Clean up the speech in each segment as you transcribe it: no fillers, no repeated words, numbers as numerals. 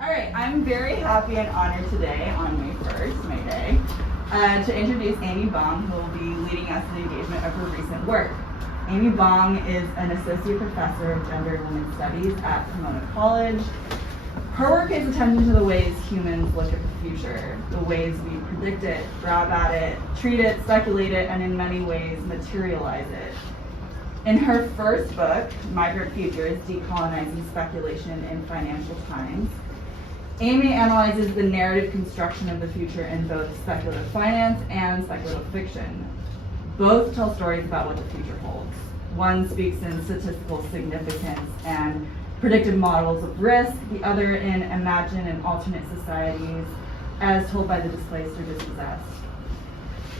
All right, I'm very happy and honored today on May 1st, May Day, to introduce Aimee Bahng, who will be leading us in the engagement of her recent work. Aimee Bahng is an associate professor of gender and women's studies at Pomona College. Her work pays attention to the ways humans look at the future, the ways we predict it, grab at it, treat it, speculate it, and in many ways materialize it. In her first book, Migrant Futures, Decolonizing Speculation in Financial Times, Aimee analyzes the narrative construction of the future in both speculative finance and speculative fiction. Both tell stories about what the future holds. One speaks in statistical significance and predictive models of risk, the other in imagined and alternate societies as told by the displaced or dispossessed.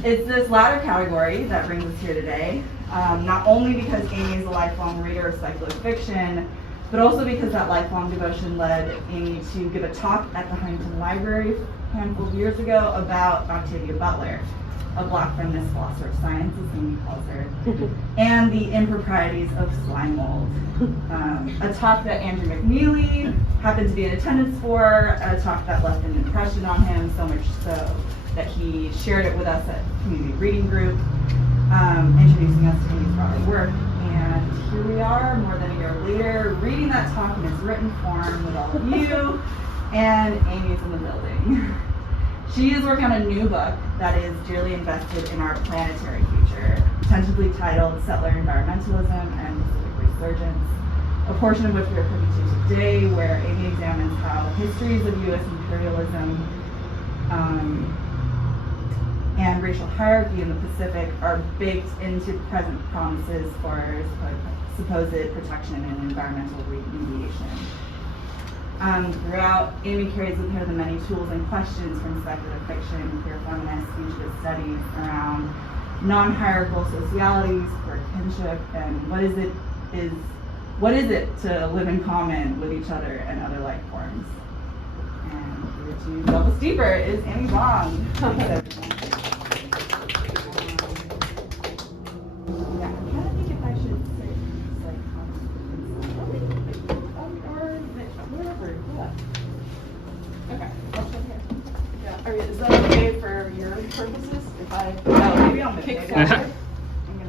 It's this latter category that brings us here today, not only because Aimee is a lifelong reader of speculative fiction, but also because that lifelong devotion led Aimee to give a talk at the Huntington Library a handful of years ago about Octavia Butler, a Black feminist philosopher of science, as Aimee calls her, and the improprieties of slime mold. A talk that Andrew McNeely happened to be in attendance for, a talk that left an impression on him, so much so that he shared it with us at Community Reading Group, introducing us to Aimee's broader work. And here we are, more than a year later, reading that talk in its written form with all of you, and Aimee's in the building. She is working on a new book that is dearly invested in our planetary future, tentatively titled Settler Environmentalism and Pacific Resurgence, a portion of which we are privy to today, where Aimee examines how histories of U.S. imperialism and racial hierarchy in the Pacific are baked into present promises for supposed protection and environmental remediation. Throughout, Aimee carries with her the many tools and questions from speculative fiction, queer feminist, futurist studies around non-hierarchical socialities, queer kinship, and what is it to live in common with each other and other life forms. And here to delve us deeper is Aimee Bahng. Thanks, everyone. Yeah, I'm trying to think if I should say wherever. Yeah. Okay, I'll sit here. Yeah. Is that okay for your purposes? If I Maybe I'll kick move. forward?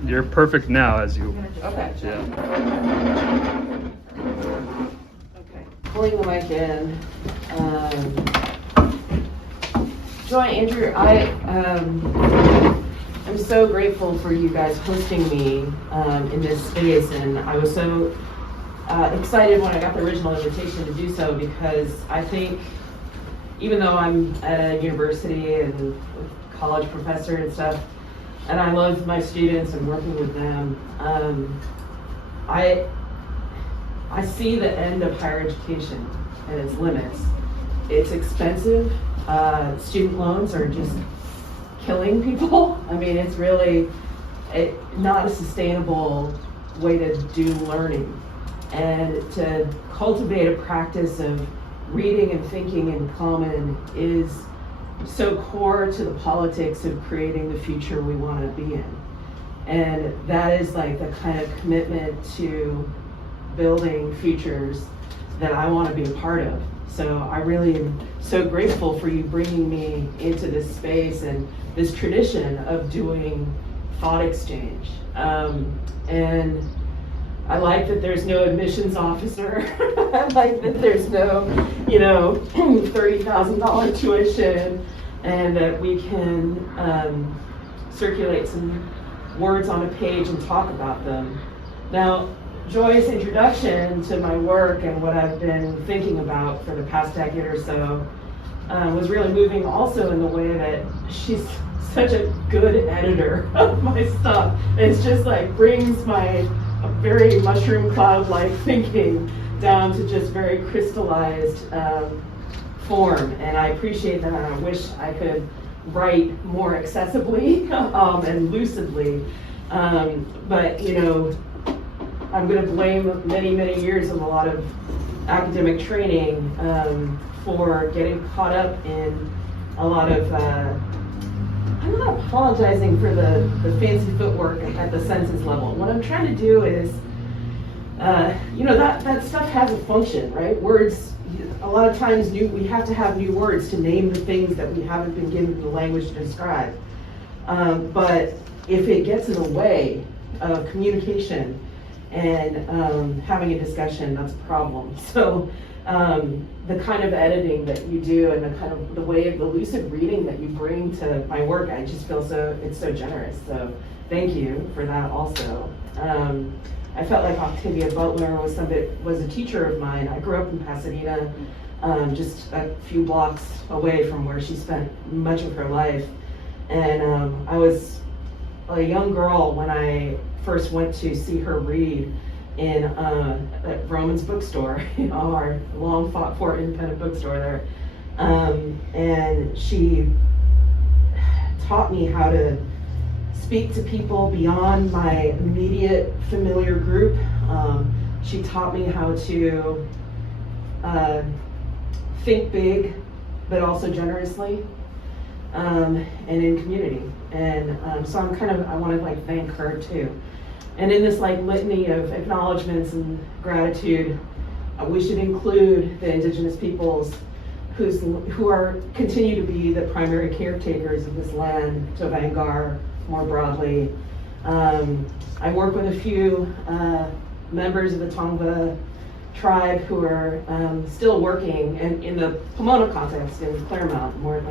You're perfect now as you. Okay. Yeah. Okay. Pulling the mic in. Joy, Andrew, I'm so grateful for you guys hosting me in this space, and I was so excited when I got the original invitation to do so, because I think even though I'm at a university and a college professor and stuff, and I love my students and working with them, I see the end of higher education and its limits. It's expensive. Student loans are just killing people. I mean, it's really not a sustainable way to do learning. And to cultivate a practice of reading and thinking in common is so core to the politics of creating the future we want to be in. And that is like the kind of commitment to building futures that I want to be a part of. So I really am so grateful for you bringing me into this space and this tradition of doing thought exchange. And I like that there's no admissions officer. I like that there's no, $30,000 tuition, and that we can circulate some words on a page and talk about them. Now, Joy's introduction to my work and what I've been thinking about for the past decade or so was really moving also in the way that she's such a good editor of my stuff. It's just like brings my very mushroom cloud-like thinking down to just very crystallized form, and I appreciate that. I wish I could write more accessibly and lucidly, but I'm going to blame many, many years of a lot of academic training for getting caught up in a lot of, I'm not apologizing for the fancy footwork at the sentence level. What I'm trying to do is, that stuff has a function, right? Words a lot of times we have to have new words to name the things that we haven't been given the language to describe. But if it gets in the way of communication and having a discussion, that's a problem. So the kind of editing that you do and the way of the lucid reading that you bring to my work, I just feel it's so generous. So thank you for that also. I felt like Octavia Butler was a teacher of mine. I grew up in Pasadena, just a few blocks away from where she spent much of her life. And I was a young girl when I first went to see her read in at Roman's bookstore, our long fought for independent bookstore there. And she taught me how to speak to people beyond my immediate familiar group. She taught me how to think big, but also generously, and in community. And so I want to thank her too. And in this litany of acknowledgements and gratitude, we should include the indigenous peoples who continue to be the primary caretakers of this land, to Vanguard more broadly. I work with a few members of the Tongva tribe who are still working, and in the Pomona context in Claremont, more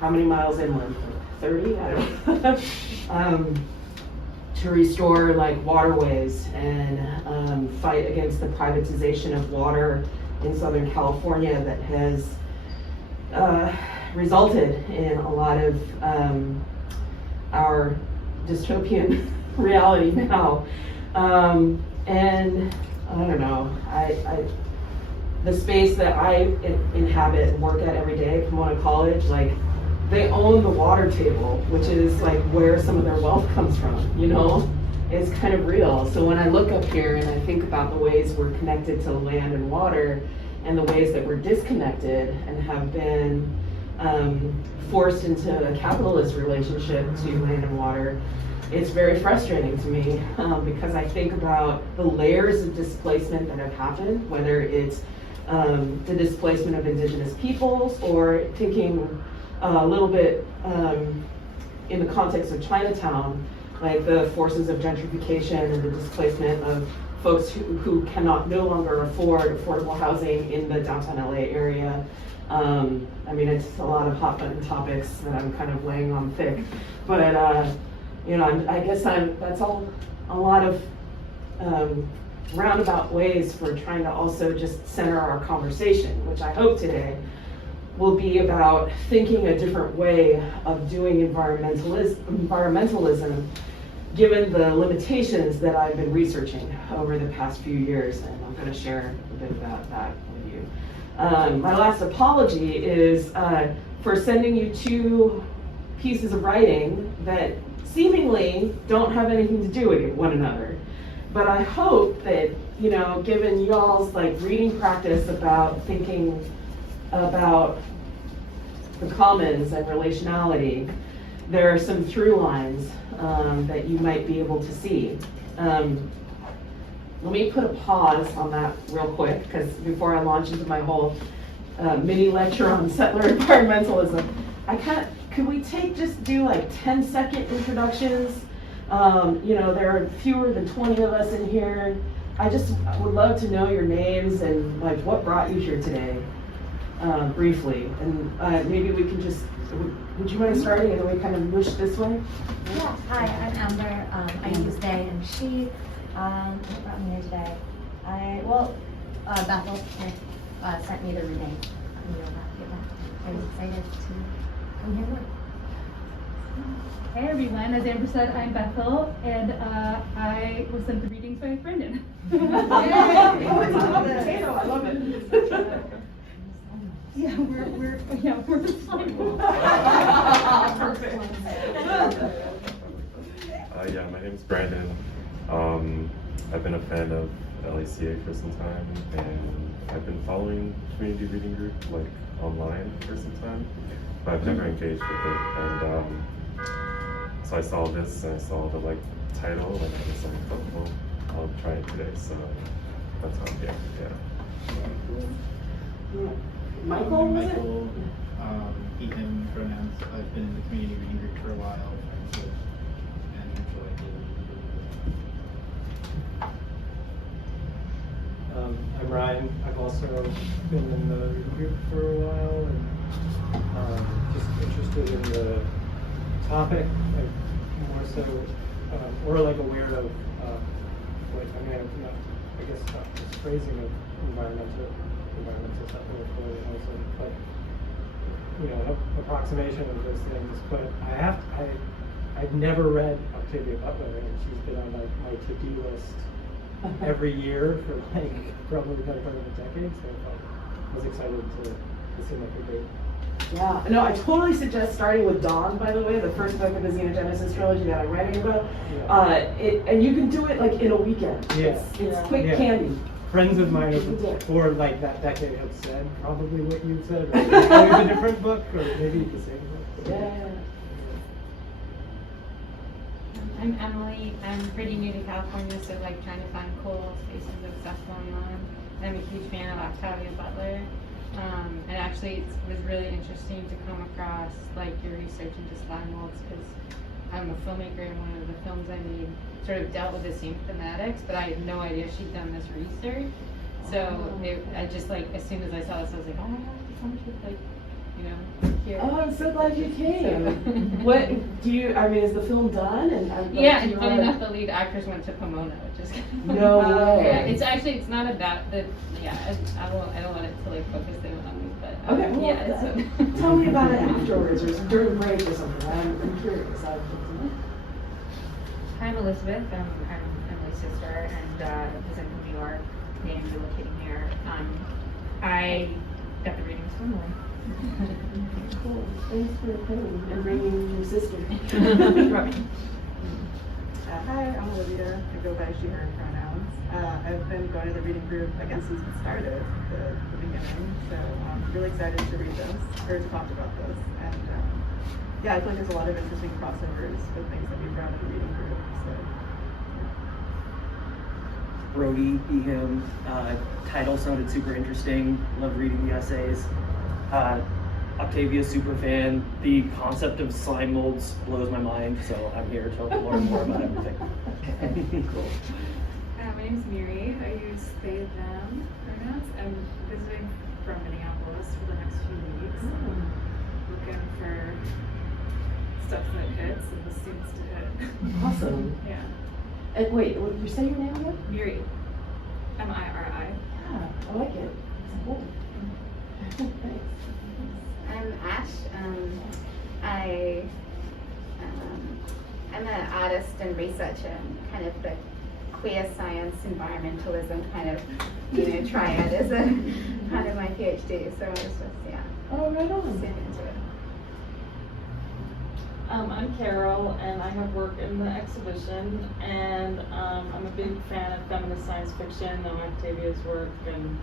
how many miles inland? 30? I don't know. To restore waterways and fight against the privatization of water in Southern California that has resulted in a lot of our dystopian reality now. And I don't know, the space that I inhabit and work at every day, Pomona College, they own the water table, which is where some of their wealth comes from, It's kind of real. So when I look up here and I think about the ways we're connected to land and water and the ways that we're disconnected and have been forced into a capitalist relationship to land and water, it's very frustrating to me because I think about the layers of displacement that have happened, whether it's the displacement of indigenous peoples, or thinking a little bit in the context of Chinatown, the forces of gentrification and the displacement of folks who cannot no longer afford affordable housing in the downtown LA area. It's a lot of hot button topics that I'm kind of laying on thick, but I guess that's all a lot of roundabout ways for trying to also just center our conversation, which I hope today will be about thinking a different way of doing environmentalism, given the limitations that I've been researching over the past few years, and I'm going to share a bit about that with you. My last apology is for sending you two pieces of writing that seemingly don't have anything to do with one another. But I hope that, given y'all's reading practice about thinking about the commons and relationality, there are some through lines that you might be able to see. Let me put a pause on that real quick, because before I launch into my whole mini lecture on settler environmentalism, could we just do 10-second introductions? There are fewer than 20 of us in here. I would love to know your names and what brought you here today, briefly. And maybe we can would you mind starting and then we kind of mush this way? Yeah, hi, I'm Amber. I use they and she. What brought me here today? Bethel sent me the reading. I was excited to come here more. Hey everyone, as Amber said, I'm Bethel, and I was sent the readings by Brendan. I love it. We're the slime. Perfect. My name's Brandon. I've been a fan of LACA for some time, and I've been following community reading group online for some time, but I've never engaged with it. And so I saw this and I saw the title, and I was hopeful I'll try it today. So that's how I'm here. Yeah. Michael, was it? Michael, he, him pronouns. I've been in the community reading group for a while, friends with and enjoyed I'm Ryan. I've also been in the reading group for a while and just interested in the topic, like more so, or like aware of, like, I mean, I guess not just phrasing of environmental stuff in colonialism, but you know, approximation of those things. But I've never read Octavia Butler, and she's been on like my to-do list every year for like probably the better part of a decade. So I was excited to seem like a great. Yeah, no, I totally suggest starting with Dawn, by the way, the first book of the Xenogenesis trilogy that I'm writing about. Yeah. And you can do it like in a weekend. Yeah. It's quick Yeah. candy. Friends of mine for like that decade have said probably what you said, or maybe a different book, or maybe the same book. Yeah. I'm Emily. I'm pretty new to California, so like trying to find cool spaces of stuff going on. And I'm a huge fan of Octavia Butler. And actually it was really interesting to come across like your research into slime molds, because I'm a filmmaker and one of the films I made sort of dealt with the same thematics, but I had no idea she'd done this research. So I just like, as soon as I saw this, I was like, oh my god, some kid like, you know, here. Oh, I'm so glad you came. So. What do you? I mean, is the film done? And Yeah, and funny enough, the lead actress went to Pomona, which is No way. Yeah, it's actually, it's not about the. Yeah, I don't want it to like focus in on me, but Okay, well, yeah. It's tell me about it afterwards, or during break or something. I'm curious. Hi, I'm Elizabeth. I'm Emily's sister, and visit from New York, native relocating here. I got the readings from Emily. Cool. Thanks for coming and bringing your sister. Hi, I'm Olivia. I go by she, her pronouns. I've been going to the reading group, I guess, since it started, the beginning. So I'm really excited to read this, or to talk about this. And yeah, I feel like there's a lot of interesting crossovers with things that we brought in the reading group. So, Brody, him, title sounded super interesting. Love reading the essays. Octavia's super fan. The concept of slime molds blows my mind, so I'm here to learn more about everything. Cool. My name's Miri. I use they, them pronouns. I'm visiting from Minneapolis for the next few weeks. Looking for stuff that hits and this seems to hit. Awesome. Yeah. And wait, what did you say your name again? Miri. M-I-R-I. Yeah, I like it. It's cool. Thanks. I'm Ash. I'm an artist and researcher, and kind of the queer science environmentalism kind of triad as a part of my PhD. So I was just Oh, right on. super into it. I'm Carol, and I have work in the exhibition, and I'm a big fan of feminist science fiction and Octavia's work, and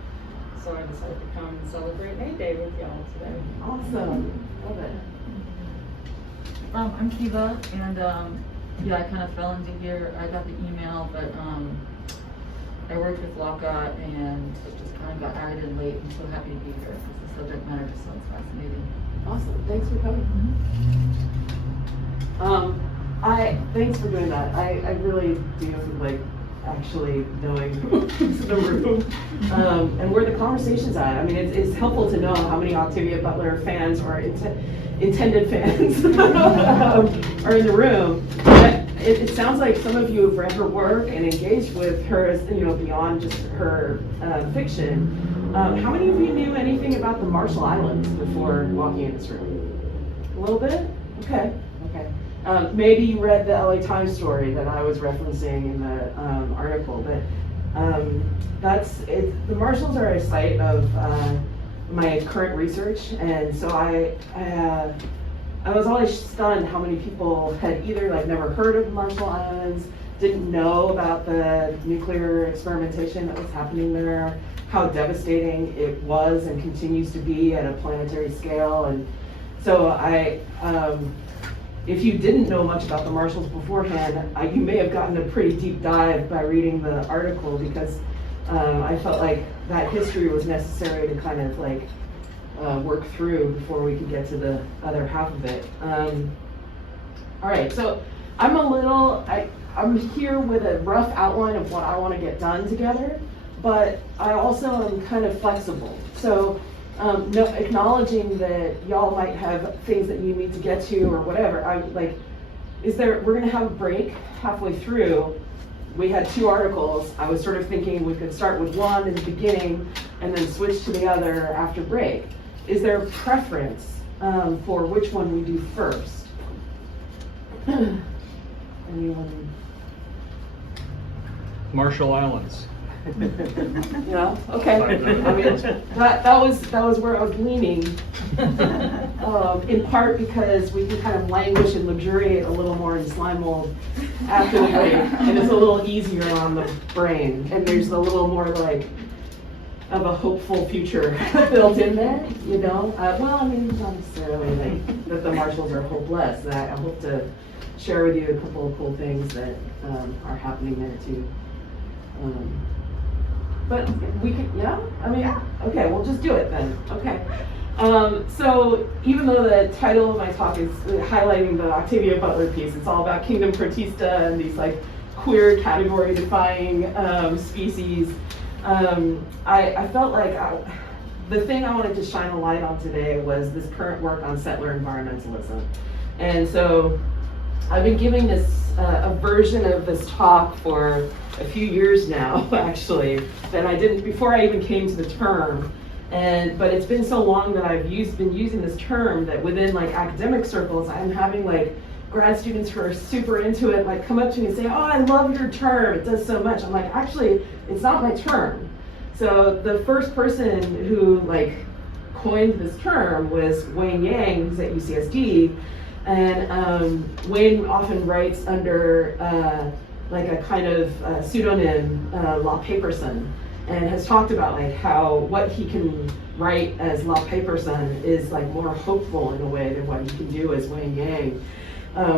so I decided to come and celebrate May Day with y'all today. Awesome. Love it. I'm Kiva, and yeah, I kind of fell into here. I got the email, but I worked with LACA and just kind of got added in late. I'm so happy to be here because the subject matter just sounds fascinating. Awesome. Thanks for coming. Thanks for doing that. I really do like actually knowing who's in the room and where the conversation's at. I mean, it's helpful to know how many Octavia Butler fans or intended fans are in the room. But it sounds like some of you have read her work and engaged with her, beyond just her fiction. How many of you knew anything about the Marshall Islands before walking in this room? A little bit? Okay. Maybe you read the LA Times story that I was referencing in the article, but that's it. The Marshalls are a site of my current research, and so I was always stunned how many people had either like never heard of the Marshall Islands, didn't know about the nuclear experimentation that was happening there, how devastating it was and continues to be at a planetary scale, and so if you didn't know much about the Marshalls beforehand, you may have gotten a pretty deep dive by reading the article, because I felt like that history was necessary to kind of like work through before we could get to the other half of it. All right, so I'm here with a rough outline of what I want to get done together, but I also am kind of flexible. So acknowledging that y'all might have things that you need to get to or whatever. We're gonna have a break halfway through. We had 2 articles. I was sort of thinking we could start with one in the beginning and then switch to the other after break. Is there a preference for which one we do first? Anyone? Marshall Islands. Yeah, okay. I mean, that was where I was leaning. In part because we can kind of languish and luxuriate a little more in slime mold after the break, and it's a little easier on the brain, and there's a little more like of a hopeful future built in there, you know? Well, I mean, not necessarily like that the Marshalls are hopeless. I hope to share with you a couple of cool things that are happening there too. But we can, yeah? I mean, yeah. Okay, we'll just do it then. Okay. So even though the title of my talk is highlighting the Octavia Butler piece, it's all about Kingdom Protista and these like queer category-defying species. I felt like the thing I wanted to shine a light on today was this current work on settler environmentalism. And so I've been giving this a version of this talk for a few years now, actually, that I didn't before I even came to the term. But it's been so long that I've been using this term that within like academic circles, I'm having like grad students who are super into it, like come up to me and say, "Oh, I love your term. It does so much." I'm like, actually, it's not my term. So the first person who like coined this term was Wayne Yang, who's at UCSD. And Wayne often writes under like a kind of pseudonym, La Paperson, and has talked about like how what he can write as La Paperson is like more hopeful in a way than what he can do as Wayne Yang,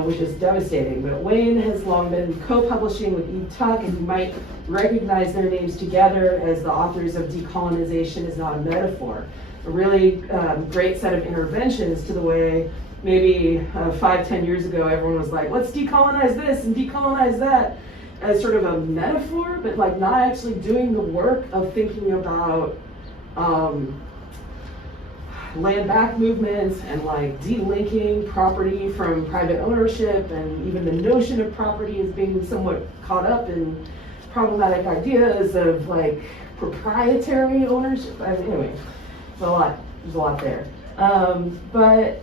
which is devastating. But Wayne has long been co-publishing with Eve Tuck, and you might recognize their names together as the authors of Decolonization is Not a Metaphor, a really great set of interventions to the way maybe 5-10 years ago, everyone was like, let's decolonize this and decolonize that as sort of a metaphor, but like not actually doing the work of thinking about land back movements and like delinking property from private ownership, and even the notion of property as being somewhat caught up in problematic ideas of like proprietary ownership. I mean, anyway, there's a lot there. But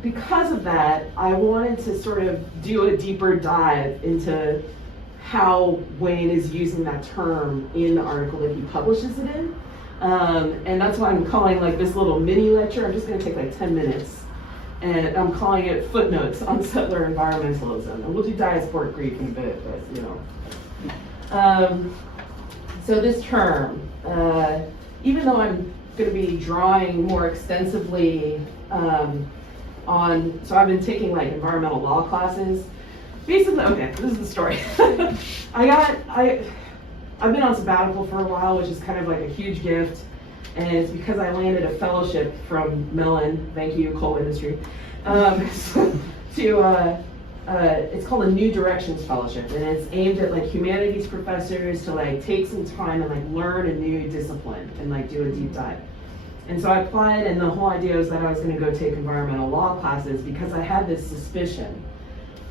because of that, I wanted to sort of do a deeper dive into how Wayne is using that term in the article that he publishes it in. And that's why I'm calling like this little mini lecture. I'm just going to take like 10 minutes. And I'm calling it Footnotes on Settler Environmentalism. And we'll do diasporic Greek in a bit, but you know. So this term, even though I'm going to be drawing more extensively so I've been taking like environmental law classes. Basically, okay, this is the story. I've been on sabbatical for a while, which is kind of like a huge gift, and it's because I landed a fellowship from Mellon, thank you, coal industry, it's called a New Directions Fellowship, and it's aimed at like humanities professors to like take some time and like learn a new discipline and like do a deep dive. And so I applied, and the whole idea was that I was going to go take environmental law classes because I had this suspicion.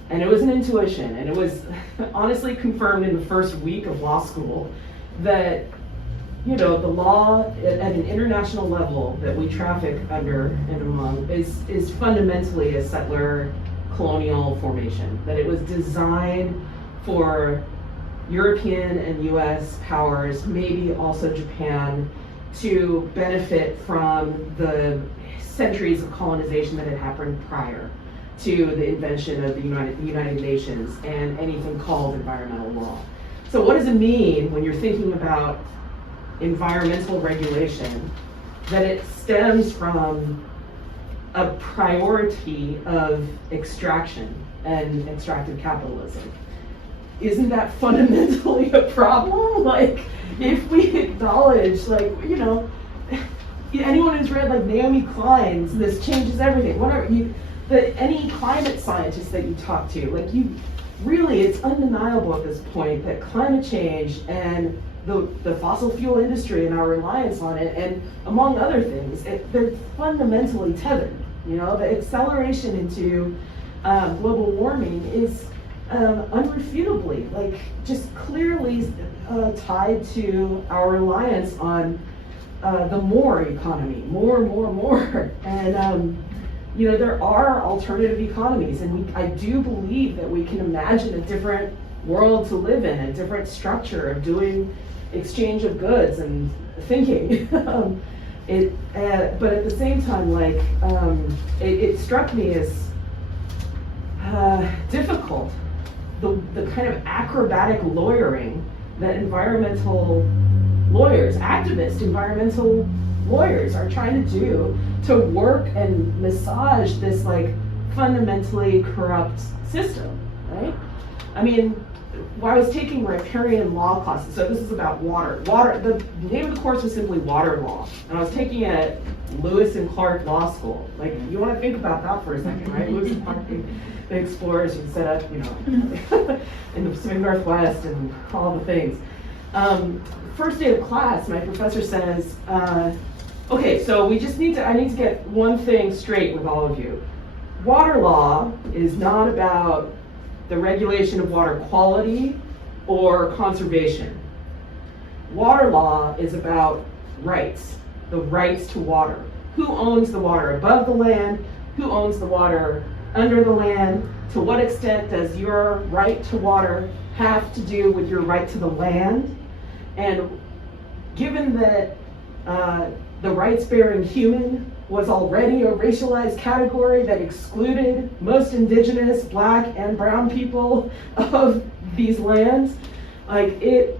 And it was an intuition, and it was honestly confirmed in the first week of law school that, you know, the law at an international level that we traffic under and among is fundamentally a settler colonial formation, that it was designed for European and US powers, maybe also Japan, to benefit from the centuries of colonization that had happened prior to the invention of the United Nations and anything called environmental law. So what does it mean when you're thinking about environmental regulation, that it stems from a priority of extraction and extractive capitalism? Isn't that fundamentally a problem? Like, if we acknowledge, like, you know, anyone who's read like Naomi Klein's This Changes Everything, whatever, any climate scientist that you talk to, like, really, it's undeniable at this point that climate change and the fossil fuel industry and our reliance on it, and among other things, they're fundamentally tethered. You know, the acceleration into global warming is unrefutably, like, just clearly tied to our reliance on the more economy, more. And, you know, there are alternative economies, and I do believe that we can imagine a different world to live in, a different structure of doing exchange of goods and thinking. But at the same time, like, it struck me as difficult, the kind of acrobatic lawyering that environmental lawyers, activist environmental lawyers, are trying to do to work and massage this, like, fundamentally corrupt system, right? I mean, when I was taking riparian law classes, so this is about water, the name of the course was simply water law, and I was taking it at Lewis and Clark Law School. Like, you want to think about that for a second, right? Lewis and Clark, the explorers who set up, you know, in the Pacific Northwest and all the things. First day of class, my professor says, okay, so I need to get one thing straight with all of you. Water law is not about the regulation of water quality or conservation. Water law is about rights, the rights to water. Who owns the water above the land? Who owns the water under the land? To what extent does your right to water have to do with your right to the land? And given that the rights-bearing human was already a racialized category that excluded most indigenous, black, and brown people of these lands, like, it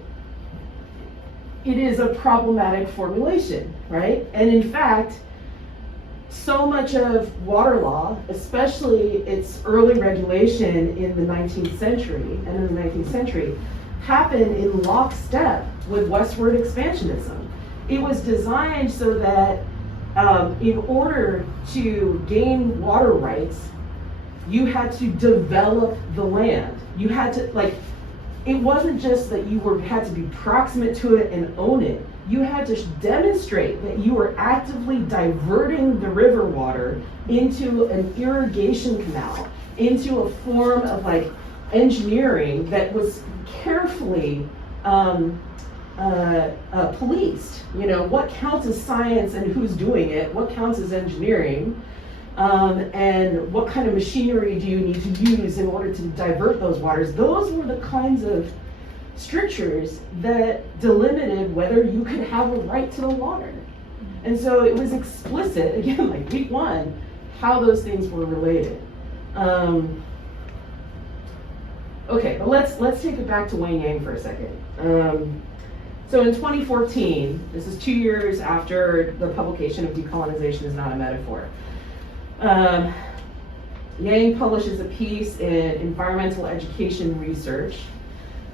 is a problematic formulation, right? And in fact, so much of water law, especially its early regulation in the 19th century and in the 19th century, happened in lockstep with westward expansionism. It was designed so that in order to gain water rights, you had to develop the land. You had to, like, it wasn't just that you had to be proximate to it and own it. You had to demonstrate that you were actively diverting the river water into an irrigation canal, into a form of, like, engineering that was carefully policed. You know, what counts as science and who's doing it, what counts as engineering, and what kind of machinery do you need to use in order to divert those waters. Those were the kinds of strictures that delimited whether you could have a right to the water. And so it was explicit, again, like week one, how those things were related. Okay, but let's take it back to Wayne Yang for a second. So in 2014, this is 2 years after the publication of Decolonization is Not a Metaphor, Yang publishes a piece in Environmental Education Research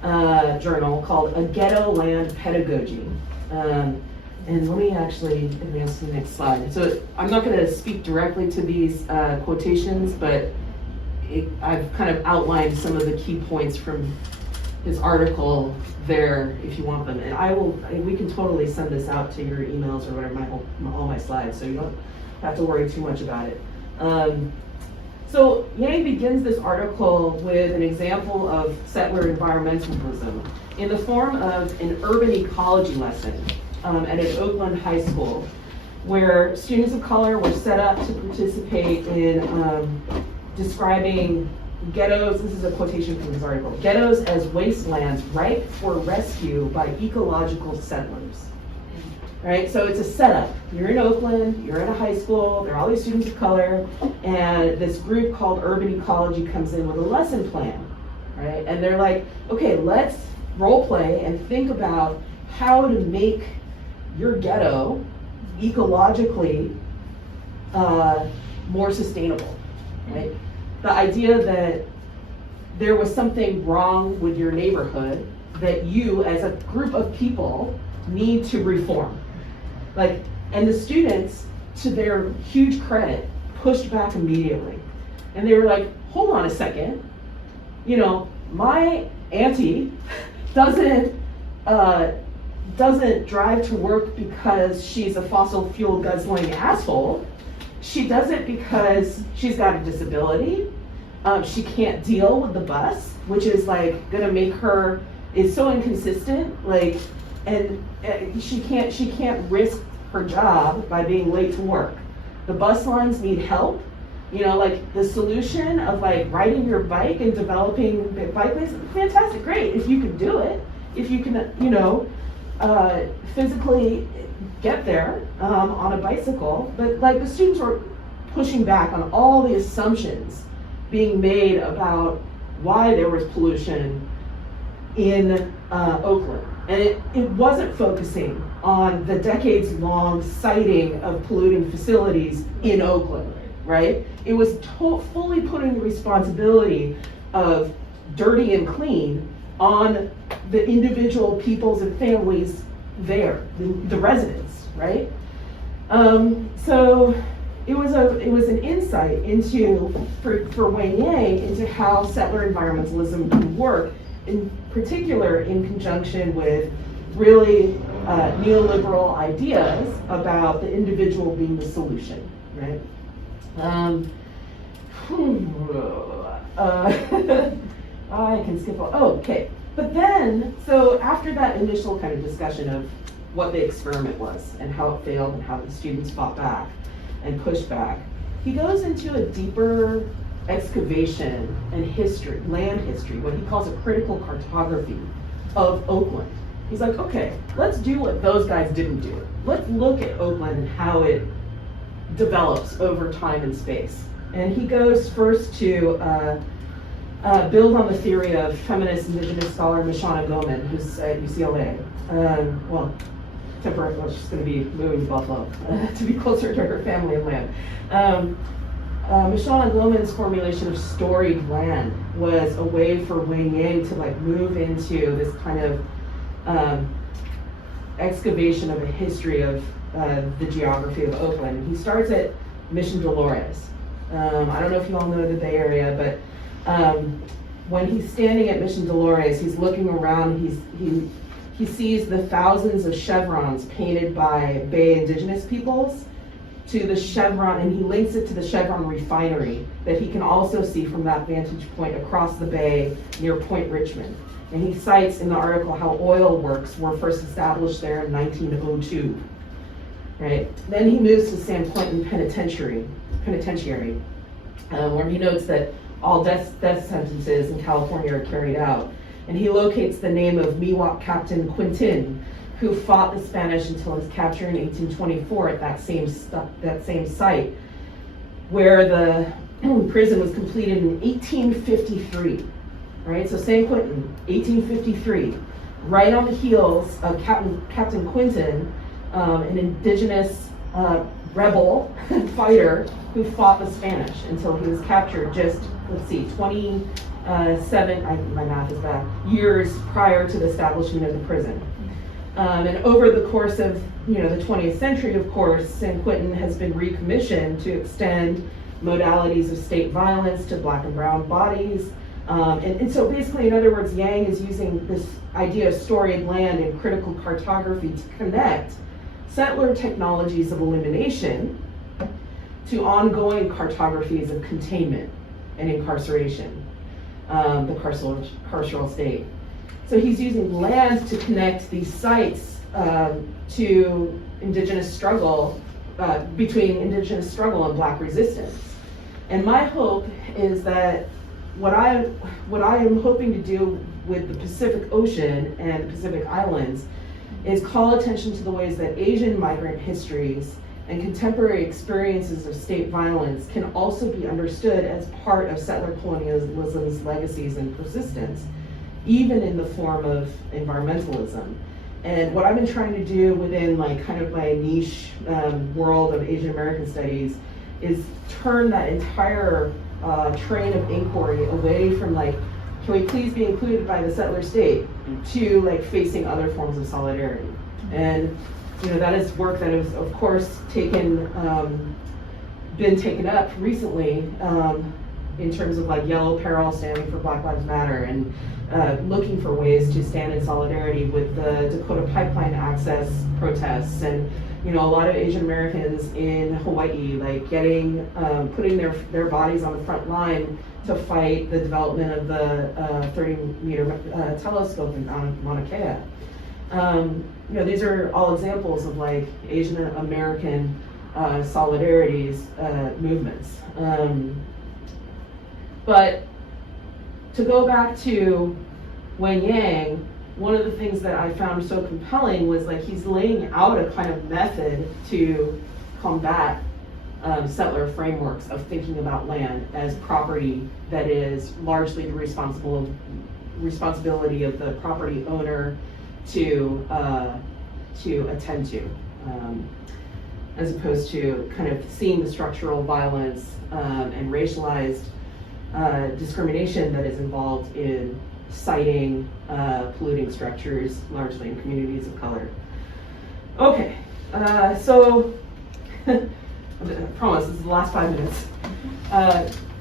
journal called A Ghetto Land Pedagogy. And let me actually advance to the next slide. So I'm not going to speak directly to these quotations, but I've kind of outlined some of the key points from his article there if you want them. And we can totally send this out to your emails or whatever, all my slides, so you don't have to worry too much about it. So Yang begins this article with an example of settler environmentalism in the form of an urban ecology lesson at an Oakland high school, where students of color were set up to participate in describing ghettos, this is a quotation from his article, ghettos as wastelands ripe for rescue by ecological settlers. Right, so it's a setup. You're in Oakland, you're in a high school, there are all these students of color, and this group called Urban Ecology comes in with a lesson plan, right? And they're like, okay, let's role play and think about how to make your ghetto ecologically more sustainable, right? The idea that there was something wrong with your neighborhood that you as a group of people need to reform. Like, and the students, to their huge credit, pushed back immediately. And they were like, hold on a second, you know, my auntie doesn't drive to work because she's a fossil fuel guzzling asshole. She does it because she's got a disability. She can't deal with the bus, which is like gonna make her, is so inconsistent, like, and she can't risk her job by being late to work. The bus lines need help. You know, like the solution of like riding your bike and developing bike lanes, fantastic, great, if you can do it, if you can, you know, physically get there on a bicycle. But like the students were pushing back on all the assumptions being made about why there was pollution in Oakland. And it wasn't focusing on the decades-long siting of polluting facilities in Oakland, right? It was fully putting the responsibility of dirty and clean on the individual peoples and families there, the residents, right? So it was an insight into, for Wayne Yang, into how settler environmentalism can work, in particular in conjunction with really neoliberal ideas about the individual being the solution, right? I can skip all, okay. But then, so after that initial kind of discussion of what the experiment was and how it failed and how the students fought back and pushed back, he goes into a deeper excavation and history, land history, what he calls a critical cartography of Oakland. He's like, okay, let's do what those guys didn't do. Let's look at Oakland and how it develops over time and space. And he goes first to build on the theory of feminist indigenous scholar Mishana Goman, who's at UCLA. Well, temporarily, she's going to be moving to Buffalo to be closer to her family and land. Mishana Goman's formulation of storied land was a way for Wayne Yang to like move into this kind of excavation of a history of the geography of Oakland. He starts at Mission Dolores. I don't know if you all know the Bay Area, but when he's standing at Mission Dolores, he's looking around, he sees the thousands of chevrons painted by Bay indigenous peoples to the chevron, and he links it to the Chevron refinery that he can also see from that vantage point across the bay near Point Richmond. And he cites in the article how oil works were first established there in 1902, right? Then he moves to San Quentin Penitentiary, where he notes that all death sentences in California are carried out. And he locates the name of Miwok Captain Quintin, who fought the Spanish until his capture in 1824 at that same site, where the prison was completed in 1853. Right, so San Quentin, 1853, right on the heels of Captain Quintin, an indigenous rebel fighter who fought the Spanish until he was captured just, let's see, 27, my math is bad, years prior to the establishment of the prison. And over the course of the 20th century, of course, San Quentin has been recommissioned to extend modalities of state violence to Black and brown bodies. And so basically, in other words, Yang is using this idea of storied land and critical cartography to connect settler technologies of elimination to ongoing cartographies of containment and incarceration, the carceral state. So he's using land to connect these sites to indigenous struggle, between indigenous struggle and Black resistance. And my hope is that what I am hoping to do with the Pacific Ocean and the Pacific Islands is call attention to the ways that Asian migrant histories and contemporary experiences of state violence can also be understood as part of settler colonialism's legacies and persistence, even in the form of environmentalism. And what I've been trying to do within like kind of my niche world of Asian American studies is turn that entire train of inquiry away from like can we please be included by the settler state, to like facing other forms of solidarity. And that is work that has, of course, been taken up recently in terms of like Yellow Peril standing for Black Lives Matter, and looking for ways to stand in solidarity with the Dakota pipeline access protests, and a lot of Asian Americans in Hawaii like putting their bodies on the front line to fight the development of the 30-meter telescope in Mauna Kea. These are all examples of like Asian American solidarities movements. But to go back to Wen Yang, one of the things that I found so compelling was like he's laying out a kind of method to combat settler frameworks of thinking about land as property that is largely the responsibility of the property owner to attend to, as opposed to kind of seeing the structural violence and racialized discrimination that is involved in siting polluting structures, largely in communities of color. Okay, so I promise this is the last 5 minutes.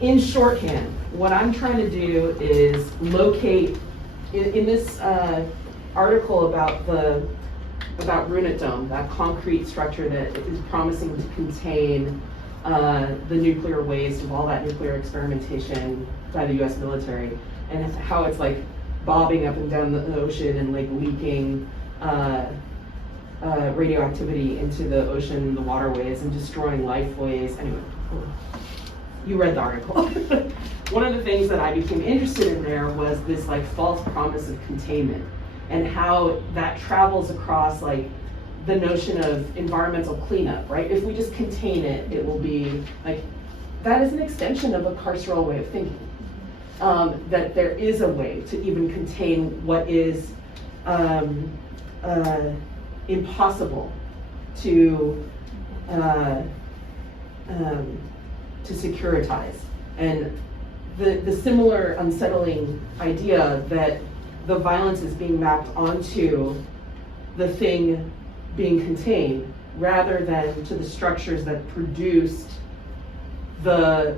In shorthand, what I'm trying to do is locate, in this article about Runit Dome, that concrete structure that is promising to contain the nuclear waste of all that nuclear experimentation by the US military, and how it's like bobbing up and down the ocean and like leaking radioactivity into the ocean, the waterways, and destroying lifeways. Anyway, you read the article. One of the things that I became interested in there was this like false promise of containment, and how that travels across like the notion of environmental cleanup, right? If we just contain it, it will be like, that is an extension of a carceral way of thinking. That there is a way to even contain what is impossible to securitize. And the similar unsettling idea that the violence is being mapped onto the thing being contained rather than to the structures that produced the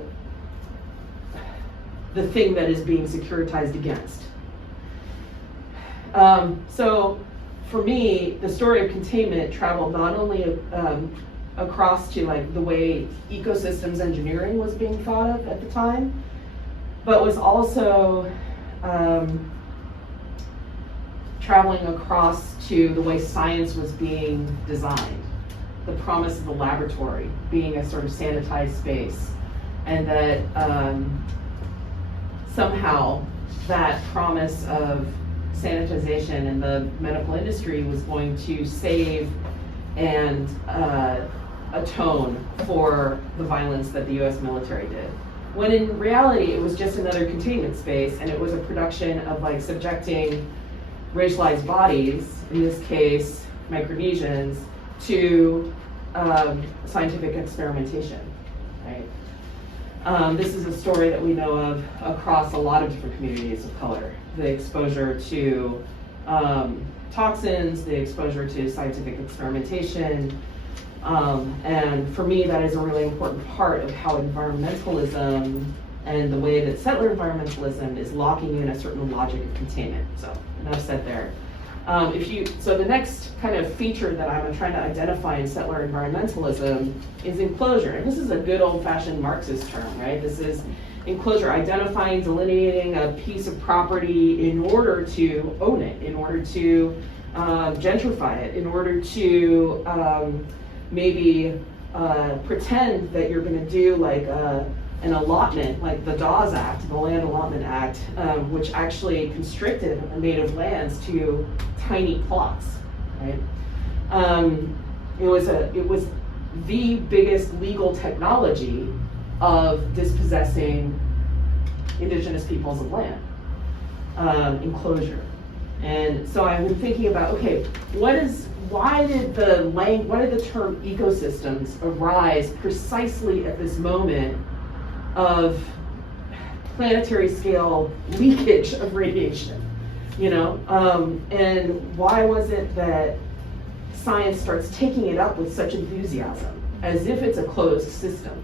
thing that is being securitized against. So for me, the story of containment traveled not only across to like the way ecosystems engineering was being thought of at the time, but was also traveling across to the way science was being designed. The promise of the laboratory being a sort of sanitized space, and that somehow that promise of sanitization in the medical industry was going to save and atone for the violence that the US military did. When in reality, it was just another containment space, and it was a production of like subjecting racialized bodies, in this case Micronesians, to scientific experimentation, right? This is a story that we know of across a lot of different communities of color. The exposure to toxins, the exposure to scientific experimentation, and for me that is a really important part of how environmentalism and the way that settler environmentalism is locking in a certain logic of containment. So enough said there. So the next kind of feature that I'm trying to identify in settler environmentalism is enclosure. And this is a good old-fashioned Marxist term, right? This is enclosure, identifying, delineating a piece of property in order to own it, in order to gentrify it, in order to maybe pretend that you're going to do like an allotment, like the Dawes Act, the Land Allotment Act, which actually constricted native lands to tiny plots, right? It was the biggest legal technology of dispossessing indigenous peoples of land, enclosure. And so I've been thinking about, okay, why did the term ecosystems arise precisely at this moment of planetary scale leakage of radiation, you know? And why was it that science starts taking it up with such enthusiasm, as if it's a closed system?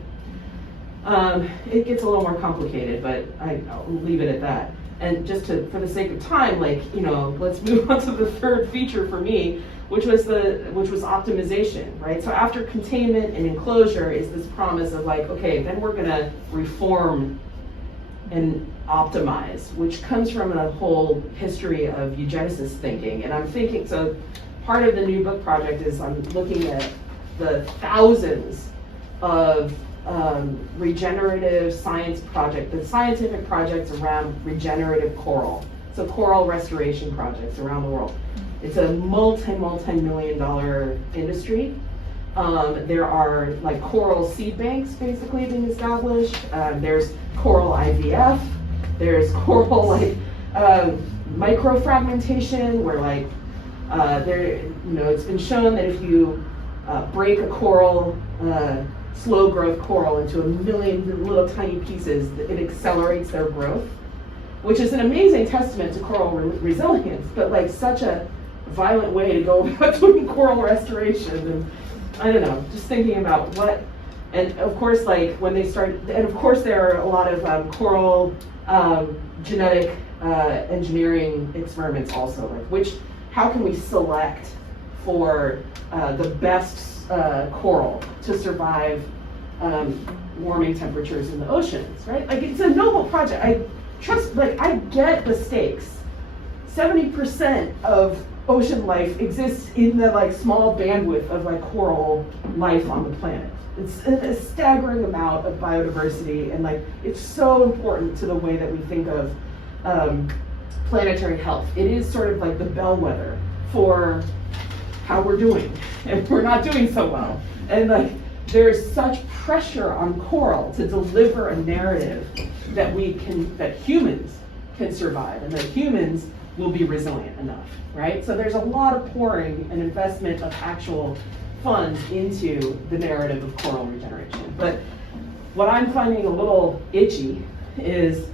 It gets a little more complicated, but I'll leave it at that. And just for the sake of time, like, you know, let's move on to the third feature for me, which was optimization, right? So after containment and enclosure is this promise of like, okay, then we're gonna reform and optimize, which comes from a whole history of eugenicist thinking. And I'm thinking, so part of the new book project is I'm looking at the thousands of regenerative science the scientific projects around regenerative coral. So coral restoration projects around the world. It's a multi-million dollar industry. There are like coral seed banks basically being established. There's coral IVF. There's coral like microfragmentation, where like it's been shown that if you break a coral, slow growth coral into 1 million little tiny pieces, it accelerates their growth, which is an amazing testament to coral resilience, but like such a violent way to go about doing coral restoration. And I don't know, just thinking about what, and of course, like when they started, and of course there are a lot of coral genetic engineering experiments also, like how can we select for the best coral to survive warming temperatures in the oceans, right? Like it's a noble project. I get the stakes. 70% of ocean life exists in the like small bandwidth of like coral life on the planet. It's a staggering amount of biodiversity, and like it's so important to the way that we think of planetary health. It is sort of like the bellwether for how we're doing, and we're not doing so well. And like there's such pressure on coral to deliver a narrative that humans can survive, and that humans will be resilient enough, right? So there's a lot of pouring and investment of actual funds into the narrative of coral regeneration. But what I'm finding a little itchy is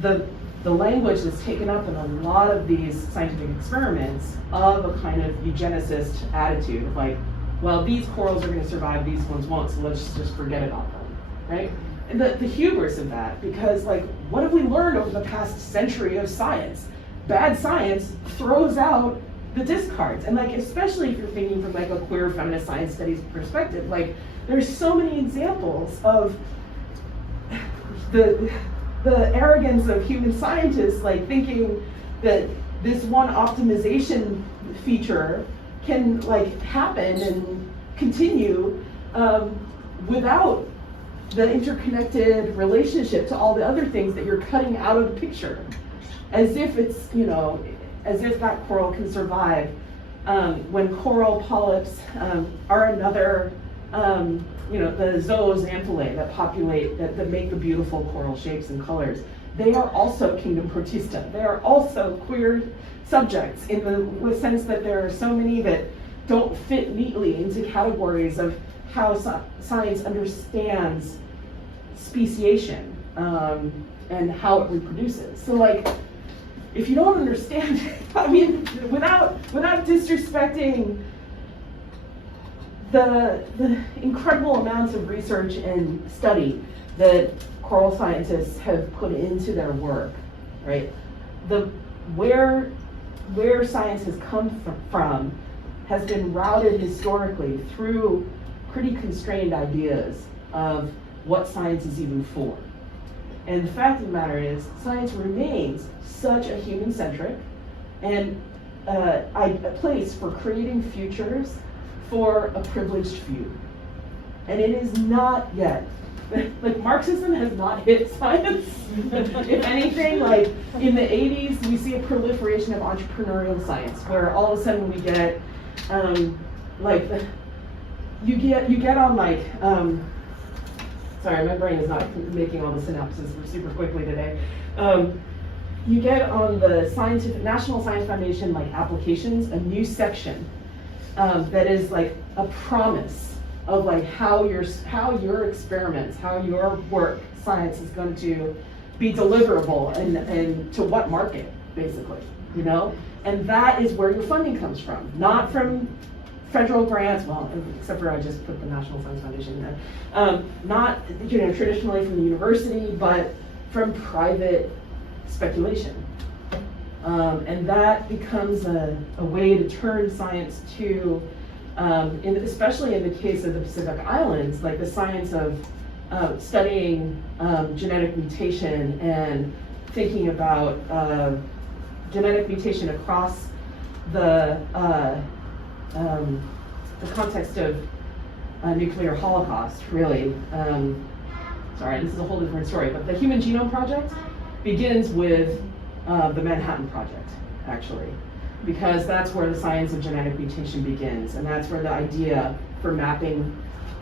the language that's taken up in a lot of these scientific experiments of a kind of eugenicist attitude of like, well, these corals are going to survive, these ones won't, so let's just forget about them, right? And the hubris of that, because like, what have we learned over the past century of science? Bad science throws out the discards. And like, especially if you're thinking from like a queer feminist science studies perspective, like there's so many examples of the arrogance of human scientists, like thinking that this one optimization feature can like happen and continue without the interconnected relationship to all the other things that you're cutting out of the picture, as if it's, as if that coral can survive when coral polyps are another, the zooxanthellae that populate, that make the beautiful coral shapes and colors. They are also Kingdom Protista. They are also queer subjects in the sense that there are so many that don't fit neatly into categories of how science understands speciation and how it reproduces. So like, if you don't understand it, I mean, without disrespecting the incredible amounts of research and study that coral scientists have put into their work, right? Where science has come from has been routed historically through pretty constrained ideas of what science is even for. And the fact of the matter is, science remains such a human-centric and a place for creating futures for a privileged few. And it is not yet. Like, Marxism has not hit science. If anything, like in the 80s, we see a proliferation of entrepreneurial science, where all of a sudden we get, you get on like, sorry, my brain is not making all the synapses super quickly today. You get on the National Science Foundation like applications, a new section that is like a promise of like how your experiments, how your work, science is going to be deliverable and to what market, basically, you know? And that is where your funding comes from, not from federal grants, well, except for I just put the National Science Foundation in there. Not, you know, traditionally from the university, but from private speculation. And that becomes a way to turn science to, especially in the case of the Pacific Islands, like the science of studying genetic mutation and thinking about genetic mutation across the context of nuclear holocaust, really. Sorry, this is a whole different story, but the Human Genome Project begins with the Manhattan Project, actually, because that's where the science of genetic mutation begins, and that's where the idea for mapping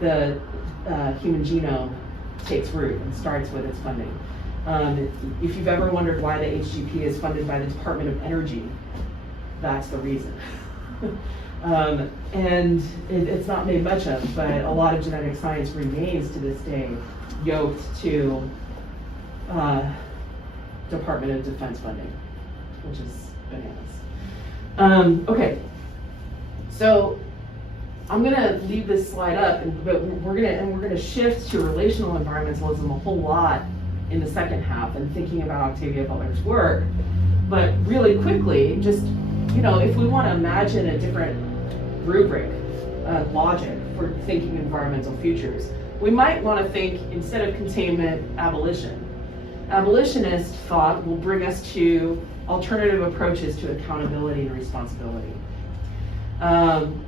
the human genome takes root and starts with its funding. If you've ever wondered why the HGP is funded by the Department of Energy, that's the reason. And it's not made much of, but a lot of genetic science remains to this day yoked to Department of Defense funding, which is bananas. Okay, so I'm gonna leave this slide up, but we're gonna shift to relational environmentalism a whole lot in the second half and thinking about Octavia Butler's work. But really quickly, just, you know, if we want to imagine a different rubric, logic for thinking environmental futures, we might want to think, instead of containment, abolition. Abolitionist thought will bring us to alternative approaches to accountability and responsibility.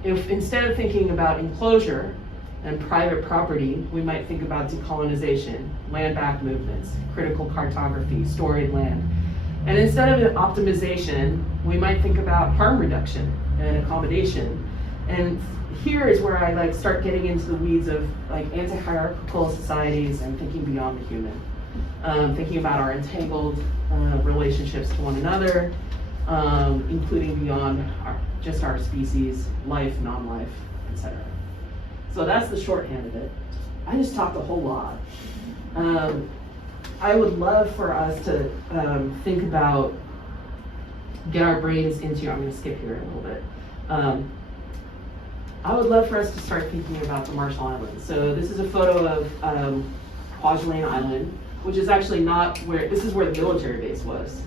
If instead of thinking about enclosure and private property, we might think about decolonization, land back movements, critical cartography, storied land. And instead of optimization, we might think about harm reduction and accommodation. And here is where I start getting into the weeds of anti-hierarchical societies and thinking beyond the human. Thinking about our entangled relationships to one another, including beyond just our species, life, non-life, etc. So that's the shorthand of it. I just talked a whole lot. I would love for us to think about, get our brains into, I'm going to skip here a little bit. I would love for us to start thinking about the Marshall Islands. So this is a photo of Kwajalein Island, which is actually not where, this is where the military base was,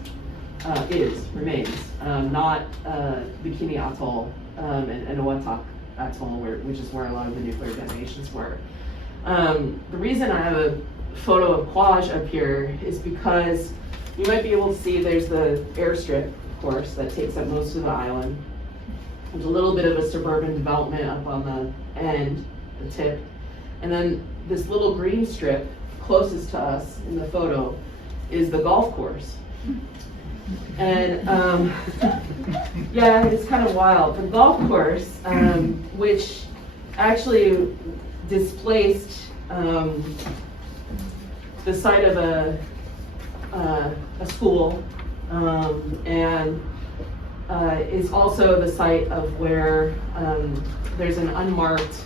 remains, not Bikini Atoll and Enowatok Atoll, which is where a lot of the nuclear detonations were. The reason I have a photo of Kwaj up here is because you might be able to see there's the airstrip, of course, that takes up most of the island. There's a little bit of a suburban development up on the end, the tip. And then this little green strip closest to us in the photo is the golf course. And yeah, it's kind of wild. The golf course, which actually displaced the site of a school, and is also the site of where there's an unmarked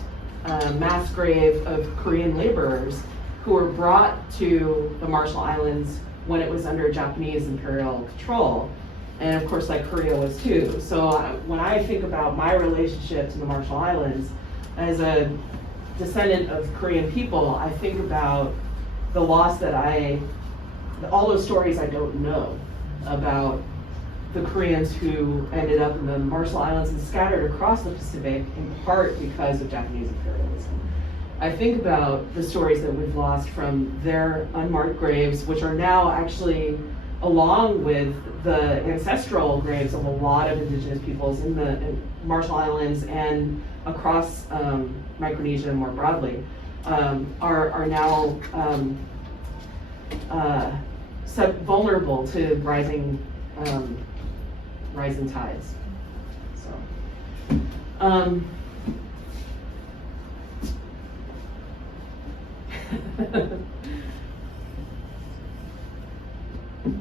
mass grave of Korean laborers who were brought to the Marshall Islands when it was under Japanese imperial control. And of course, Korea was too. So when I think about my relationship to the Marshall Islands as a descendant of Korean people, I think about the loss that all those stories I don't know about the Koreans who ended up in the Marshall Islands and scattered across the Pacific, in part because of Japanese imperialism. I think about the stories that we've lost from their unmarked graves, which are now actually, along with the ancestral graves of a lot of indigenous peoples in Marshall Islands and across Micronesia more broadly, are now vulnerable to rising tides. So,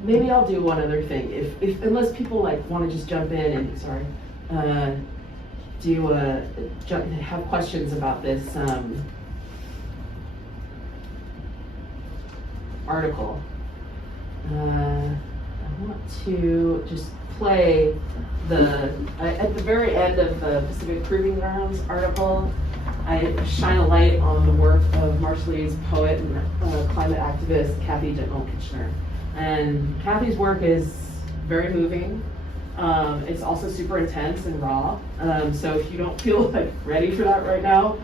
maybe I'll do one other thing. If unless people want to just jump in and have questions about this article. I want to just play at the very end of the Pacific Proving Grounds article, I shine a light on the work of Marshallese poet and climate activist Kathy Ditmel-Kitchener. And Kathy's work is very moving. It's also super intense and raw. So if you don't feel like ready for that right now,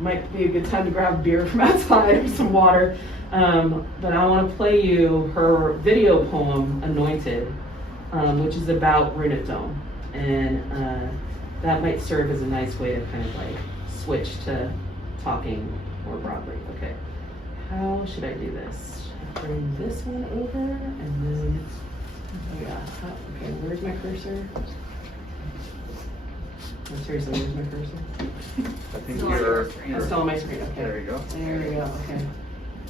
might be a good time to grab a beer from outside or some water. But I want to play you her video poem, Anointed, which is about Runit Dome. And that might serve as a nice way to kind of like switch to talking more broadly. Okay, how should I do this? Should I bring this one over and then, oh yeah, okay, where's my cursor? Oh, seriously, where's my cursor? I think you're It's still on my screen, okay. There you go. There we go, okay.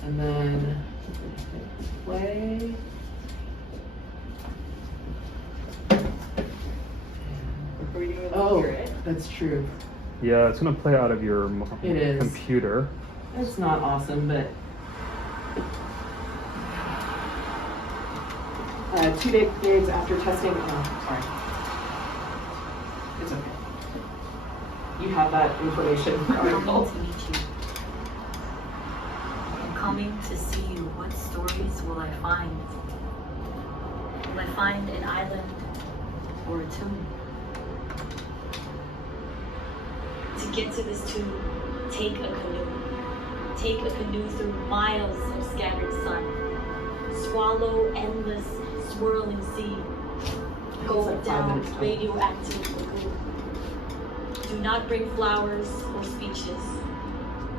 And then play. Oh, that's true. Yeah, it's gonna play out of your It is. computer. It's not awesome, but 2 decades after testing. Oh, sorry. It's okay. You have that information. Coming to meet you. I'm coming to see you. What stories will I find? Will I find an island or a tomb? To get to this tomb, take a canoe. Take a canoe through miles of scattered sun. Swallow endless, swirling sea. Go down radioactive lagoon. Do not bring flowers or speeches.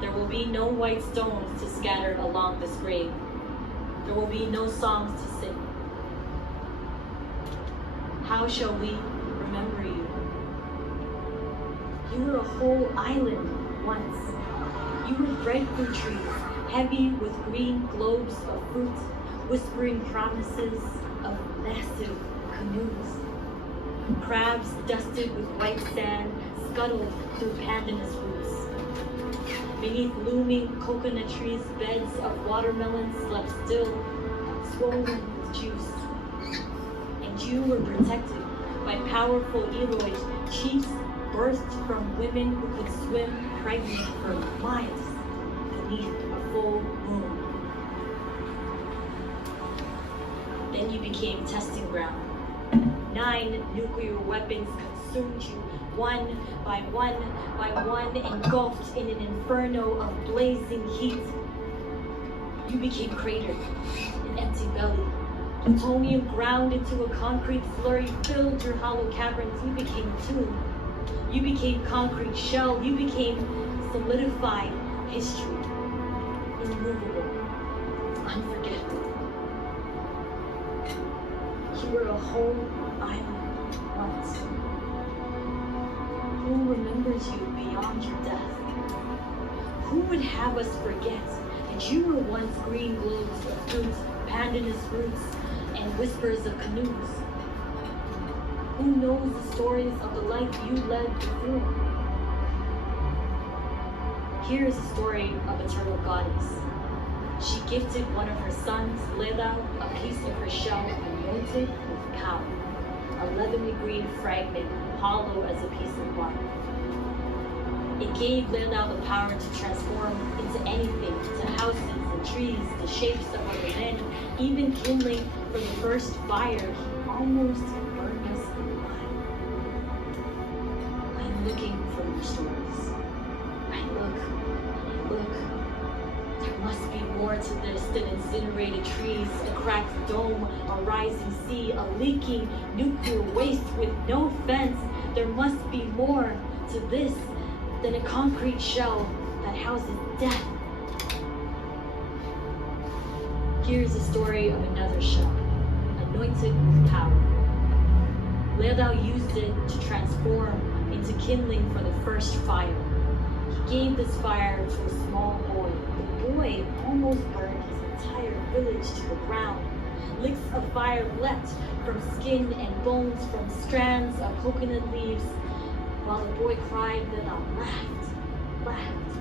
There will be no white stones to scatter along this grave. There will be no songs to sing. How shall we remember you? You were a whole island once. You were breadfruit trees, heavy with green globes of fruit, whispering promises of massive canoes. Crabs dusted with white sand scuttled through pandanus roots. Beneath looming coconut trees, beds of watermelons slept still, swollen with juice. And you were protected by powerful Eloy chiefs birthed from women who could swim pregnant for miles beneath a full moon. Then you became testing ground. 9 nuclear weapons consumed you, one by one, engulfed in an inferno of blazing heat. You became cratered, an empty belly. Plutonium ground into a concrete slurry filled your hollow caverns. You became a tomb. You became concrete shell. You became solidified history. Immovable. Unforgettable. You were a whole island once. Who remembers you beyond your death? Who would have us forget that you were once green globes of fruit, pandanus roots, and whispers of canoes? Who knows the stories of the life you led before? Here is a story of a turtle goddess. She gifted one of her sons, Lela, a piece of her shell anointed with power, a leathery green fragment hollow as a piece of bark. It gave Lela the power to transform into anything, to houses and trees, the shapes of other men, even kindling for the first fire. He almost burned us alive. I'm looking for more stories. I look. There must be more to this than incinerated trees, a cracked dome, a rising sea, a leaking nuclear waste with no fence. There must be more to this than a concrete shell that houses death. Here's the story of another shell, anointed with power. Lela used it to transform into kindling for the first fire. He gave this fire to a small boy. The boy almost burned his entire village to the ground. Licks of fire leapt from skin and bones, from strands of coconut leaves, while the boy cried, then laughed.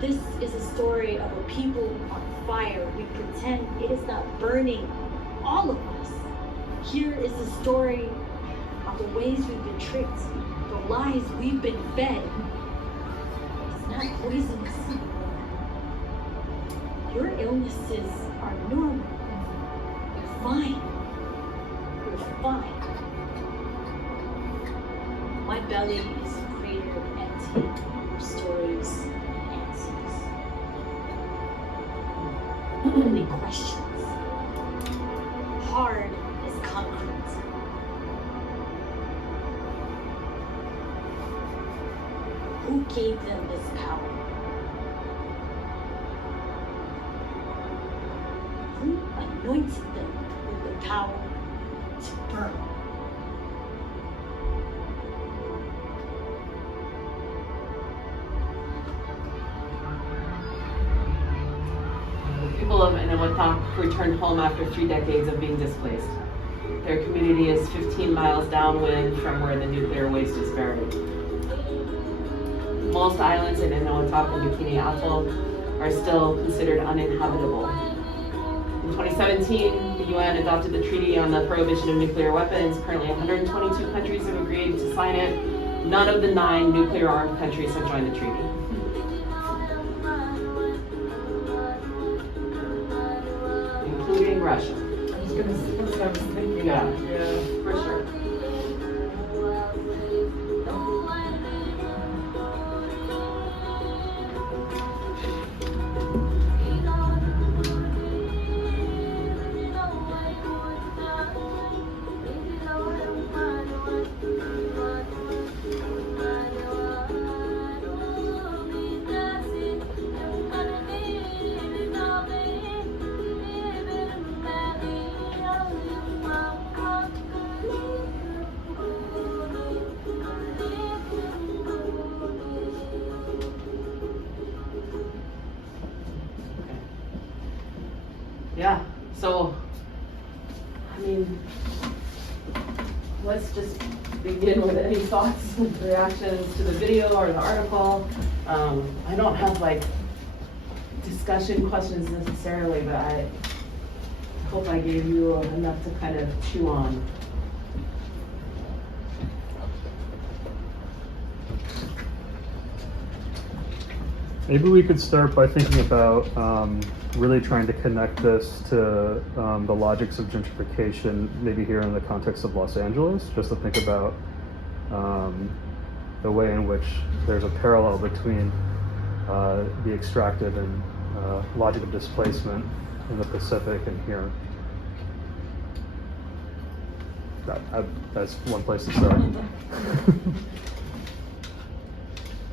This is a story of a people on fire. We pretend it is not burning. all of us. Here is the story of the ways we've been tricked, the lies we've been fed. It's not poisonous anymore. Your illnesses are normal. You're fine. You're fine. My belly is a crater empty of stories and answers. Only questions. Hard as concrete. Who gave them this power? Who anointed them with the power to burn? People of Eniwetok returned home after 3 decades of being displaced. Their community is 15 miles downwind from where the nuclear waste is buried. Most islands in Eniwetok and Bikini Atoll are still considered uninhabitable. In 2017, the UN adopted the Treaty on the Prohibition of Nuclear Weapons. Currently, 122 countries have agreed to sign it. None of the 9 nuclear-armed countries have joined the treaty. Including Russia. I was gonna say, that's what I was thinking. Yeah. Yeah, for sure. Yeah, so, I mean, let's just begin with any thoughts, reactions to the video or the article. I don't have like discussion questions necessarily, but I hope I gave you enough to kind of chew on. Maybe we could start by thinking about really trying to connect this to the logics of gentrification, maybe here in the context of Los Angeles, just to think about the way in which there's a parallel between the extractive and logic of displacement in the Pacific and here. That's one place to start.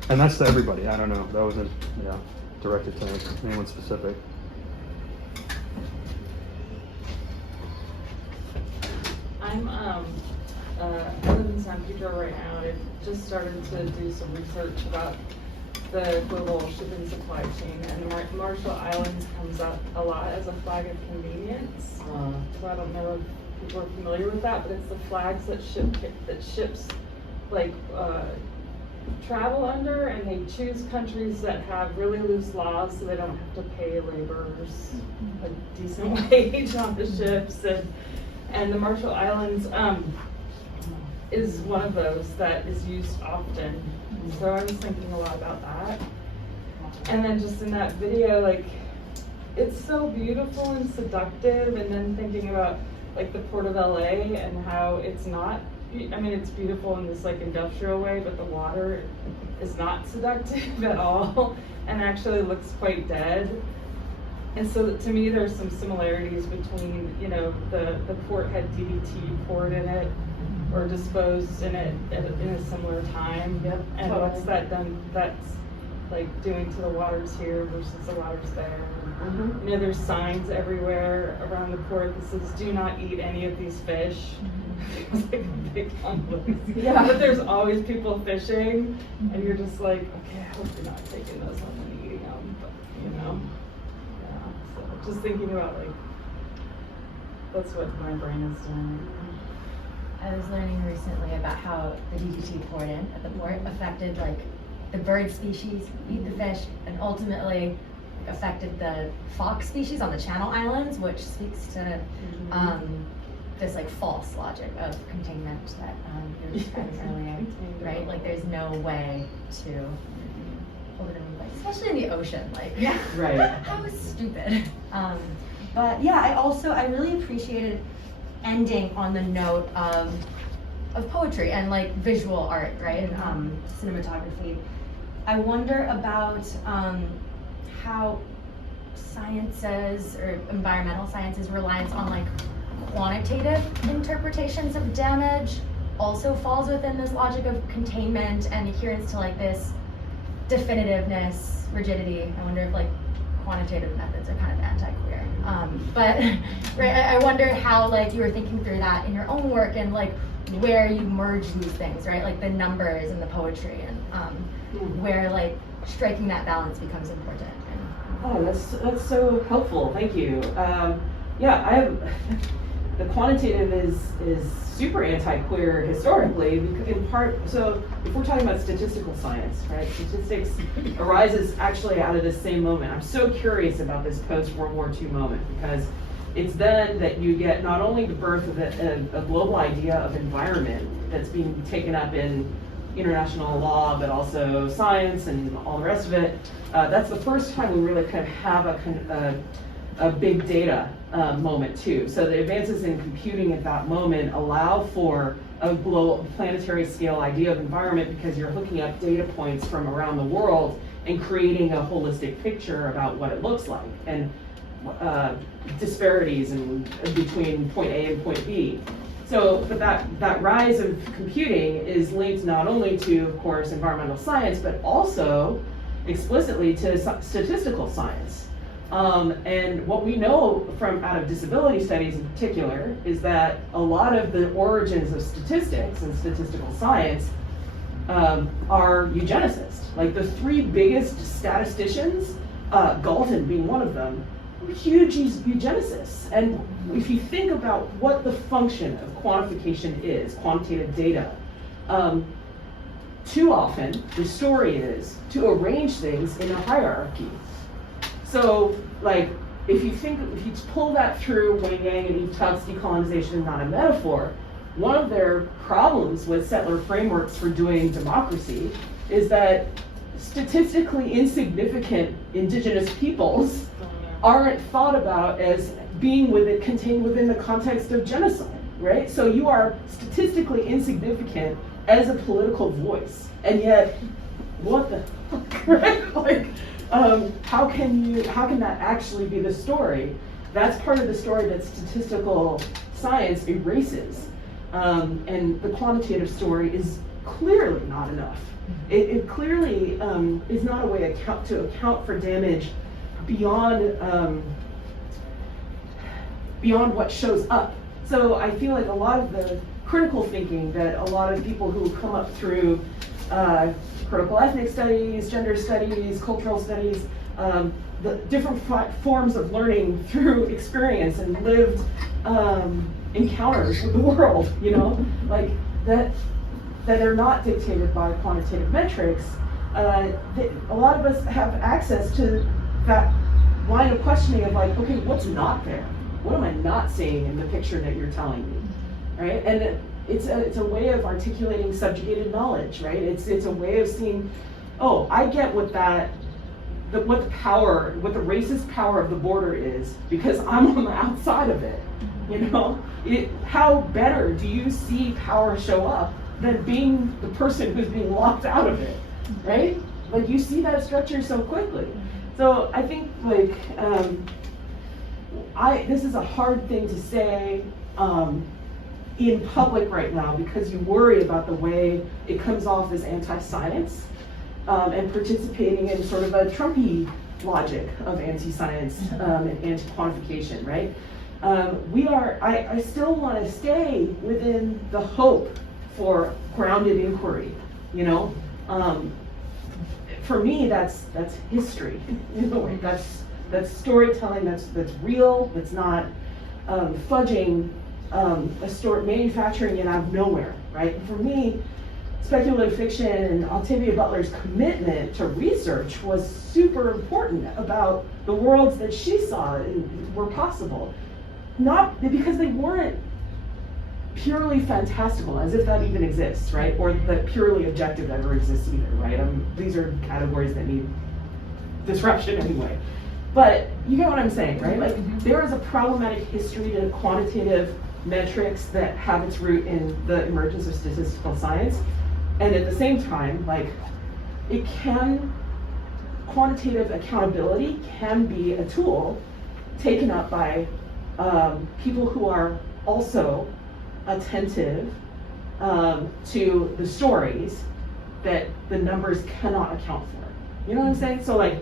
And that's to everybody. I don't know. That wasn't directed to anyone specific. I live in San Pedro right now, and I've just started to do some research about the global shipping supply chain, and the Marshall Islands comes up a lot as a flag of convenience. So I don't know if people are familiar with that, but it's the flags that ships like travel under, and they choose countries that have really loose laws so they don't have to pay laborers a decent wage on the ships, and the Marshall Islands is one of those that is used often. So I was thinking a lot about that. And then just in that video, like, it's so beautiful and seductive, and then thinking about like the Port of LA and how it's not, I mean, it's beautiful in this like industrial way, but the water is not seductive at all and actually looks quite dead. And so to me, there's some similarities between, you know, the port had DDT poured in it or disposed in it in a similar time. Yep. And what's that done, that's like doing to the waters here versus the waters there. Mm-hmm. You know, there's signs everywhere around the port that says, do not eat any of these fish. It's like a big unload. Yeah. But there's always people fishing, and you're just like, okay, I hope you're not taking those home and eating them, but you know. Yeah, so just thinking about like, that's what my brain is doing. I was learning recently about how the DDT poured in at the port affected like the bird species, eat the fish, and ultimately affected the fox species on the Channel Islands, which speaks to this like false logic of containment that you were describing earlier, right? Like there's no way to hold it in place, especially in the ocean. Like, yeah, Right. how stupid. But yeah, I really appreciated ending on the note of poetry and like visual art, right? Cinematography. I wonder about how sciences or environmental sciences reliance on like quantitative interpretations of damage also falls within this logic of containment and adherence to like this definitiveness, rigidity. I wonder if like quantitative methods are kind of anti-queer. But right, I wonder how like you were thinking through that in your own work and like where you merge these things, right? Like the numbers and the poetry and where like striking that balance becomes important. Oh, that's so helpful. Thank you. Yeah, I have. The quantitative is super anti-queer historically, in part. So if we're talking about statistical science, right? Statistics arises actually out of this same moment. I'm so curious about this post-World War II moment because it's then that you get not only the birth of a global idea of environment that's being taken up in international law, but also science and all the rest of it. That's the first time we really kind of have a big data moment too. So the advances in computing at that moment allow for a global planetary scale idea of environment because you're hooking up data points from around the world and creating a holistic picture about what it looks like and disparities between point A and point B. So, but that rise of computing is linked not only to, of course, environmental science, but also explicitly to statistical science. And what we know from out of disability studies in particular is that a lot of the origins of statistics and statistical science are eugenicists. Like the three biggest statisticians, Galton being one of them, were huge eugenicists. And if you think about what the function of quantification is, quantitative data, too often the story is to arrange things in a hierarchy. So, like, if you pull that through Wang Yang and Eve Tuck's decolonization, not a metaphor, one of their problems with settler frameworks for doing democracy is that statistically insignificant indigenous peoples aren't thought about as being contained within the context of genocide, right? So you are statistically insignificant as a political voice, and yet, what the fuck, right? Like, how can that actually be the story? That's part of the story that statistical science erases, and the quantitative story is clearly not enough. It clearly is not a way to account for damage beyond what shows up. So I feel like a lot of the critical thinking that a lot of people who come up through critical ethnic studies, gender studies, cultural studies, the different forms of learning through experience and lived encounters with the world, you know, like that are not dictated by quantitative metrics. A lot of us have access to that line of questioning of like, okay, what's not there? What am I not seeing in the picture that you're telling me, right? And it's a way of articulating subjugated knowledge, right? It's a way of seeing, oh, I get what the racist power of the border is because I'm on the outside of it, you know? How better do you see power show up than being the person who's being locked out of it, right? Like you see that structure so quickly. So I think like, this is a hard thing to say in public right now because you worry about the way it comes off as anti-science and participating in sort of a Trumpy logic of anti-science and anti-quantification, right? I still want to stay within the hope for grounded inquiry, you know? For me, that's history, you know, that's storytelling that's real, that's not fudging a story, manufacturing it out of nowhere, right? And for me, speculative fiction and Octavia Butler's commitment to research was super important about the worlds that she saw were possible. not because they weren't purely fantastical, as if that even exists, right? Or that purely objective ever exists either, right? These are categories that need disruption anyway. But you get what I'm saying, right? Like, there is a problematic history to quantitative metrics that have its root in the emergence of statistical science. And at the same time, like, quantitative accountability can be a tool taken up by people who are also attentive to the stories that the numbers cannot account for. You know what I'm saying? So like,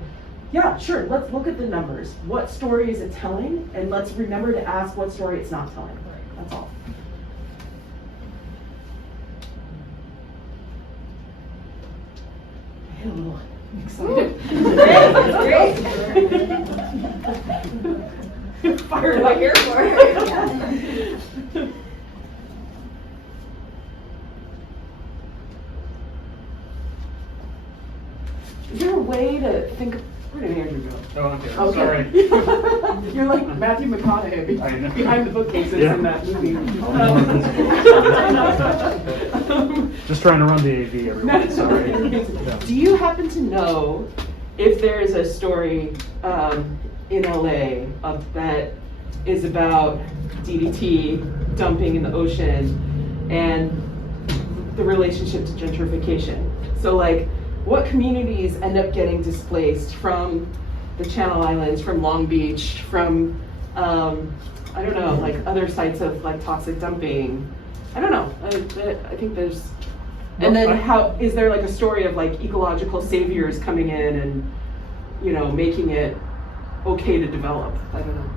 yeah, sure, let's look at the numbers. What story is it telling? And let's remember to ask what story it's not telling. That's all. I get a little excited. Great. Fired up here for it. Is there a way to think of, where did Andrew go? Oh, I'm here. Okay. Sorry. You're like Matthew McConaughey behind the bookcases in that movie. Just trying to run the AV, everyone. Sorry. Do you happen to know if there is a story in LA that is about DDT dumping in the ocean and the relationship to gentrification? So like, what communities end up getting displaced from the Channel Islands, from Long Beach, from, I don't know, like other sites of like toxic dumping? I don't know, I think there's, and then how, is there like a story of like ecological saviors coming in and, you know, making it okay to develop? I don't know.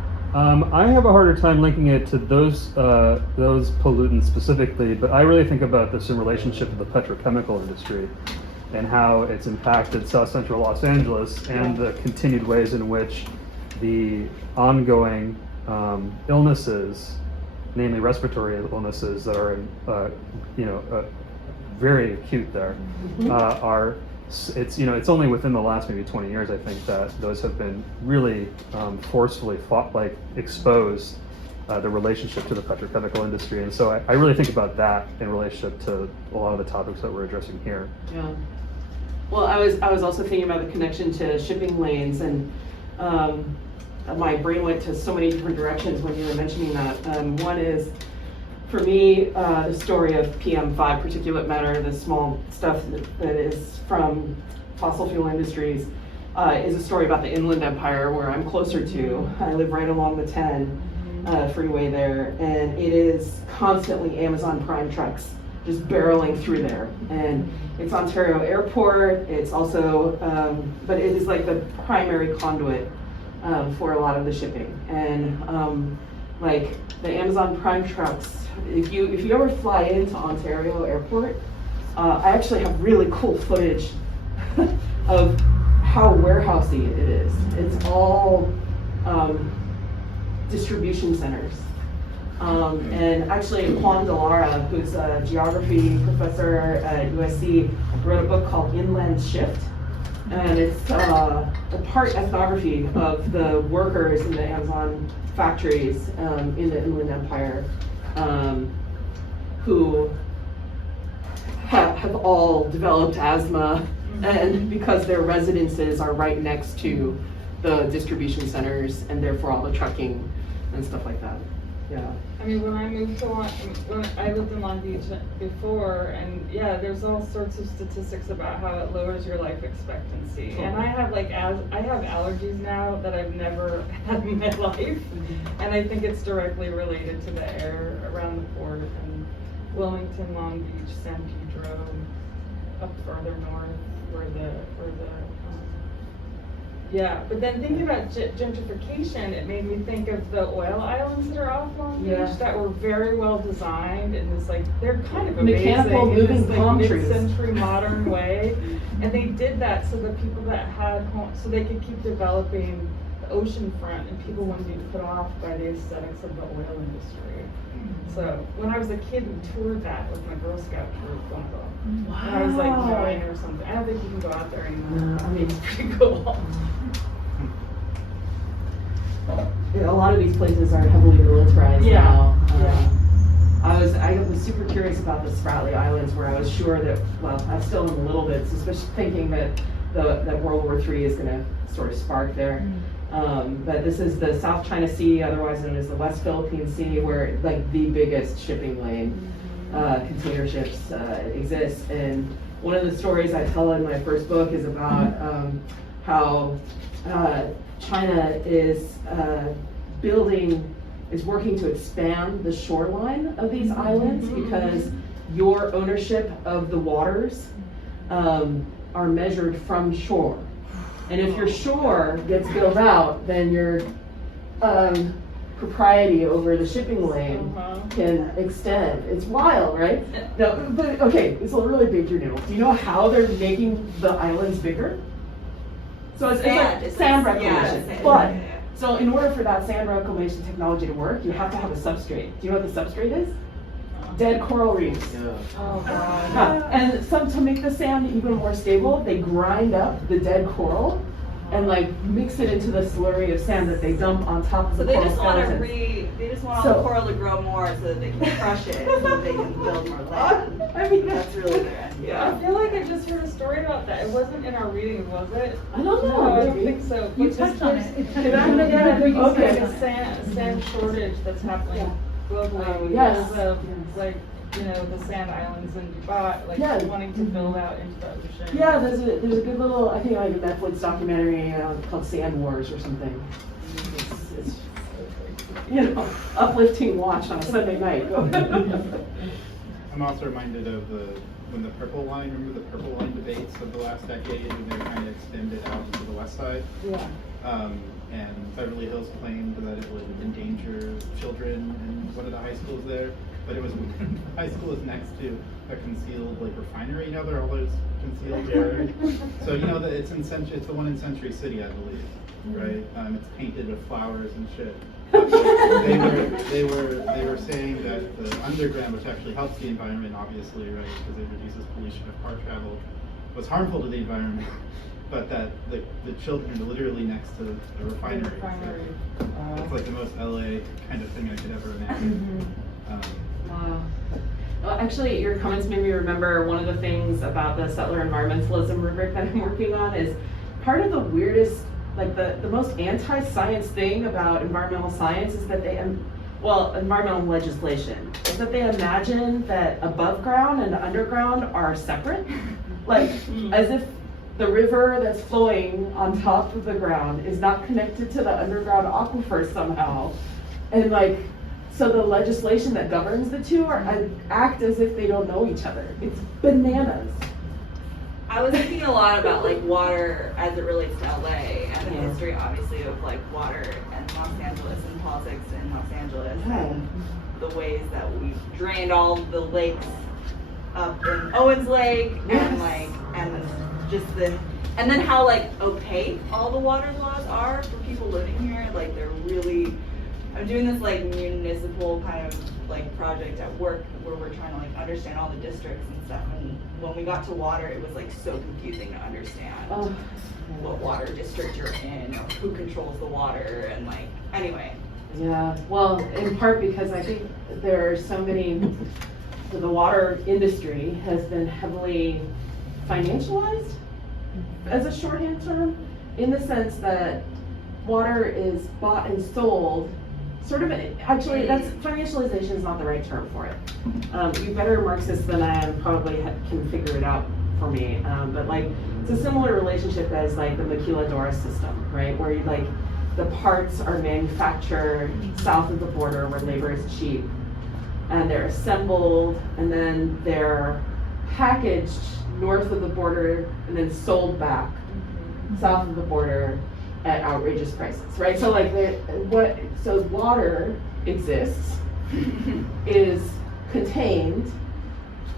I have a harder time linking it to those pollutants specifically, but I really think about this in relationship to the petrochemical industry and how it's impacted South Central Los Angeles and the continued ways in which the ongoing illnesses, namely respiratory illnesses that are, very acute there, are. It's only within the last maybe 20 years, I think, that those have been really forcefully exposed the relationship to the petrochemical industry. And so I really think about that in relationship to a lot of the topics that we're addressing here. Yeah. Well, I was also thinking about the connection to shipping lanes, and my brain went to so many different directions when you were mentioning that. One is, for me, the story of PM5 particulate matter, the small stuff that is from fossil fuel industries, is a story about the Inland Empire, where I'm closer to. I live right along the 10 freeway there, and it is constantly Amazon Prime trucks just barreling through there. And it's Ontario Airport, it's also, but it is like the primary conduit for a lot of the shipping. And like the Amazon Prime trucks, if you ever fly into Ontario Airport, I actually have really cool footage of how warehousey it is. It's all distribution centers. And actually Juan Delara, who's a geography professor at USC, wrote a book called Inland Shift. And it's a part ethnography of the workers in the Amazon factories in the Inland Empire who have all developed asthma, and because their residences are right next to the distribution centers and therefore all the trucking and stuff like that. Yeah. I mean, when I moved to when I lived in Long Beach before, and yeah, there's all sorts of statistics about how it lowers your life expectancy. And I have I have allergies now that I've never had in my life, and I think it's directly related to the air around the port and Wilmington, Long Beach, San Pedro, up further north, where the yeah, but then thinking about gentrification, it made me think of the oil islands that are off Long Beach that were very well designed in this, like, they're kind of amazing mechanical moving in this, palm like, trees. mid-century modern way. And they did that so the people that had homes, so they could keep developing the ocean front, and people wouldn't be put off by the aesthetics of the oil industry. So when I was a kid, we toured that with my Girl Scout troop one of them. Wow. When I was like 9 or something. I don't think you can go out there anymore. No, I mean, it's pretty cool. a lot of these places are heavily militarized Yeah. now. Yeah. I was super curious about the Spratly Islands, where I was sure that, well, I still am a little bit suspicious, thinking that that World War III is going to sort of spark there. But this is the South China Sea, otherwise known as the West Philippine Sea, where like the biggest shipping lane, container ships exist. And one of the stories I tell in my first book is about how China is working to expand the shoreline of these islands because your ownership of the waters are measured from shore. And if your shore gets built out, then your propriety over the shipping lane can extend. It's wild, right? No, but okay, it's a really big renewal. Do you know how they're making the islands bigger? So it's like sand reclamation. But so in order for that sand reclamation technology to work, you have to have a substrate. Do you know what the substrate is? Dead coral reefs. Oh god. And to make the sand even more stable, they grind up the dead coral and like mix it into the slurry of sand that they dump on top of the coral skeletons. They just want all the coral to grow more so that they can crush it, so that they can build more land. I mean, that's really their end. I feel like I just heard a story about that. It wasn't in our reading, was it? I don't know. No, I don't think so. You touched on it. Okay. Sand shortage that's happening globally. Yes. Because of like, you know, the sand islands in Dubai, like wanting to build out into the ocean. Yeah, there's a good little, I think like a Netflix documentary called Sand Wars or something. It's you know, uplifting watch on a Sunday night. I'm also reminded of when the Purple Line, remember the Purple Line debates of the last decade, when they were trying to extend it out to the west side? Yeah. And Beverly Hills claimed that it would endanger children in one of the high schools there, but it was high school is next to a concealed like refinery. You know, there are all those concealed areas. So you know that it's the one in Century City, I believe, right? It's painted with flowers and shit. They were saying that the underground, which actually helps the environment, obviously, right, because it reduces pollution of car travel, was harmful to the environment, but that the children are literally next to the refinery. So it's like the most LA kind of thing I could ever imagine. Wow. Well, actually, your comments made me remember one of the things about the settler environmentalism rubric that I'm working on is part of the weirdest, like the most anti-science thing about environmental science is that environmental legislation, is that they imagine that above ground and underground are separate. Like, as if the river that's flowing on top of the ground is not connected to the underground aquifer somehow. And like, so the legislation that governs the two act as if they don't know each other. It's bananas. I was thinking a lot about like water as it relates to LA and the history, obviously, of like water and Los Angeles and politics in Los Angeles and the ways that we've drained all the lakes up in Owens Lake and then how like opaque all the water laws are for people living here. Like they're really. I'm doing this like municipal kind of like project at work where we're trying to like understand all the districts and stuff. And when we got to water, it was like so confusing to understand what water district you're in or who controls the water and like anyway. Yeah, well, in part because I think there are so many. The water industry has been heavily financialized as a shorthand term, in the sense that water is bought and sold. Sort of, actually, that's financialization is not the right term for it. You better Marxist than I am probably can figure it out for me. But like, it's a similar relationship as like the maquiladora system, right? Where you like, the parts are manufactured south of the border where labor is cheap, and they're assembled, and then they're packaged north of the border, and then sold back south of the border at outrageous prices, right? So like so water exists, is contained,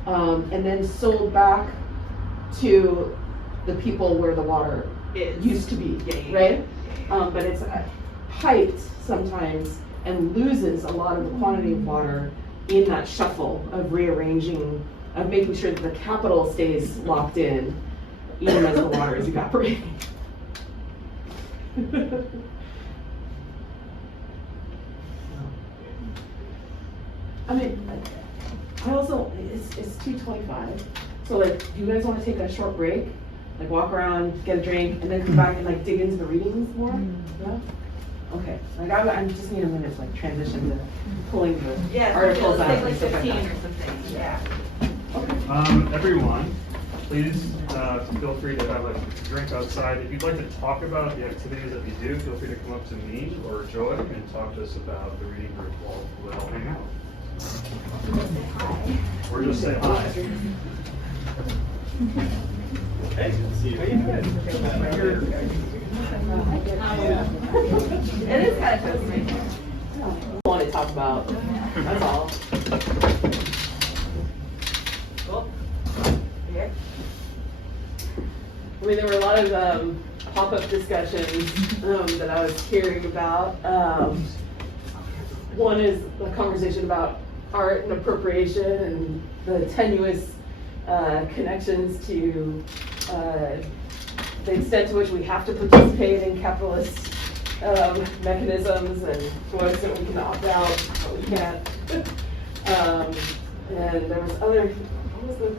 and then sold back to the people where the water used to be, right? But it's piped sometimes and loses a lot of the quantity of water in that shuffle of rearranging, of making sure that the capital stays locked in, even as the water is evaporating. I mean, I also, it's 2:25, so like, do you guys want to take a short break? Like walk around, get a drink, and then come back and like dig into the readings more? Yeah? Okay, like I just need a minute to like transition to pulling the articles out. Take like and stuff 15 that. or something. Yeah. Everyone, please feel free to have a drink outside. If you'd like to talk about the activities that we do, feel free to come up to me or Joy and talk to us about the reading group while we'll all hang out. Or just say hi. Hey, good to see you. How you doing? It is kind of close to me. I want to talk about, that's all. Cool. Here. I mean, there were a lot of pop-up discussions that I was hearing about. One is a conversation about art and appropriation and the tenuous connections to the extent to which we have to participate in capitalist mechanisms and what is it we can opt out, what we can't. And there was what was the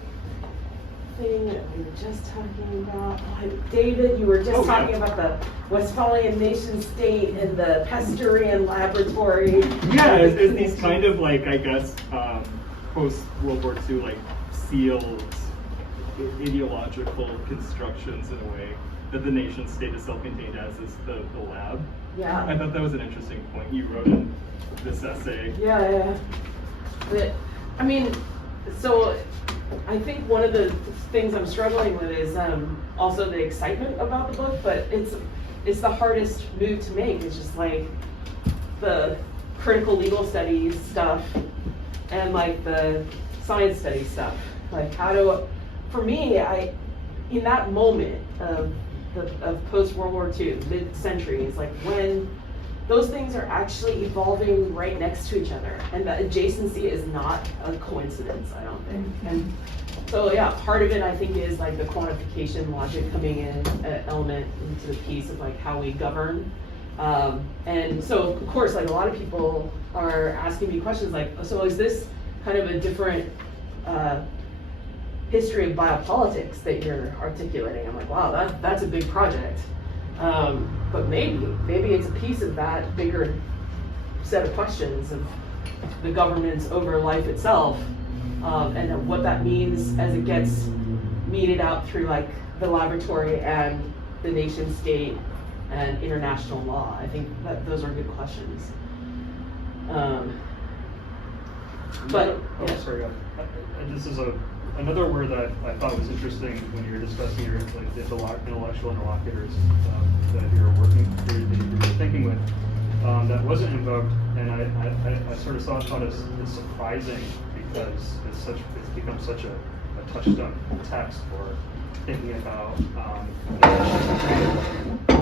thing that we were just talking about? Oh, David, you were just talking about the Westphalian nation state and the Pastorian laboratory. Yeah, it's these kind of like, I guess, post-World War II, like sealed ideological constructions in a way that the nation state is self-contained as is the lab. Yeah. I thought that was an interesting point you wrote in this essay. Yeah. But, I mean, so I think one of the things I'm struggling with is also the excitement about the book, but it's the hardest move to make. It's just like the critical legal studies stuff and like the science studies stuff. Like for me, in that moment of post-World War II, mid-centuries, like when those things are actually evolving right next to each other, and the adjacency is not a coincidence, I don't think. And so yeah, part of it I think is like the quantification logic coming in, element into the piece of like how we govern. And so of course, like a lot of people are asking me questions like, so is this kind of a different history of biopolitics that you're articulating? I'm like, wow, that's a big project. But maybe it's a piece of that bigger set of questions of the governance over life itself, and what that means as it gets meted out through like the laboratory and the nation state and international law. I think that those are good questions. This is another word that I thought was interesting when you were discussing your like the intellectual interlocutors that you're thinking with. That wasn't invoked, and I sort of thought it's surprising because it's become such a touchstone text for thinking about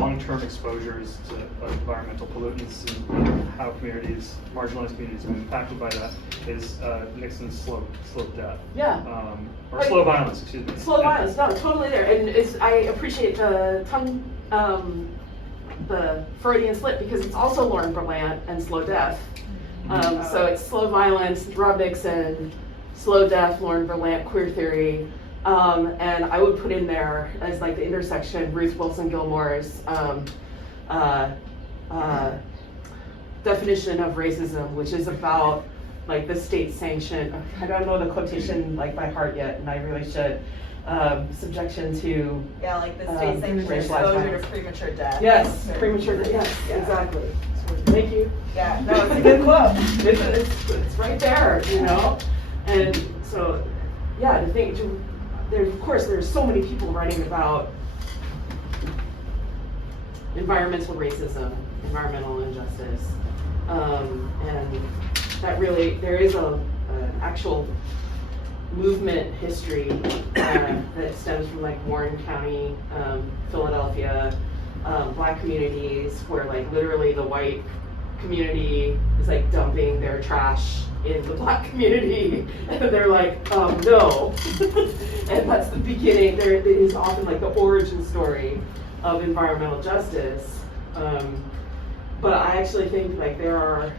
long-term exposures to environmental pollutants and how communities, marginalized communities, are impacted by that. Is Nixon's slow death? Yeah. Or slow violence, excuse me. Slow violence, no, totally there. And I appreciate the Freudian slip because it's also Lauren Berlant and slow death. So it's slow violence, Rob Nixon, slow death, Lauren Berlant, queer theory. And I would put in there as like the intersection Ruth Wilson Gilmore's definition of racism, which is about like the state sanctioned, I don't know the quotation like by heart yet, and I really should, subjection to like the state sanctioned exposure to premature death. Yes, premature death, yes, exactly. Thank you. Yeah, no, it's a good quote. It's right there, you know? And so, yeah, to think, of course, there's so many people writing about environmental racism, environmental injustice, and that really, there is an actual movement history that stems from like Warren County, Philadelphia, Black communities where like literally the white community is like dumping their trash in the Black community, and they're like, no. And that's the beginning. There it is often like the origin story of environmental justice. But I actually think like there are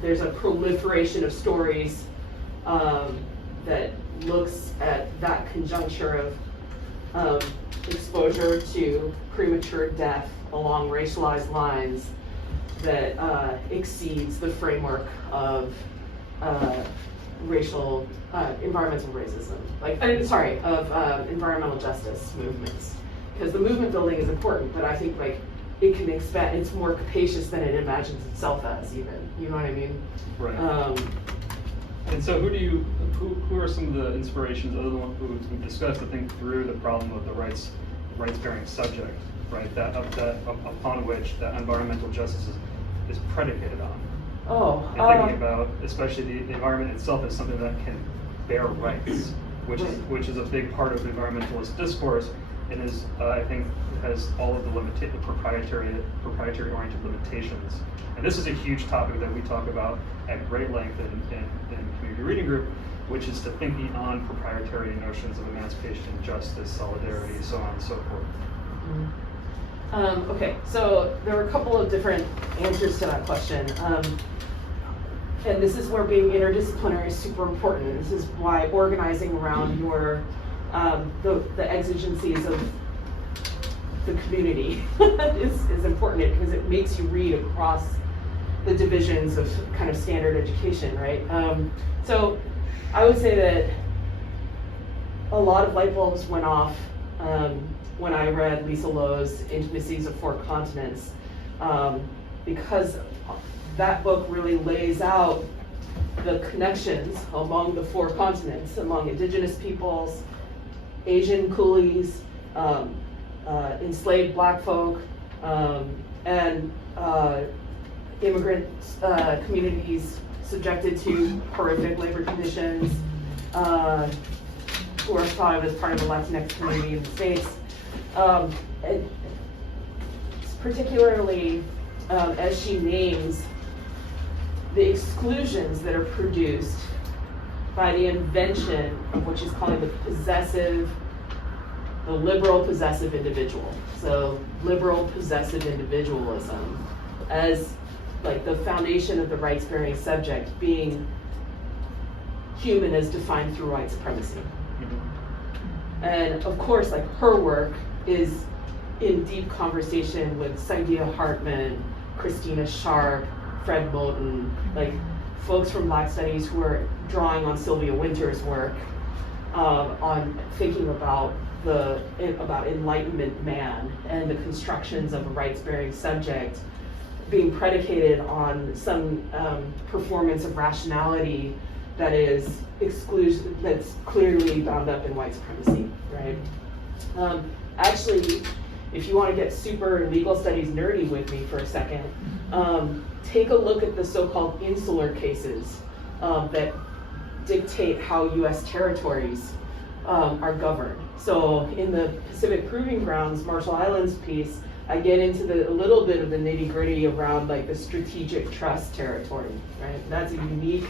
there's a proliferation of stories that looks at that conjuncture of exposure to premature death along racialized lines that exceeds the framework of environmental racism, of environmental justice movements. Because the movement building is important, but I think like it can expand, it's more capacious than it imagines itself as even, you know what I mean? Right. And so who are some of the inspirations other than what we've discussed to think through the problem of the rights-bearing subject, right? That upon which that environmental justice is predicated on. And thinking about, especially the environment itself as something that can bear rights, which is a big part of the environmentalist discourse, and is I think has all of the proprietary-oriented limitations. And this is a huge topic that we talk about at great length in community reading group, which is to think beyond proprietary notions of emancipation, justice, solidarity, so on and so forth. Okay, so there were a couple of different answers to that question. And this is where being interdisciplinary is super important. This is why organizing around your the exigencies of the community is important, because it makes you read across the divisions of kind of standard education, right? So I would say that a lot of light bulbs went off when I read Lisa Lowe's Intimacies of Four Continents, because that book really lays out the connections among the four continents, among indigenous peoples, Asian coolies, enslaved black folk, and immigrant communities subjected to horrific labor conditions, who are thought of as part of the Latinx community in the States. Particularly as she names the exclusions that are produced by the invention of what she's calling the liberal possessive individual. So liberal possessive individualism as like the foundation of the rights-bearing subject being human as defined through white supremacy. And of course, like her work is in deep conversation with Saidiya Hartman, Christina Sharp, Fred Moulton, like folks from Black Studies who are drawing on Sylvia Wynter's work on thinking about Enlightenment man and the constructions of a rights-bearing subject being predicated on some performance of rationality that is that's clearly bound up in white supremacy, right? Actually, if you want to get super legal studies nerdy with me for a second, take a look at the so-called insular cases that dictate how U.S. territories are governed. So in the Pacific Proving Grounds, Marshall Islands piece, I get into a little bit of the nitty-gritty around like the strategic trust territory, right? That's a unique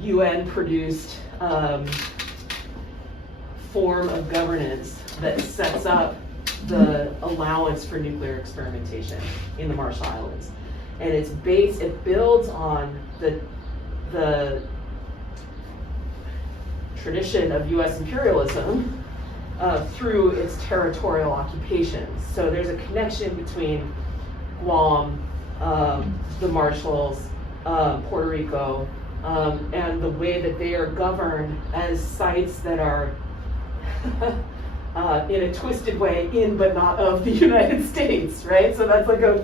UN-produced form of governance that sets up the allowance for nuclear experimentation in the Marshall Islands. And it builds on the tradition of US imperialism through its territorial occupations. So there's a connection between Guam, the Marshalls, Puerto Rico, and the way that they are governed as sites that are in a twisted way in but not of the United States, right? So that's like a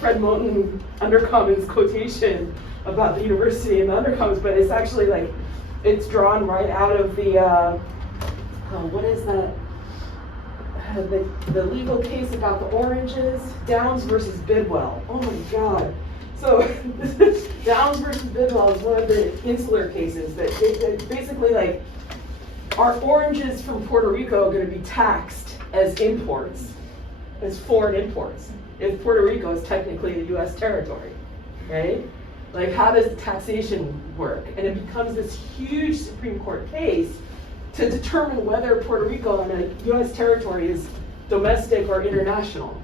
Fred Moulton Undercommons quotation about the university and the Undercommons, but it's actually like, it's drawn right out of the, what is that? The legal case about the oranges, Downs versus Bidwell. Oh my God. So Downs versus Bidwell is one of the insular cases that basically like, are oranges from Puerto Rico going to be taxed as imports, as foreign imports, if Puerto Rico is technically a US territory, right? Like, how does taxation work? And it becomes this huge Supreme Court case to determine whether Puerto Rico in a US territory is domestic or international.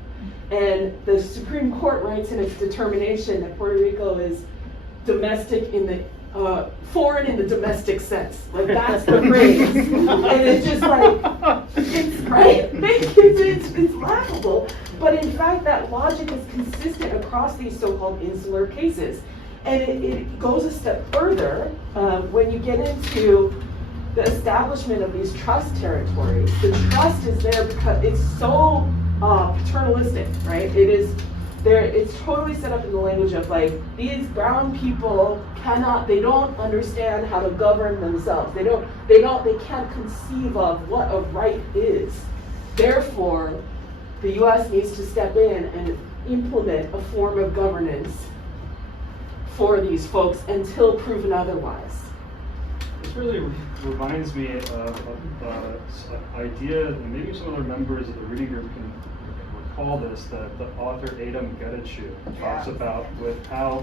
And the Supreme Court writes in its determination that Puerto Rico is domestic in the foreign in the domestic sense. Like that's the phrase, and it's just like it's right. It's laughable, but in fact that logic is consistent across these so-called insular cases, and it goes a step further when you get into the establishment of these trust territories. The trust is there because it's so paternalistic, right? It is. It's totally set up in the language of like, these brown people they don't understand how to govern themselves. They can't conceive of what a right is. Therefore, the US needs to step in and implement a form of governance for these folks until proven otherwise. This really reminds me of an idea, and maybe some other members of the reading group can recall this, that the author Adam Getachew talks about with how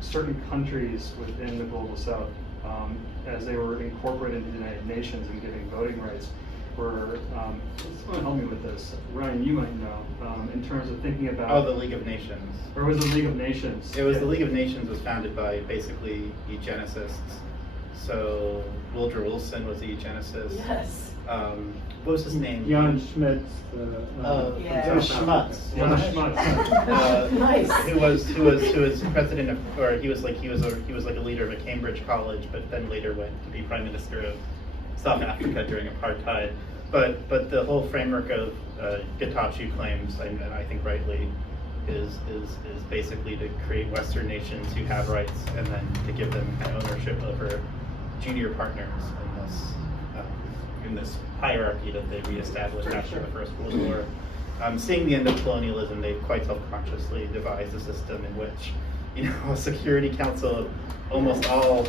certain countries within the Global South, as they were incorporated into the United Nations and giving voting rights, were, someone help me with this, Ryan, you might know, in terms of thinking about... Oh, the League of Nations. Or was it the League of Nations? It was the League of Nations was founded by basically eugenicists. So Woodrow Wilson was a eugenicist. Yes. What was his name? Jan Schmitz. Schmutz. Jan Schmutz. Nice. Who was president of, or he was like a leader of a Cambridge college, but then later went to be prime minister of South Africa during apartheid. But the whole framework of Getachew claims, and I think rightly, is basically to create Western nations who have rights, and then to give them ownership over junior partners in this hierarchy that they reestablished after the First World War. Seeing the end of colonialism, they quite self-consciously devised a system in which, a Security Council of almost all,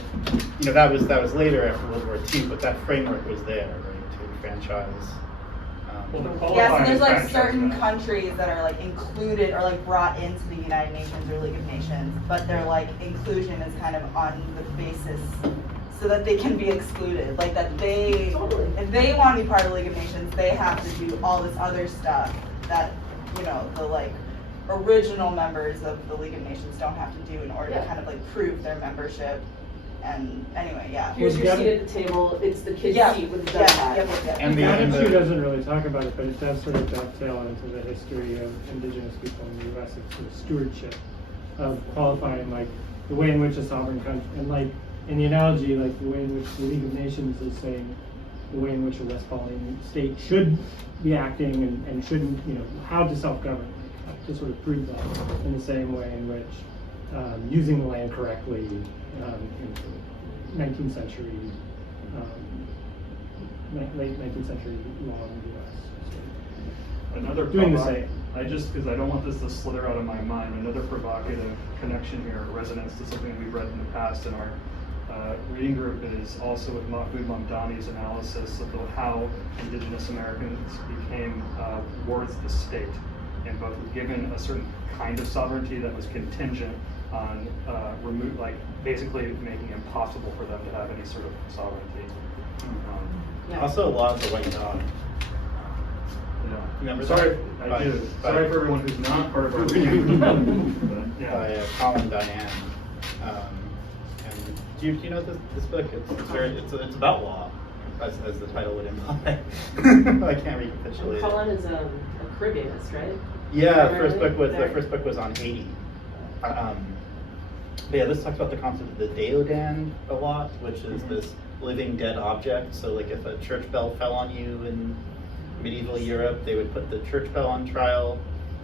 that was later after World War II, but that framework was there, right, to enfranchise. So there's like certain countries that are like included or like brought into the United Nations or League of Nations, but their like inclusion is kind of on the basis so that they can be excluded. Like that if they want to be part of the League of Nations, they have to do all this other stuff that, the like original members of the League of Nations don't have to do in order to kind of like prove their membership. And anyway, Here's your seat at the table. It's the kid's seat with the dove hat. And the Getachew doesn't really talk about it, but it does sort of dovetail into the history of indigenous people in the U.S. of sort of stewardship, of qualifying like the way in which a sovereign country, and like in the analogy, like the way in which the League of Nations is saying the way in which a Westphalian state should be acting and shouldn't, how to self-govern, like, to sort of prove that in the same way in which using the land correctly in 19th century, late 19th century law in the U.S. Another doing the same. Because I don't want this to slither out of my mind, another provocative connection here, resonance to something we've read in the past in our reading group is also with Mahmoud Mamdani's analysis of how indigenous Americans became wards of the state, and both were given a certain kind of sovereignty that was contingent on basically making it impossible for them to have any sort of sovereignty. Also, a lot of the white dog. Remember Sorry, that? I do. Sorry for everyone who's not part of our reading group. By Colin Diane. And do you know this book? It's about law, as the title would imply. I can't recapitulate. Colin is a Caribbeanist, right? Yeah, the first book was on Haiti. This talks about the concept of the deodan a lot, which is this living dead object. So like if a church bell fell on you in medieval Europe, they would put the church bell on trial.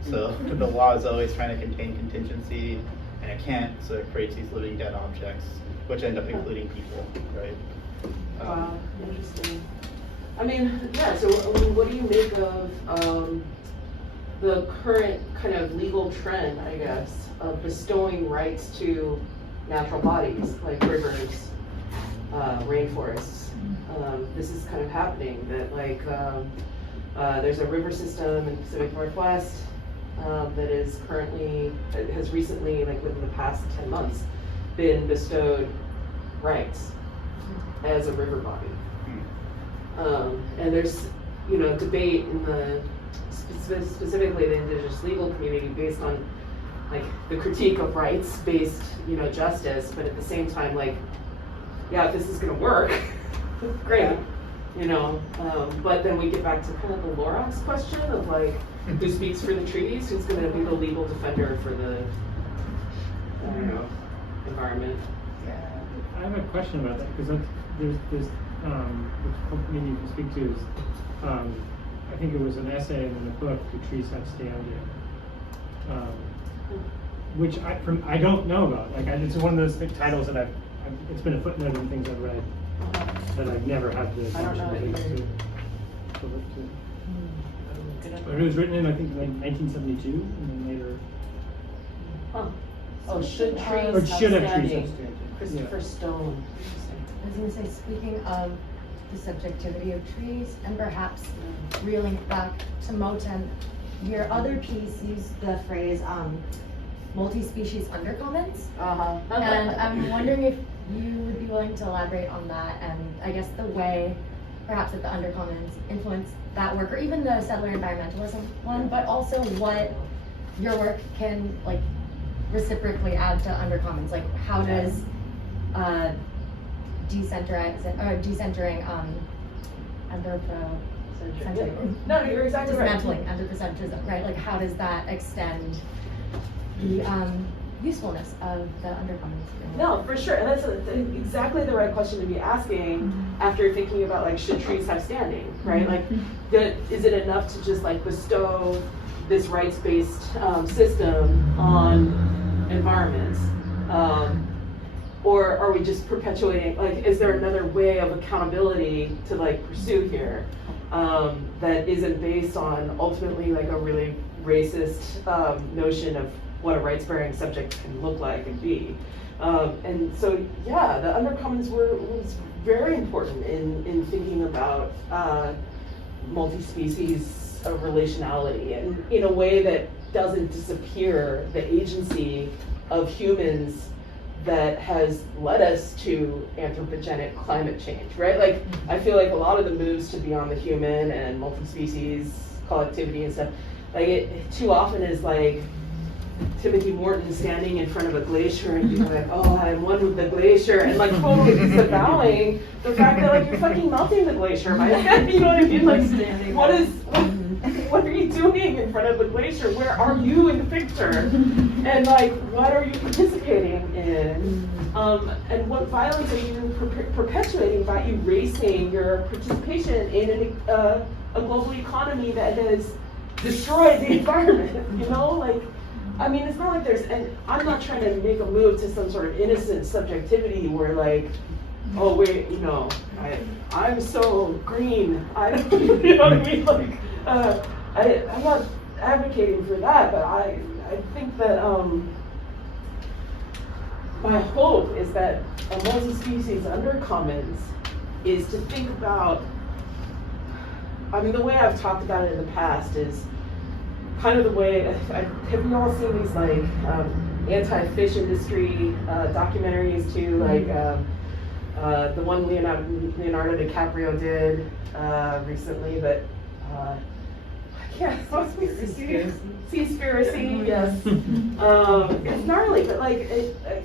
So the law is always trying to contain contingency, and it can't, so it creates these living dead objects, which end up including people, right? Wow, interesting. So what do you make of the current kind of legal trend, I guess, of bestowing rights to natural bodies like rivers, rainforests? This is kind of happening that there's a river system in the Pacific Northwest that has recently, within the past 10 months, been bestowed rights as a river body. And there's, debate in the specifically the indigenous legal community based on like the critique of rights-based, you know, justice, but at the same time, like, yeah, if this is gonna work, great, you know. But then we get back to kind of the Lorax question of like, who speaks for the trees? Who's gonna be the legal defender for the, I don't know, environment? I have a question about that, because there's which maybe you can speak to is, I think it was an essay and then a book, The Trees Have Standing, which I don't know about. Like, it's one of those titles that it's been a footnote in things I've read that I've never had the opportunity to look to. But it was written in, I think, like 1972, and then later. Oh, should trees Or have should have trees standing? have standing. Christopher Stone. I was going to say, speaking of the subjectivity of trees, and perhaps reeling back to Moten, your other piece used the phrase multi-species undercommons. And I'm wondering if you would be willing to elaborate on that, and I guess the way perhaps that the undercommons influence that work, or even the settler environmentalism one, but also what your work can like reciprocally add to undercommons. Like, how does decentering No, you're exactly right. dismantling anthropocentrism, right? Like, how does that extend the usefulness of the undercommons? No, for sure, and that's exactly the right question to be asking after thinking about like, should trees have standing, right? Like, is it enough to just like bestow this rights-based system on environments? Or are we just perpetuating, like, is there another way of accountability to like pursue here that isn't based on ultimately like a really racist notion of what a rights-bearing subject can look like and be? And so, yeah, the undercommons was very important in thinking about multi-species relationality, and in a way that doesn't disappear the agency of humans that has led us to anthropogenic climate change, right? Like, I feel like a lot of the moves to beyond the human and multi-species collectivity and stuff, like, it too often is like Timothy Morton standing in front of a glacier and being like, oh, I'm one with the glacier, and like totally disavowing the fact that like you're fucking melting the glacier, man. You know what I mean? Like, what are you doing in front of the glacier? Where are you in the picture? And like, what are you participating in? And what violence are you perpetuating by erasing your participation in a global economy that has destroyed the environment? You know, like, I mean, it's not like there's, and I'm not trying to make a move to some sort of innocent subjectivity where like, oh wait, you know, I'm so green. I don't, you know what I mean? Like, I'm not advocating for that, but I think that my hope is that a multi-species undercommons is to think about, I mean, the way I've talked about it in the past is kind of the way, have you all seen these like anti-fish industry documentaries too? Like the one Leonardo DiCaprio did recently, but it's supposed to be Seaspiracy, yes. It's gnarly, but like,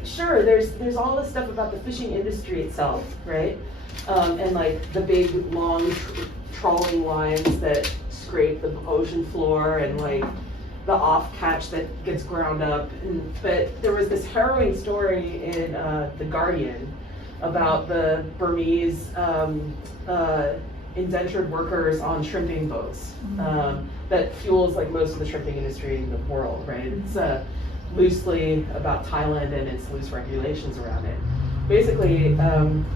sure, there's all this stuff about the fishing industry itself, right? And like the big long trawling lines that scrape the ocean floor, and like the off catch that gets ground up. But there was this harrowing story in The Guardian about the Burmese indentured workers on shrimping boats that fuels like most of the shrimping industry in the world, right? It's loosely about Thailand and its loose regulations around it. Basically,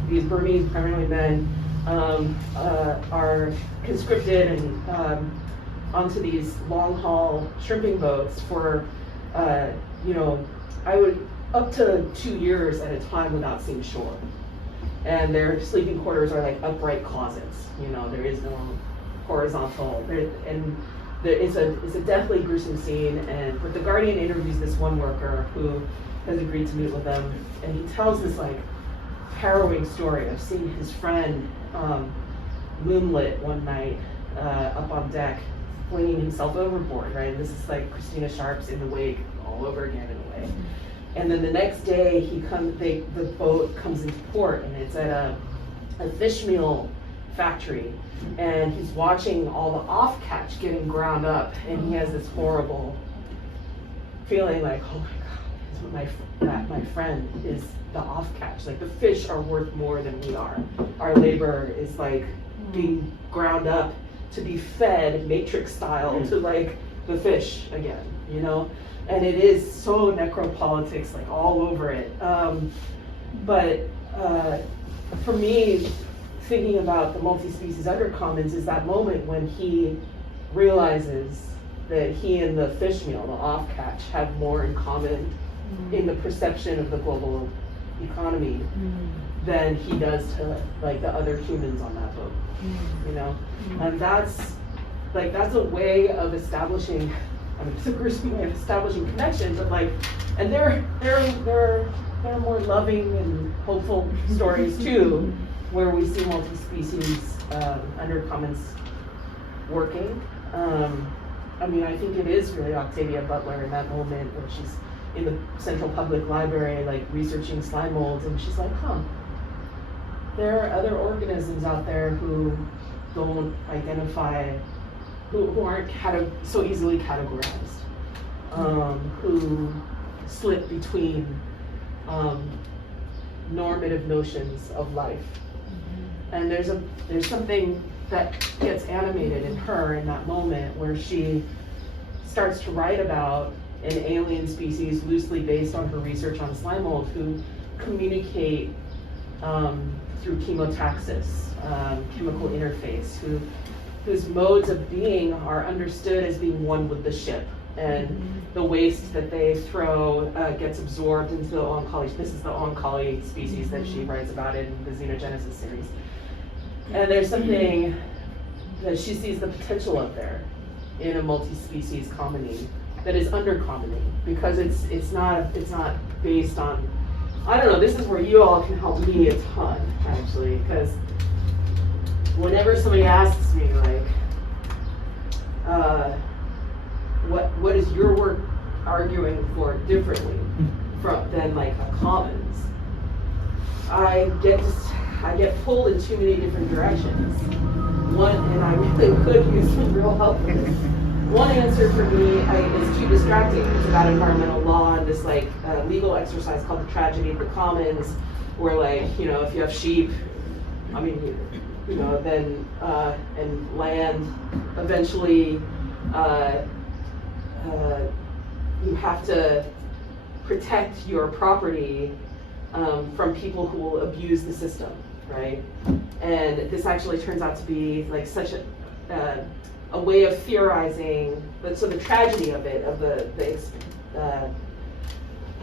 these Burmese, primarily men, are conscripted and onto these long haul shrimping boats for, up to 2 years at a time without seeing shore. And their sleeping quarters are like upright closets. You know, there is no horizontal. It's a deathly gruesome scene. But The Guardian interviews this one worker who has agreed to meet with them, and he tells this like harrowing story of seeing his friend moonlit one night up on deck, flinging himself overboard, right? And this is like Christina Sharp's In the Wake all over again in a way. And then the next day the boat comes into port, and it's at a fish meal factory, and he's watching all the off catch getting ground up, and he has this horrible feeling like, oh my God, my friend is the off catch. Like the fish are worth more than we are. Our labor is like being ground up to be fed matrix style to like the fish again, you know? And it is so necropolitics, like all over it. But for me, thinking about the multi-species undercommons is that moment when he realizes that he and the fish meal, the off catch, have more in common in the perception of the global economy than he does to like the other humans on that boat, you know? And that's a way of establishing, I mean, it's a gruesome way of establishing connections, but like, and there are more loving and hopeful stories too, where we see multi-species undercommons working. I mean, I think it is really Octavia Butler in that moment where she's in the Central Public Library, like researching slime molds, and she's like, there are other organisms out there who don't identify, who aren't so easily categorized, who slip between normative notions of life. And there's something that gets animated in her in that moment where she starts to write about an alien species loosely based on her research on slime mold who communicate through chemotaxis, chemical interface, whose modes of being are understood as being one with the ship. And the waste that they throw gets absorbed into the Oncology. This is the Oncology species that she writes about in the Xenogenesis series. And there's something that she sees the potential of there in a multi-species comedy that is undercommoning, because it's not based on, I don't know, this is where you all can help me a ton, actually, because whenever somebody asks me, like, what is your work arguing for differently than like a commons, I get pulled in too many different directions. One, and I really could use some real help with this. One answer for me is too distracting. It's about environmental law and this like legal exercise called the tragedy of the commons, where like, you know, if you have sheep, I mean, you know, then and land, eventually you have to protect your property from people who will abuse the system, right? And this actually turns out to be like such a way of theorizing. So the tragedy of it, of the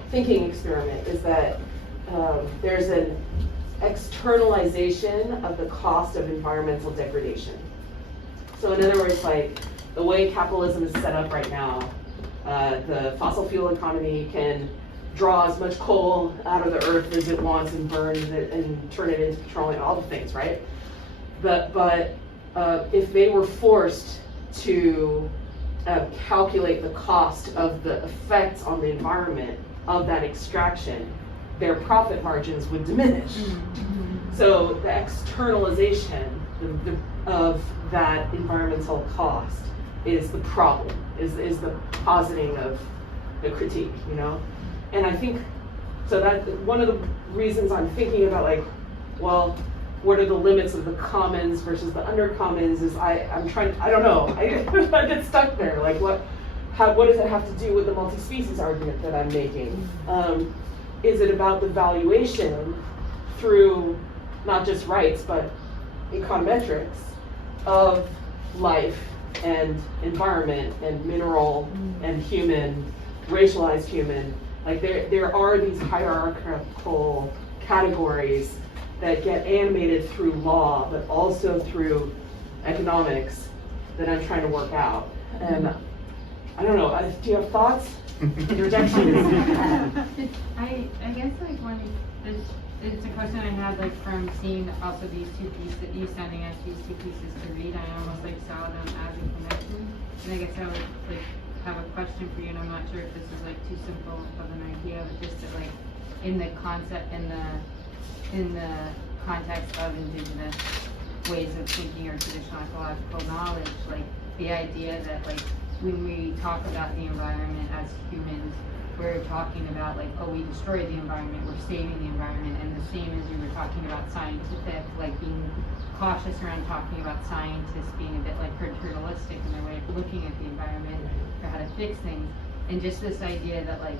thinking experiment, is that there's an externalization of the cost of environmental degradation. So in other words, like the way capitalism is set up right now, the fossil fuel economy can draw as much coal out of the earth as it wants and burn it and turn it into petroleum, all the things, right? But if they were forced to calculate the cost of the effects on the environment of that extraction, their profit margins would diminish. So the externalization of that environmental cost is the problem, is the positing of the critique, you know? And I think, so that one of the reasons I'm thinking about like, well, what are the limits of the commons versus the undercommons is I'm trying, I don't know, I get stuck there. Like what does it have to do with the multi-species argument that I'm making? Is it about the valuation through not just rights, but econometrics of life and environment and mineral and human, racialized human? Like there are these hierarchical categories that get animated through law, but also through economics that I'm trying to work out. And I don't know, do you have thoughts? Interjections? I guess like it's a question I had like from seeing also these two pieces, you sending us these two pieces to read. I almost like saw them as a connection. and I guess I would like have a question for you, and I'm not sure if this is like too simple of an idea, but just that like in the concept, in the context of indigenous ways of thinking or traditional ecological knowledge, like the idea that like when we talk about the environment as humans, we're talking about like, oh, we destroyed the environment, we're saving the environment, and the same as you were talking about scientific, like being cautious around talking about scientists being a bit like paternalistic in their way of looking at the environment or how to fix things, and just this idea that like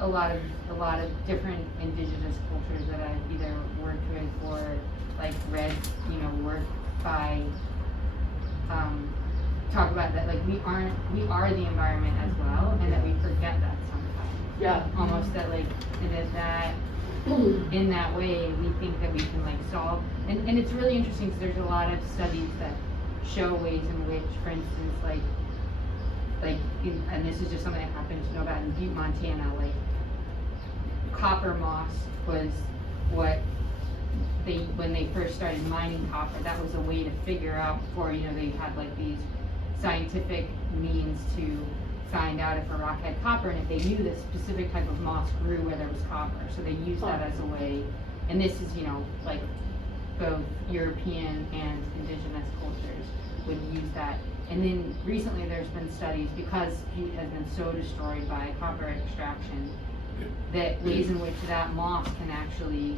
a lot of different indigenous cultures that I've either worked with or like read, work by talk about that like we are the environment as well, and that we forget that sometimes. Yeah. Almost that like that in that way we think that we can like solve, and it's really interesting because there's a lot of studies that show ways in which, for instance, and this is just something I happen to know about in Butte, Montana, like copper moss was what when they first started mining copper, that was a way to figure out before, they had like these scientific means to find out if a rock had copper, and if they knew this specific type of moss grew where there was copper. So they used that as a way, and this is, like both European and indigenous cultures would use that. And then recently there's been studies, because Butte has been so destroyed by copper extraction, that ways in which that moss can actually,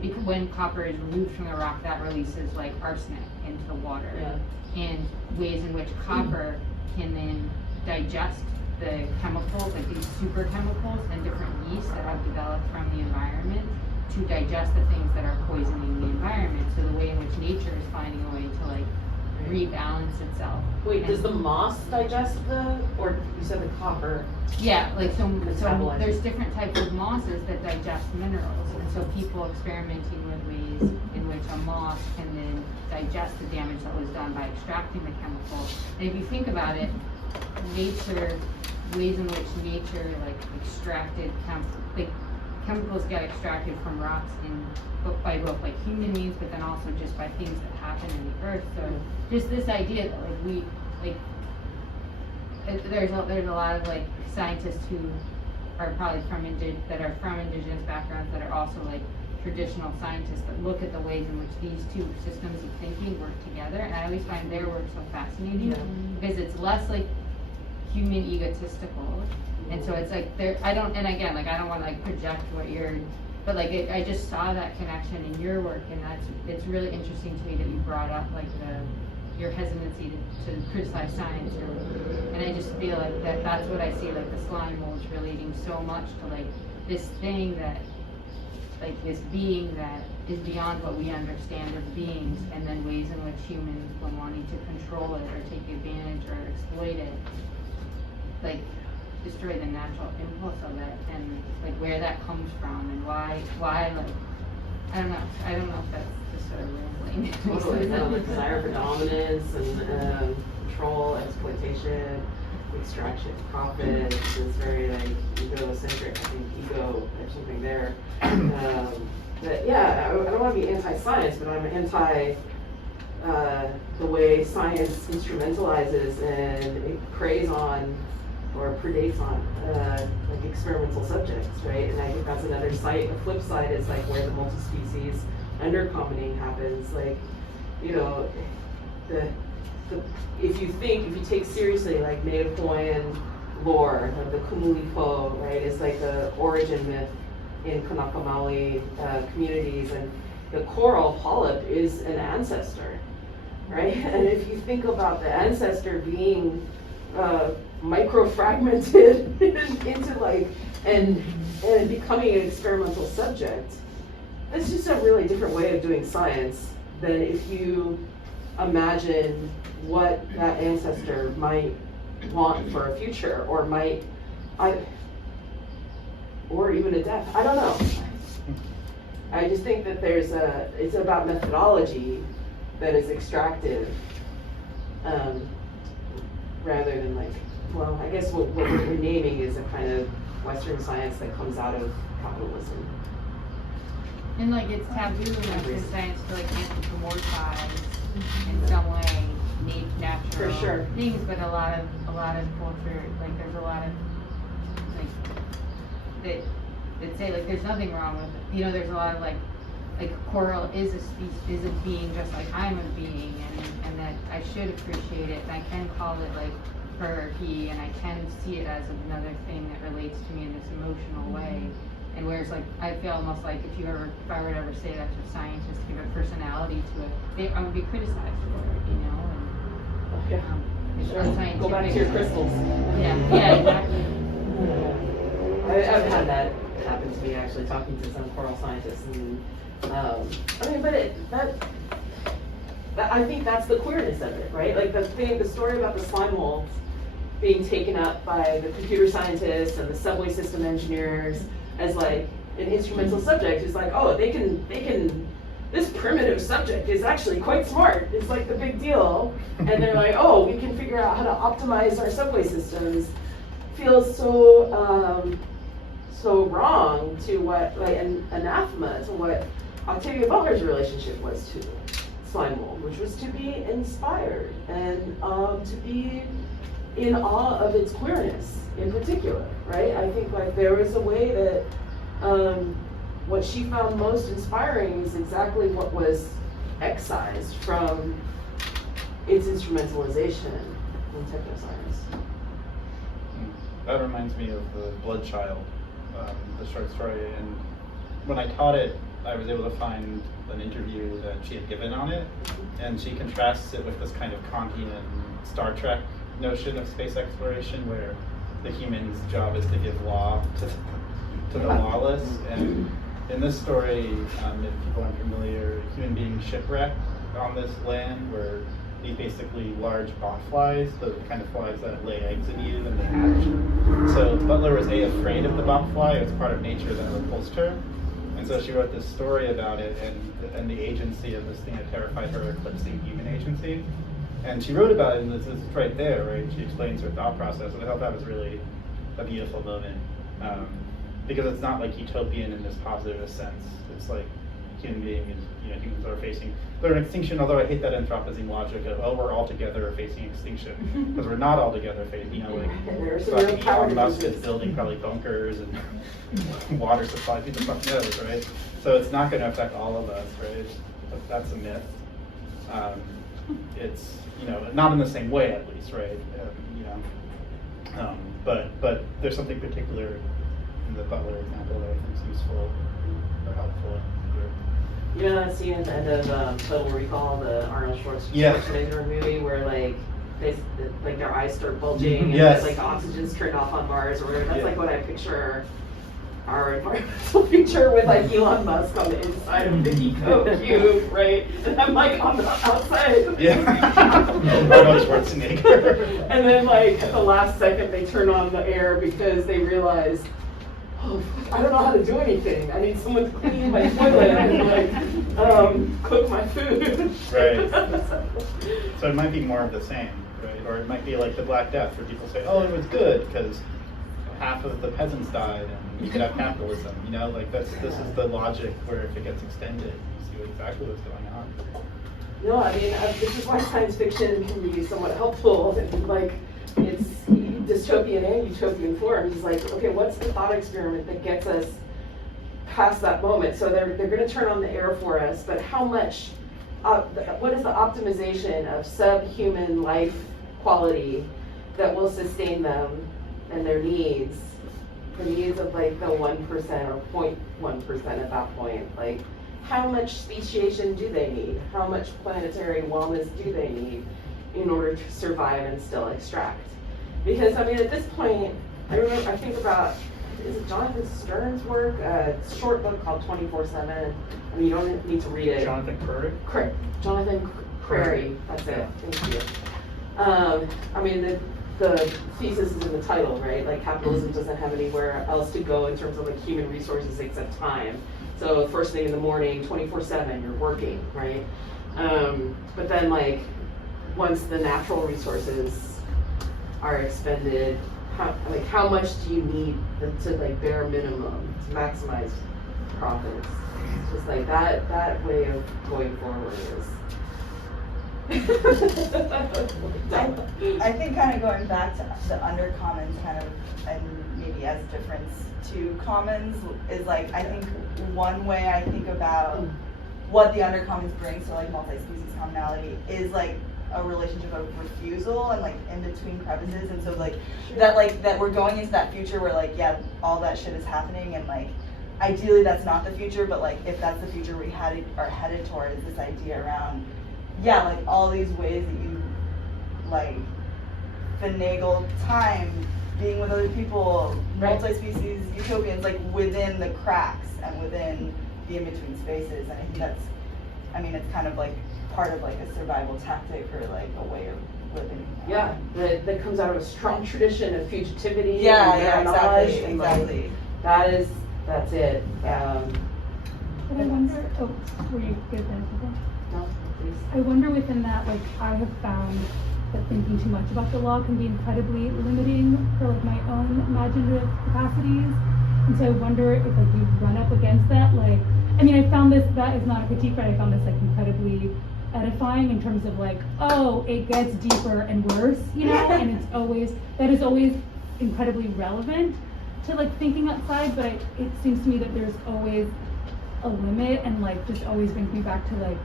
because when copper is removed from the rock, that releases like arsenic into the water. Yeah. And ways in which copper can then digest the chemicals, like these super chemicals and different yeasts that have developed from the environment to digest the things that are poisoning the environment. So the way in which nature is finding a way to like rebalance itself. Wait, does the moss digest or you said the copper? Yeah, like so there's different types of mosses that digest minerals, and so people experimenting with ways in which a moss can then digest the damage that was done by extracting the chemical. And if you think about it, ways in which nature like extracted chemicals get extracted from rocks by both like human means, but then also just by things that happen in the earth. So just this idea that there's a lot of like scientists who are probably from indigenous backgrounds that are also like traditional scientists that look at the ways in which these two systems of thinking work together, and I always find their work so fascinating because it's less like human egotistical, and so it's like I don't want to like project what you're, but like I just saw that connection in your work, and it's really interesting to me that you brought up like your hesitancy to criticize science, and I just feel like that's what I see, like the slime molds relating so much to like this thing that, like this being that is beyond what we understand of beings, and then ways in which humans, when wanting to control it or take advantage or exploit it, like destroy the natural impulse of it, and like where that comes from, and why like I don't know if that's just sort of rambling. Totally, the desire for dominance and control, exploitation, extraction, profit. It's very like egocentric. I think ego, there's something there. But yeah, I don't want to be anti-science, but I'm anti the way science instrumentalizes and it preys on or predates on like experimental subjects, right? And I think that's another side. The flip side is like where the multi-species undercommoning happens. Like, if you take seriously like Native Hawaiian lore, like the Kumulipo, right? It's like the origin myth in Kanaka Maoli communities, and the coral polyp is an ancestor, right? And if you think about the ancestor being microfragmented into like and becoming an experimental subject, it's just a really different way of doing science than if you imagine what that ancestor might want for a future, or or even a death. I don't know. I just think that it's about methodology that is extractive, rather than like, well, I guess what we're naming is a kind of Western science that comes out of capitalism. And like it's taboo in Western science to like anthropomorphize in some way natural For sure. things, but a lot of culture, like there's a lot of like that say like there's nothing wrong with it. You know, there's a lot of like coral is a species, is a being just like I'm a being, and that I should appreciate it, and I can call it like her or he, and I can see it as another thing that relates to me in this emotional way. And whereas like I feel almost like if I were to ever say that to a scientist, give a personality to it, I would be criticized for it, you know. And, it's Sure. unscientific. Go back to your crystals. Yeah, exactly. I've had that happen to me actually, talking to some coral scientists, and I mean, but I think that's the queerness of it, right? Like the story about the slime molds being taken up by the computer scientists and the subway system engineers as like an instrumental subject is like, oh, they can. This primitive subject is actually quite smart. It's like the big deal, and they're like, oh, we can figure out how to optimize our subway systems. Feels so wrong to what, like, an anathema to what Octavia Butler's relationship was to slime mold, which was to be inspired and to be in awe of its queerness in particular, right? I think like there was a way that what she found most inspiring is exactly what was excised from its instrumentalization in technoscience. That reminds me of the Blood Child, the short story. And when I taught it, I was able to find an interview that she had given on it, and she contrasts it with this kind of Kantian Star Trek notion of space exploration, where the human's job is to give law to the lawless. And in this story, if people aren't familiar, human beings shipwrecked on this land where these basically large botflies, the kind of flies that lay eggs in you and they hatch. So Butler was afraid of the botfly. It was part of nature that repulsed her. And so she wrote this story about it and the agency of this thing that terrified her, eclipsing human agency. And she wrote about it, and it's right there, right? She explains her thought process, and I thought that was really a beautiful moment. Because it's not like utopian in this positive sense. It's like human beings, humans are facing, they're in extinction, although I hate that Anthropocene logic of, oh, we're all together facing extinction. Because we're not all together facing, fucking Elon Musk is building probably bunkers and water supplies, who the fuck knows, right? So it's not going to affect all of us, right? That's a myth. It's, not in the same way at least, right? But there's something particular in the Butler example that I think is useful or helpful. You know that scene at the end of Total Recall, the Arnold Schwarzenegger movie, where like their eyes start bulging and like the oxygen's turned off on Mars or whatever. That's like what I picture our environmental future with like Elon Musk on the inside of the eco cube, right? And I'm like on the outside. Arnold Schwarzenegger. And then like at the last second they turn on the air because they realize, oh, I don't know how to do anything. I need someone to clean my toilet and like cook my food. Right. So it might be more of the same, right? Or it might be like the Black Death, where people say, oh, it was good because half of the peasants died and we could have capitalism. Like this is the logic where if it gets extended, you see exactly what's going on. No, I mean, this is why science fiction can be somewhat helpful. Like, it's dystopian and utopian forms. It's like, okay, what's the thought experiment that gets us past that moment? So they're going to turn on the air for us, but how much, what is the optimization of subhuman life quality that will sustain them and their needs, the needs of like the 1% or 0.1% at that point? Like, how much speciation do they need? How much planetary wellness do they need in order to survive and still extract? Because I mean, at this point, I think about, is it Jonathan Stern's work? A short book called 24/7. I mean, you don't need to read it. Jonathan Crary? Jonathan Crary, that's it, thank you. I mean, the thesis is in the title, right? Like, capitalism doesn't have anywhere else to go in terms of like human resources except time. So first thing in the morning, 24/7, you're working, right? But then like, once the natural resources are expended, how much do you need to like bare minimum to maximize profits? It's just like that way of going forward is I think kind of going back to the undercommons kind of, and maybe as difference to commons, is like, I think one way I think about what the undercommons bring to like multi-species commonality is like a relationship of refusal and like in between crevices, and so like that we're going into that future where like, yeah, all that shit is happening, and like ideally that's not the future, but like if that's the future we are headed towards, this idea around, yeah, like all these ways that you like finagle time, being with other people, multi-species utopians, like within the cracks and within the in-between spaces. And I think that's, I mean, it's kind of like part of like a survival tactic or like a way of living. Yeah, that comes out of a strong tradition of fugitivity. Yeah, and exactly, and exactly. Like, that's it. But I wonder, oh, were you good then? No, please. I wonder within that, like, I have found that thinking too much about the law can be incredibly limiting for like my own imaginative capacities. And so I wonder if like you run up against that, like, I mean, I found this, that is not a critique, but I found this like incredibly edifying in terms of like, oh, it gets deeper and worse, you know, and it's always, that is always incredibly relevant to like thinking outside, but it seems to me that there's always a limit, and like just always brings me back to like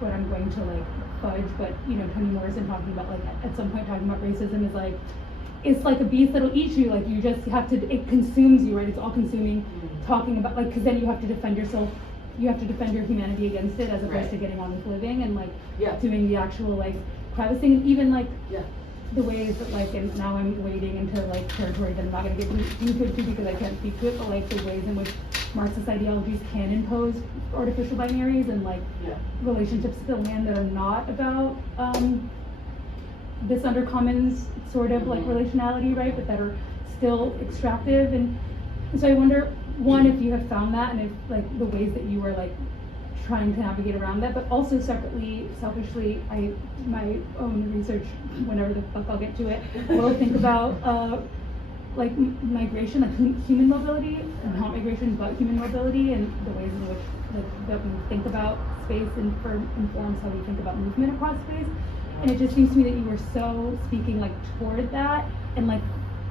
what I'm going to like fudge, but you know, Toni Morrison talking about like at some point talking about racism is like, it's like a beast that'll eat you, like you just have to, it consumes you, right? It's all consuming, talking about like, because then you have to defend yourself, you have to defend your humanity against it as opposed to getting on with living and like doing the actual like privacing, and even like the ways that like, and now I'm wading into like territory that I'm not going to get into it because I can't speak to it, but like the ways in which Marxist ideologies can impose artificial binaries and like relationships to the land that are not about this undercommons sort of like relationality, right? But that are still extractive, and so I wonder, one, if you have found that, and if like the ways that you are like trying to navigate around that, but also separately, selfishly, my own research, whenever the fuck I'll get to it, will think about like migration, like human mobility, and not migration, but human mobility, and the ways in which like, that we think about space informs how we think about movement across space. And it just seems to me that you were so speaking like toward that, and like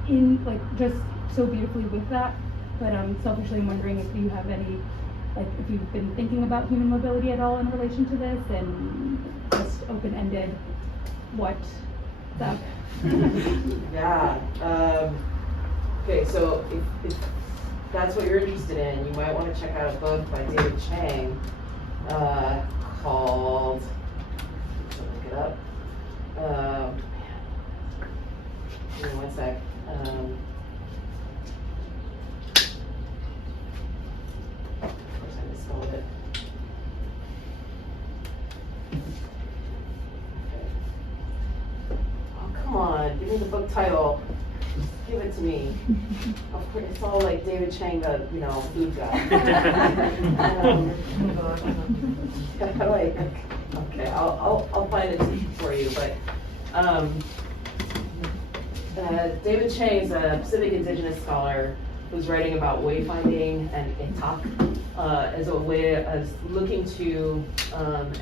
in like just so beautifully with that. But selfishly, I'm wondering if you have any, like if you've been thinking about human mobility at all in relation to this, and just open-ended, what's up? Okay, so if that's what you're interested in, you might want to check out a book by David Chang called, look it up. Give me one sec. Of course I misspelled it. Okay. Oh, come on, give me the book title. Just give it to me. Of course, it's all like David Chang, the food guy. How do I? Okay, I'll find it for you. But David Chang is a Pacific Indigenous scholar who's writing about wayfinding and itak as a way of looking to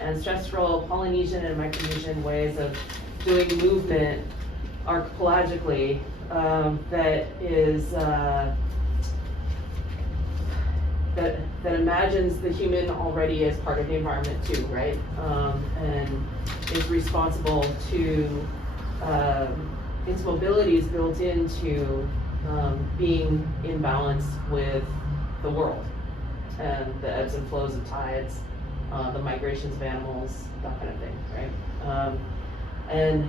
ancestral Polynesian and Micronesian ways of doing movement archipelagically that is that imagines the human already as part of the environment too, right? And is responsible to its mobility is built into being in balance with the world and the ebbs and flows of tides, the migrations of animals, that kind of thing, right? And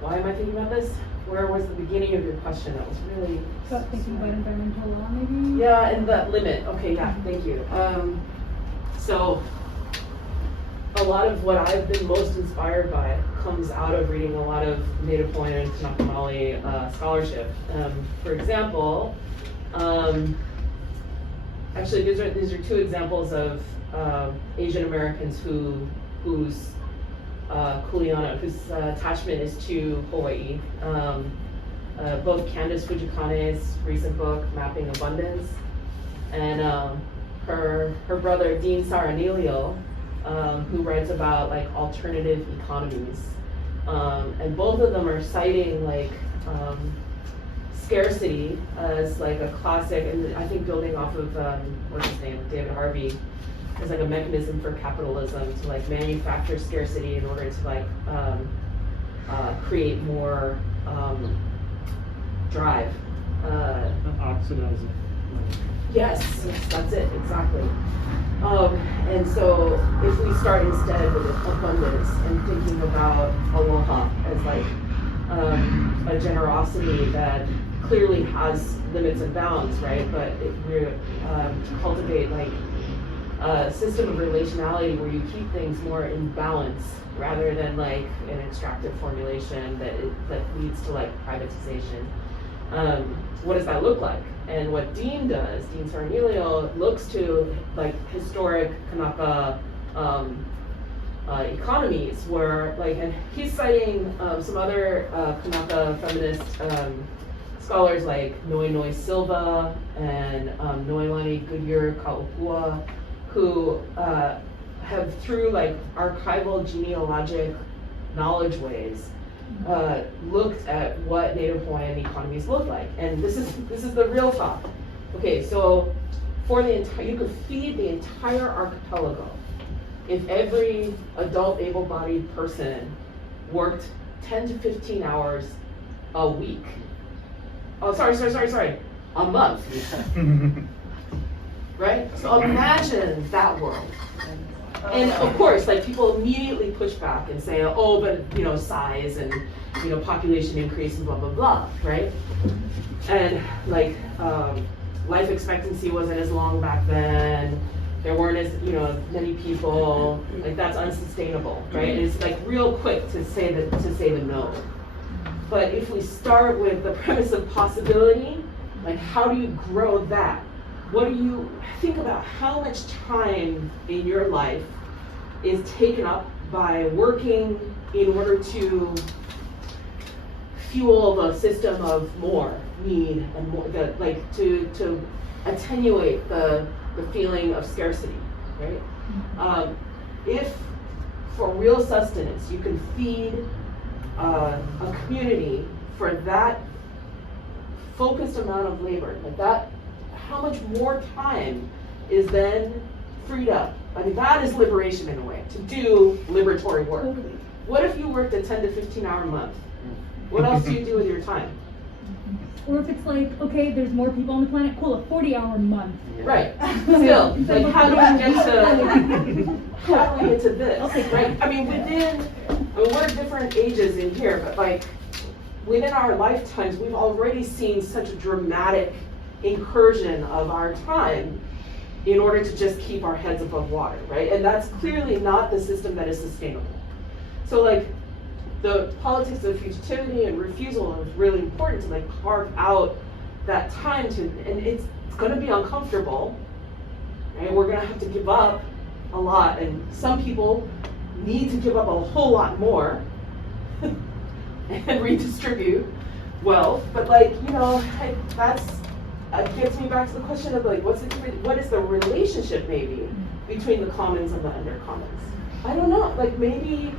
why am I thinking about this? Where was the beginning of your question? That was really... About thinking about environmental law, maybe? Yeah, and the limit. Okay, yeah, thank you. So, a lot of what I've been most inspired by comes out of reading a lot of Native Hawaiian and Kanaka scholarship. For example, actually these are two examples of Asian Americans whose kuleana, whose attachment is to Hawaii. Both Candace Fujikane's recent book, Mapping Abundance, and her brother Dean Saranilio, who writes about like alternative economies, and both of them are citing like scarcity as like a classic, and I think building off of what's his name, David Harvey, as like a mechanism for capitalism to like manufacture scarcity in order to like create more drive. Oxidizing. Yes, that's it, exactly. And so if we start instead with abundance and thinking about aloha as like a generosity that clearly has limits and bounds, right? But if we cultivate like a system of relationality where you keep things more in balance rather than like an extractive formulation that leads to like privatization. What does that look like? And what Dean does, Dean Saranilio, looks to like historic Kanaka economies where like, and he's citing some other Kanaka feminist scholars like Noe Silva and Noelani Goodyear Kaupua, who have through like archival genealogic knowledge ways looked at what Native Hawaiian economies look like, and this is the real talk. Okay, so for the entire, you could feed the entire archipelago if every adult able-bodied person worked 10 to 15 hours a week. Oh, sorry, a month. Right? So imagine that world. And of course, like people immediately push back and say, oh, but you know, size and you know, population increase and blah blah blah, right? And like life expectancy wasn't as long back then. There weren't as many people. Like that's unsustainable, right? It's like real quick to say the no. But if we start with the premise of possibility, like how do you grow that? What do you think about how much time in your life is taken up by working in order to fuel the system of more need and more, to attenuate the feeling of scarcity, right? If for real sustenance you can feed a community for that focused amount of labor, like that, how much more time is then freed up? I mean, that is liberation in a way, to do liberatory work. What if you worked a 10 to 15 hour month? What else do you do with your time? Or if it's like, okay, there's more people on the planet, cool, a 40-hour month. Right. Still, like how do we get to this? Right? I mean, we're different ages in here, but like within our lifetimes, we've already seen such a dramatic incursion of our time in order to just keep our heads above water, right? And that's clearly not the system that is sustainable. So like the politics of fugitivity and refusal is really important to like carve out that time to, and it's gonna be uncomfortable, right? We're gonna have to give up a lot, and some people need to give up a whole lot more and redistribute wealth, but like, that's gets me back to the question of like, what is the relationship maybe between the commons and the undercommons? I don't know, like maybe,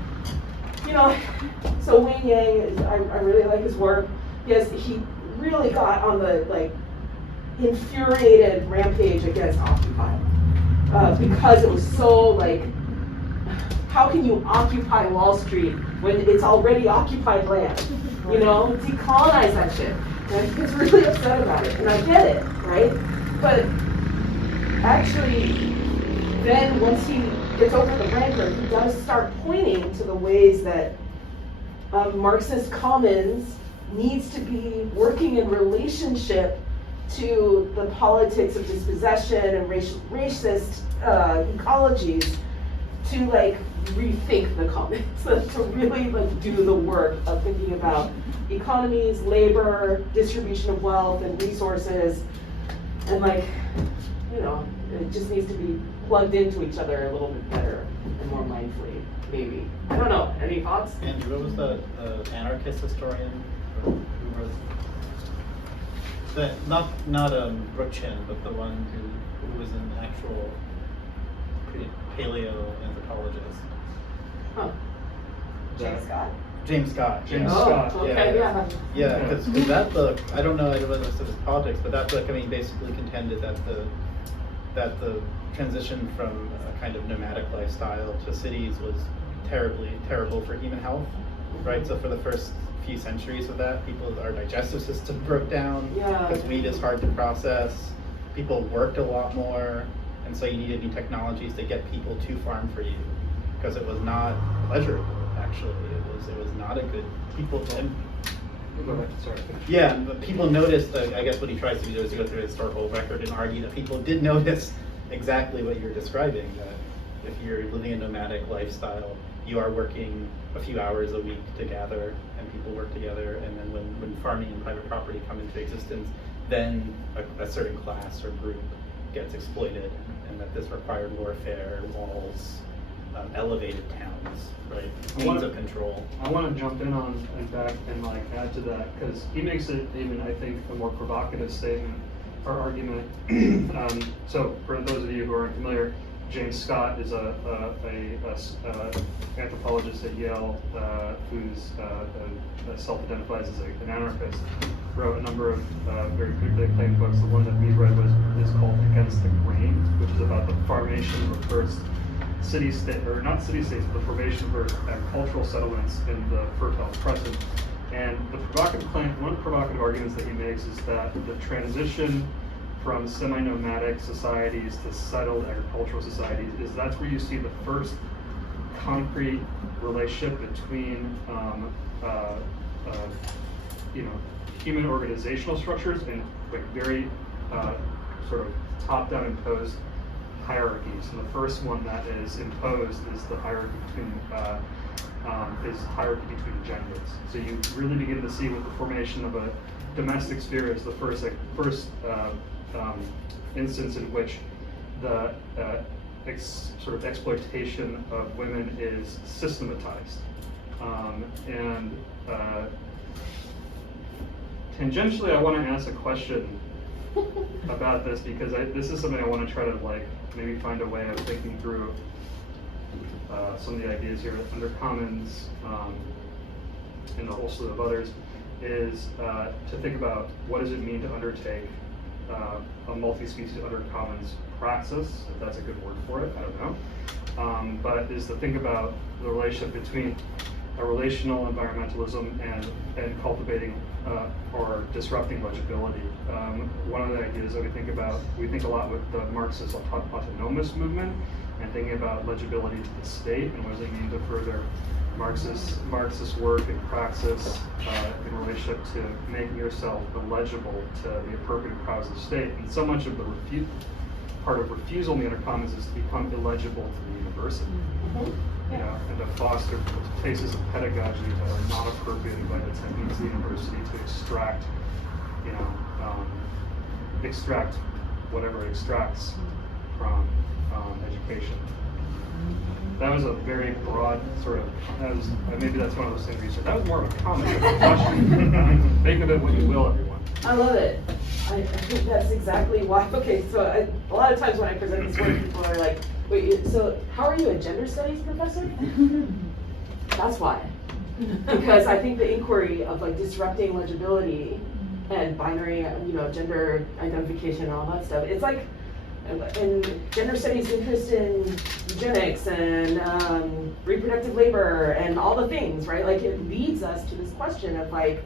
so Wayne Yang, I really like his work. Yes, he really got on the like infuriated rampage against Occupy because it was so like, how can you occupy Wall Street when it's already occupied land? Decolonize that shit. And he gets really upset about it, and I get it, right? But actually, then once he gets over the rancor, he does start pointing to the ways that Marxist commons needs to be working in relationship to the politics of dispossession and racist ecologies to like rethink the commons, to really like do the work of thinking about economies, labor, distribution of wealth and resources, and like, it just needs to be plugged into each other a little bit better and more mindfully, maybe. I don't know. Any thoughts? Andrew, what was the anarchist historian who wrote? not Protean, but the one who was an actual paleo anthropologist. Huh. James Scott? James Scott. James Scott. Yeah. Okay, yeah. Yeah, because that book, I don't know whether it's politics, but that book, I mean, basically contended that the transition from a kind of nomadic lifestyle to cities was terrible for human health, right? So for the first few centuries of that, our digestive system broke down because wheat is hard to process. People worked a lot more, and so you needed new technologies to get people to farm for you, because it was not pleasurable. Actually, it was not a good people. Yeah, but people noticed. I guess what he tries to do is to go through a historical record and argue that people did notice exactly what you're describing. That if you're living a nomadic lifestyle, you are working a few hours a week to gather, and people work together. And then when farming and private property come into existence, then a certain class or group gets exploited, and that this required warfare, walls, elevated towns, right? Means of control. I want to jump in on and back and like add to that, because he makes it even, I think, a more provocative statement or argument. So for those of you who aren't familiar, James Scott is a anthropologist at Yale who's self-identifies as an anarchist. Wrote a number of very critically acclaimed books. The one that we read is called Against the Grain, which is about the formation of the first city-state, or not city-states, but the formation of agricultural settlements in the Fertile Crescent. And the provocative claim, one of the provocative arguments that he makes is that the transition from semi-nomadic societies to settled agricultural societies that's where you see the first concrete relationship between human organizational structures and like very sort of top-down imposed hierarchies. And the first one that is imposed is the hierarchy between genders. So you really begin to see with the formation of a domestic sphere is the first instance in which the sort of exploitation of women is systematized. Tangentially, I want to ask a question about this, because this is something I want to try to like maybe find a way of thinking through some of the ideas here under Commons and a whole slew of others, is to think about what does it mean to undertake a multi-species under Commons praxis, if that's a good word for it, I don't know. But is to think about the relationship between a relational environmentalism and cultivating or disrupting legibility. One of the ideas that we think a lot with the Marxist autonomous movement, and thinking about legibility to the state and what does it mean to further Marxist work and praxis in relationship to making yourself illegible to the appropriate powers of the state. And so much of the part of refusal in the Intercommons is to become illegible to the university. You know, and to foster places of pedagogy that are not appropriated by the techniques of the university to extract whatever it extracts from education. That was a very broad sort of, maybe that's one of those things you said. That was more of a comment than a question. Make of it what you will, everyone. I love it. I think that's exactly why. Okay, so a lot of times when I present this work, people are like, wait, so how are you a gender studies professor? That's why. Because I think the inquiry of like disrupting legibility and binary, gender identification and all that stuff, it's like, and gender studies interest in eugenics and reproductive labor and all the things, right? Like it leads us to this question of like,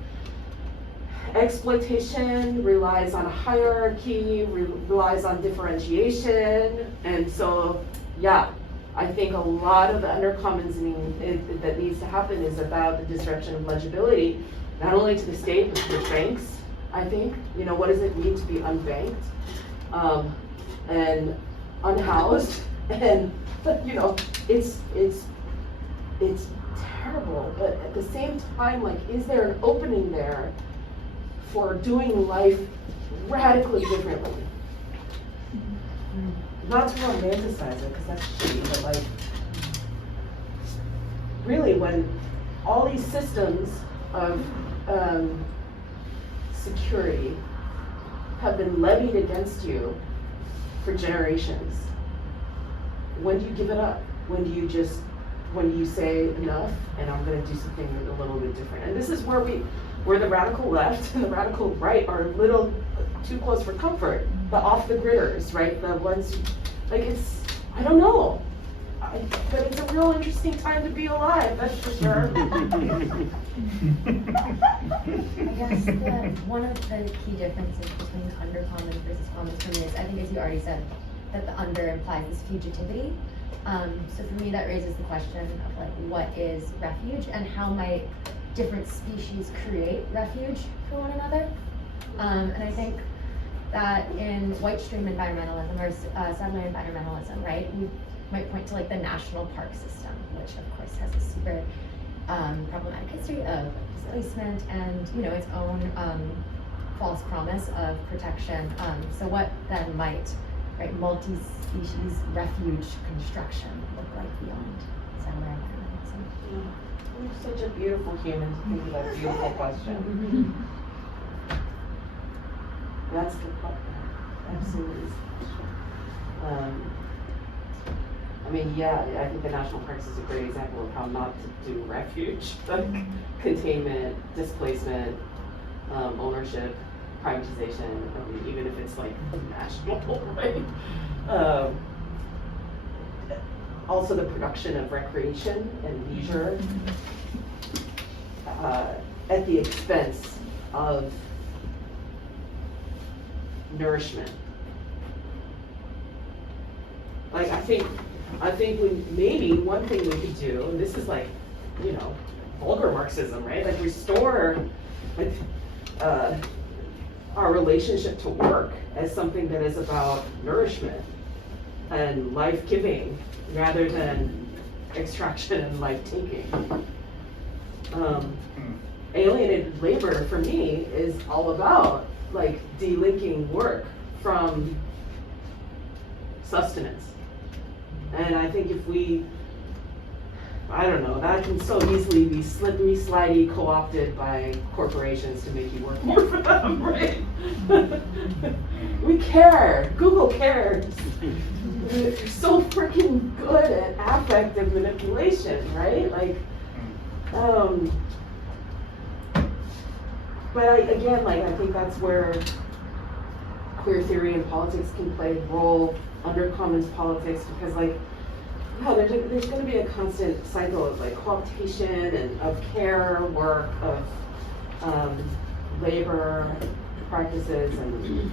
exploitation relies on hierarchy, relies on differentiation, and so, yeah, I think a lot of the undercommons that needs to happen is about the disruption of legibility, not only to the state, but to the banks, I think. What does it mean to be unbanked and unhoused? And, it's terrible, but at the same time, like, is there an opening there for doing life radically differently? Not to romanticize it, because that's shitty, but like, really, when all these systems of security have been levied against you for generations. When do you give it up? When do you say enough and I'm gonna do something a little bit different? And this is where the radical left and the radical right are a little too close for comfort. The off the gridders, right? The ones, like it's, I don't know. But it's a real interesting time to be alive, that's for sure. I guess one of the key differences between undercommons versus commons for me is, I think as you already said, that the under implies this fugitivity. So for me that raises the question of like, what is refuge and how might different species create refuge for one another? And I think that in white stream environmentalism or settler environmentalism, right, we might point to like the national park system, which of course has a super problematic history of displacement and its own false promise of protection. So what then might multi-species refuge construction look like beyond settler environmentalism? You're such a beautiful human to think of that beautiful question. That's the part. Absolutely. I mean, yeah, I think the national parks is a great example of how not to do refuge, like containment, displacement, ownership, privatization. I mean, even if it's like national, right? Also, the production of recreation and leisure at the expense of nourishment. Like I think maybe one thing we could do, and this is like, vulgar Marxism, right? Like restore like our relationship to work as something that is about nourishment and life-giving rather than extraction and life-taking. Alienated labor for me is all about like delinking work from sustenance. And I think if we, I don't know, that can so easily be slippery, slidey, co-opted by corporations to make you work more for them, right? We care. Google cares. They're so freaking good at affective manipulation, right? Like, but I think that's where queer theory and politics can play a role, undercommons politics, because there's going to be a constant cycle of like cooptation and of care work, of labor practices and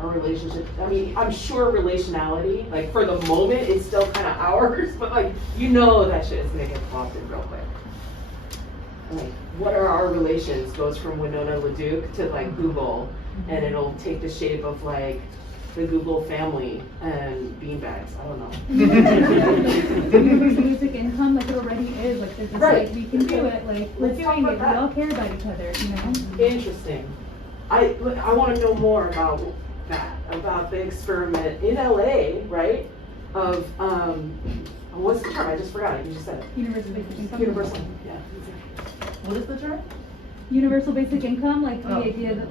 our relationship. I mean, I'm sure relationality, like for the moment, it's still kind of ours, but like that shit is going to get co-opted real quick. Like, what are our relations goes from Winona LaDuke to like Google, and it'll take the shape of like the Google family and beanbags. I don't know. Universal basic income, like it already is. Like there's this, right. Like we can do it. Like we're doing it. We all care about each other. Interesting. I want to know more about that, about the experiment in LA, right? Of what's the term? I just forgot it. You just said it. Universal basic income. Universal. Yeah. What is the term? Universal basic income, like the idea that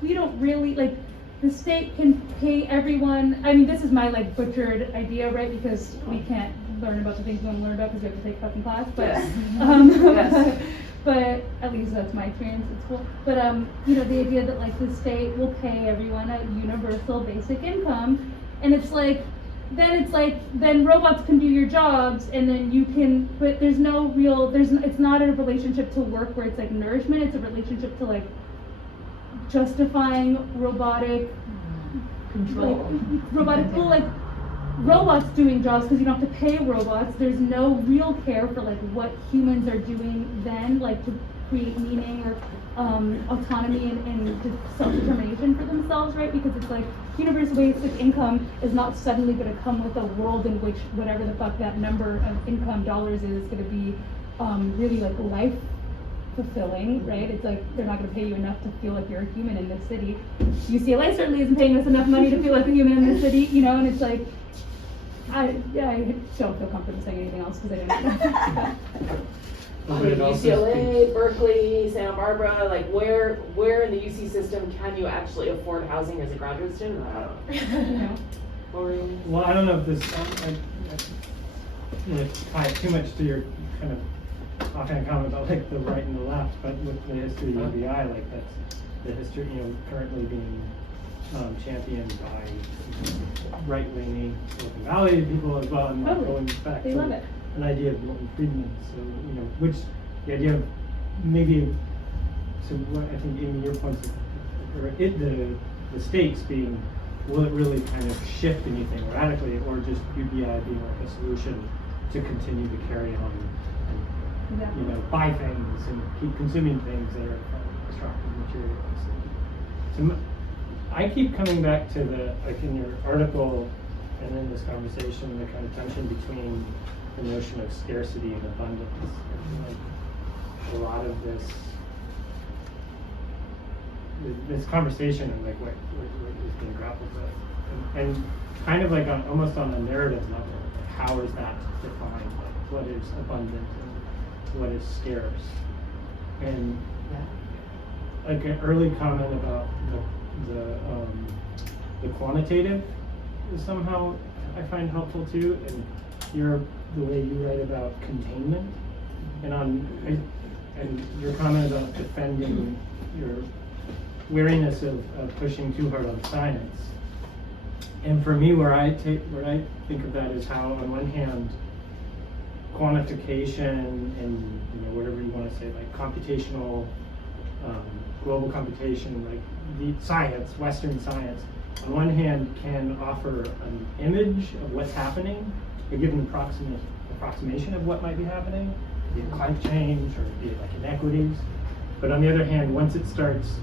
we don't really the state can pay everyone. I mean, this is my butchered idea, right? Because we can't learn about the things we want to learn about because we have to take fucking class. But Yes. but at least that's my experience at school. But the idea that the state will pay everyone a universal basic income, and then robots can do your jobs, and then you can. But there's no real. It's not a relationship to work where it's nourishment. It's a relationship to justifying robotic control. Robots doing jobs because you don't have to pay robots. There's no real care for what humans are doing then, to create meaning or autonomy and self-determination for themselves, right? Because it's universal basic income is not suddenly going to come with a world in which whatever the fuck that number of income dollars is going to be really life fulfilling, right? It's they're not going to pay you enough to feel like you're a human in this city. UCLA certainly isn't paying us enough money to feel like a human in this city, and it's I don't feel comfortable saying anything else because I didn't know. But it also UCLA, Berkeley, Santa Barbara, like where in the UC system can you actually afford housing as a graduate student? I don't know. What were you? Well, I don't know if this, I tie it too much to your kind of offhand comment about like the right and the left, but with the history of UBI, like that's the history, currently being championed by right-leaning Silicon Valley people as well, and going back They to love it. an idea of Milton Friedman. So, which the idea of maybe, so what I think Aimee, your point is, or the stakes being, will it really kind of shift anything radically, or just UBI being like a solution to continue to carry on and buy things and keep consuming things that are extractive materials. So I keep coming back to like in your article and in this conversation, the kind of tension between the notion of scarcity and abundance. And like a lot of this conversation and like what is being grappled with, and kind of like almost on a narrative level, like how is that defined? Like what is abundant and what is scarce? And like an early comment about the quantitative is somehow I find helpful too, and the way you write about containment, and your comment about defending your wariness of pushing too hard on science. And for me, where I think of that is how, on one hand, quantification and whatever you want to say, like computational, global computation, like the science, Western science, on one hand can offer an image of what's happening, a given approximation of what might be happening, be it climate change or be it like inequities. But on the other hand, once it starts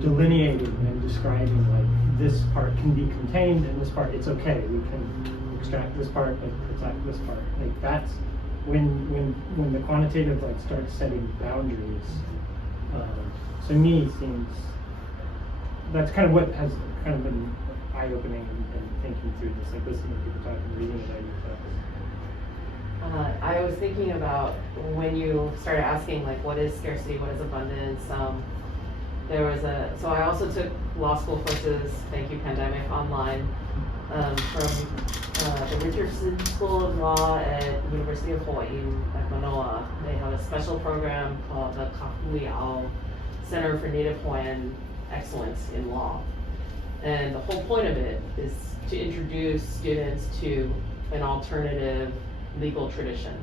delineating and describing like this part can be contained and this part it's okay, we can extract this part but protect this part. Like that's when the quantitative like starts setting boundaries. To me, seems that's kind of what has kind of been eye-opening and thinking through this, like listening to people talk and reading about your talks. I was thinking about when you started asking like what is scarcity, what is abundance. So I also took law school courses, thank you pandemic, online from the Richardson School of Law at University of Hawaii at Manoa. They have a special program called the Kahuiao Center for Native Hawaiian Excellence in Law. And the whole point of it is to introduce students to an alternative legal tradition.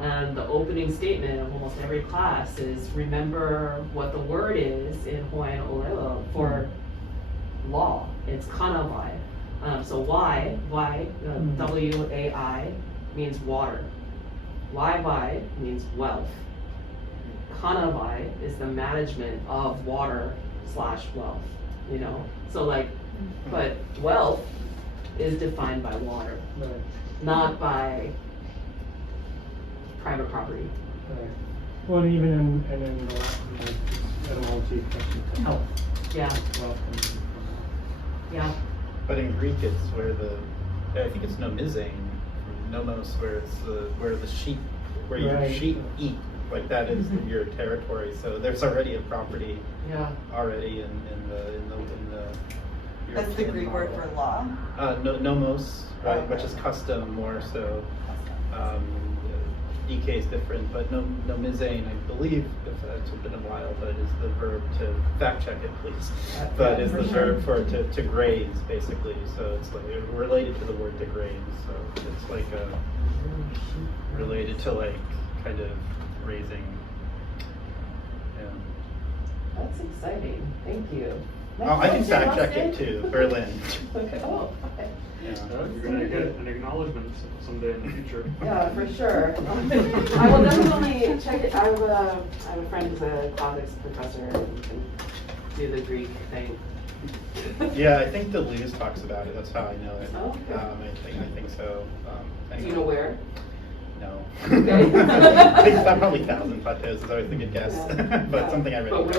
And the opening statement of almost every class is remember what the word is in Hawaiian Olelo for law. It's kanawai. So W-A-I means water. Wai means wealth. Kanawai is the management of water / wealth, So like, but wealth is defined by water, not by private property. Right. Well, and even in the Latin etymology question to health. Yeah. Wealth and yeah. But in Greek, it's where I think it's nomizane, nomos, where it's where the sheep, where your sheep eat. Like that is your territory. So there's already a property. Yeah. Already in the. That's the Greek word for law. Nomos, right, Okay. which is custom more so. DK is different, but nomizane, I believe, if it's been a while, but is the verb to fact check it, please. But is the verb for to graze, basically. So it's like related to the word to graze. So it's like related to like kind of raising. Yeah. That's exciting. Thank you. I can fact check it too, Berlin. Okay. Oh, okay. Yeah. You're gonna get an acknowledgement someday in the future. Yeah, for sure. I will definitely check it. I have a friend who's a classics professor and can do the Greek thing. Yeah, I think the Luz talks about it. That's how I know it. Oh, okay. I think so. Do you know where? No. Okay. I think it's probably 1,000 plateaus is always a good guess, but something I read in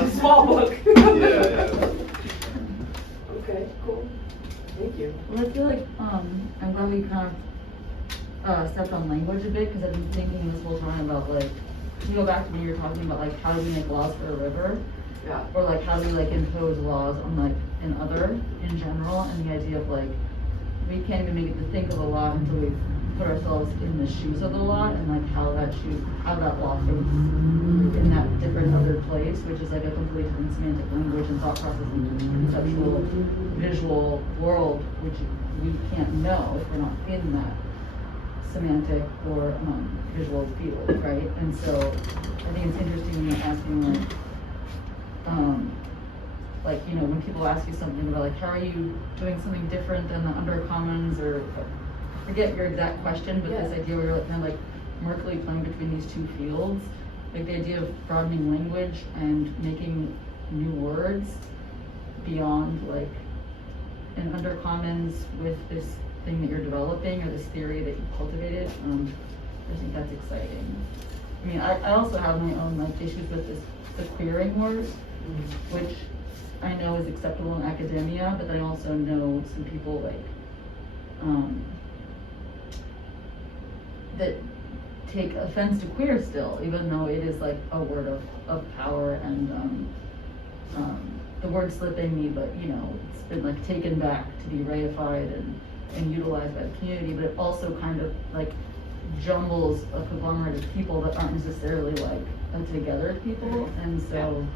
school. Small book. Yeah. Okay, cool. Thank you. Well, I feel like I'm glad we kind of stepped on language a bit because I've been thinking this whole time about like, to go back to when you were talking about like how do we make laws for a river, Yeah. or like how do we like impose laws on like an other in general, and the idea of like we can't even make it to think of a law until we put ourselves in the shoes of the law and like how that law fits in that different other place, which is like a completely different semantic language and thought process and conceptual visual world, which we can't know if we're not in that semantic or visual field, right? And so I think it's interesting when you're asking like, you know, when people ask you something about like, how are you doing something different than the undercommons, or I forget your exact question, but this idea where you're like, kind of like murkily playing between these two fields, like the idea of broadening language and making new words beyond like an undercommons with this thing that you're developing or this theory that you cultivated. I think that's exciting. I mean, I also have my own like issues with the queering word, which I know is acceptable in academia, but I also know some people like that take offense to queer still, even though it is like a word of power, and the word slipping me, but you know, it's been like taken back to be reified and utilized by the community, but it also kind of like jumbles a conglomerate of people that aren't necessarily like a together people, and so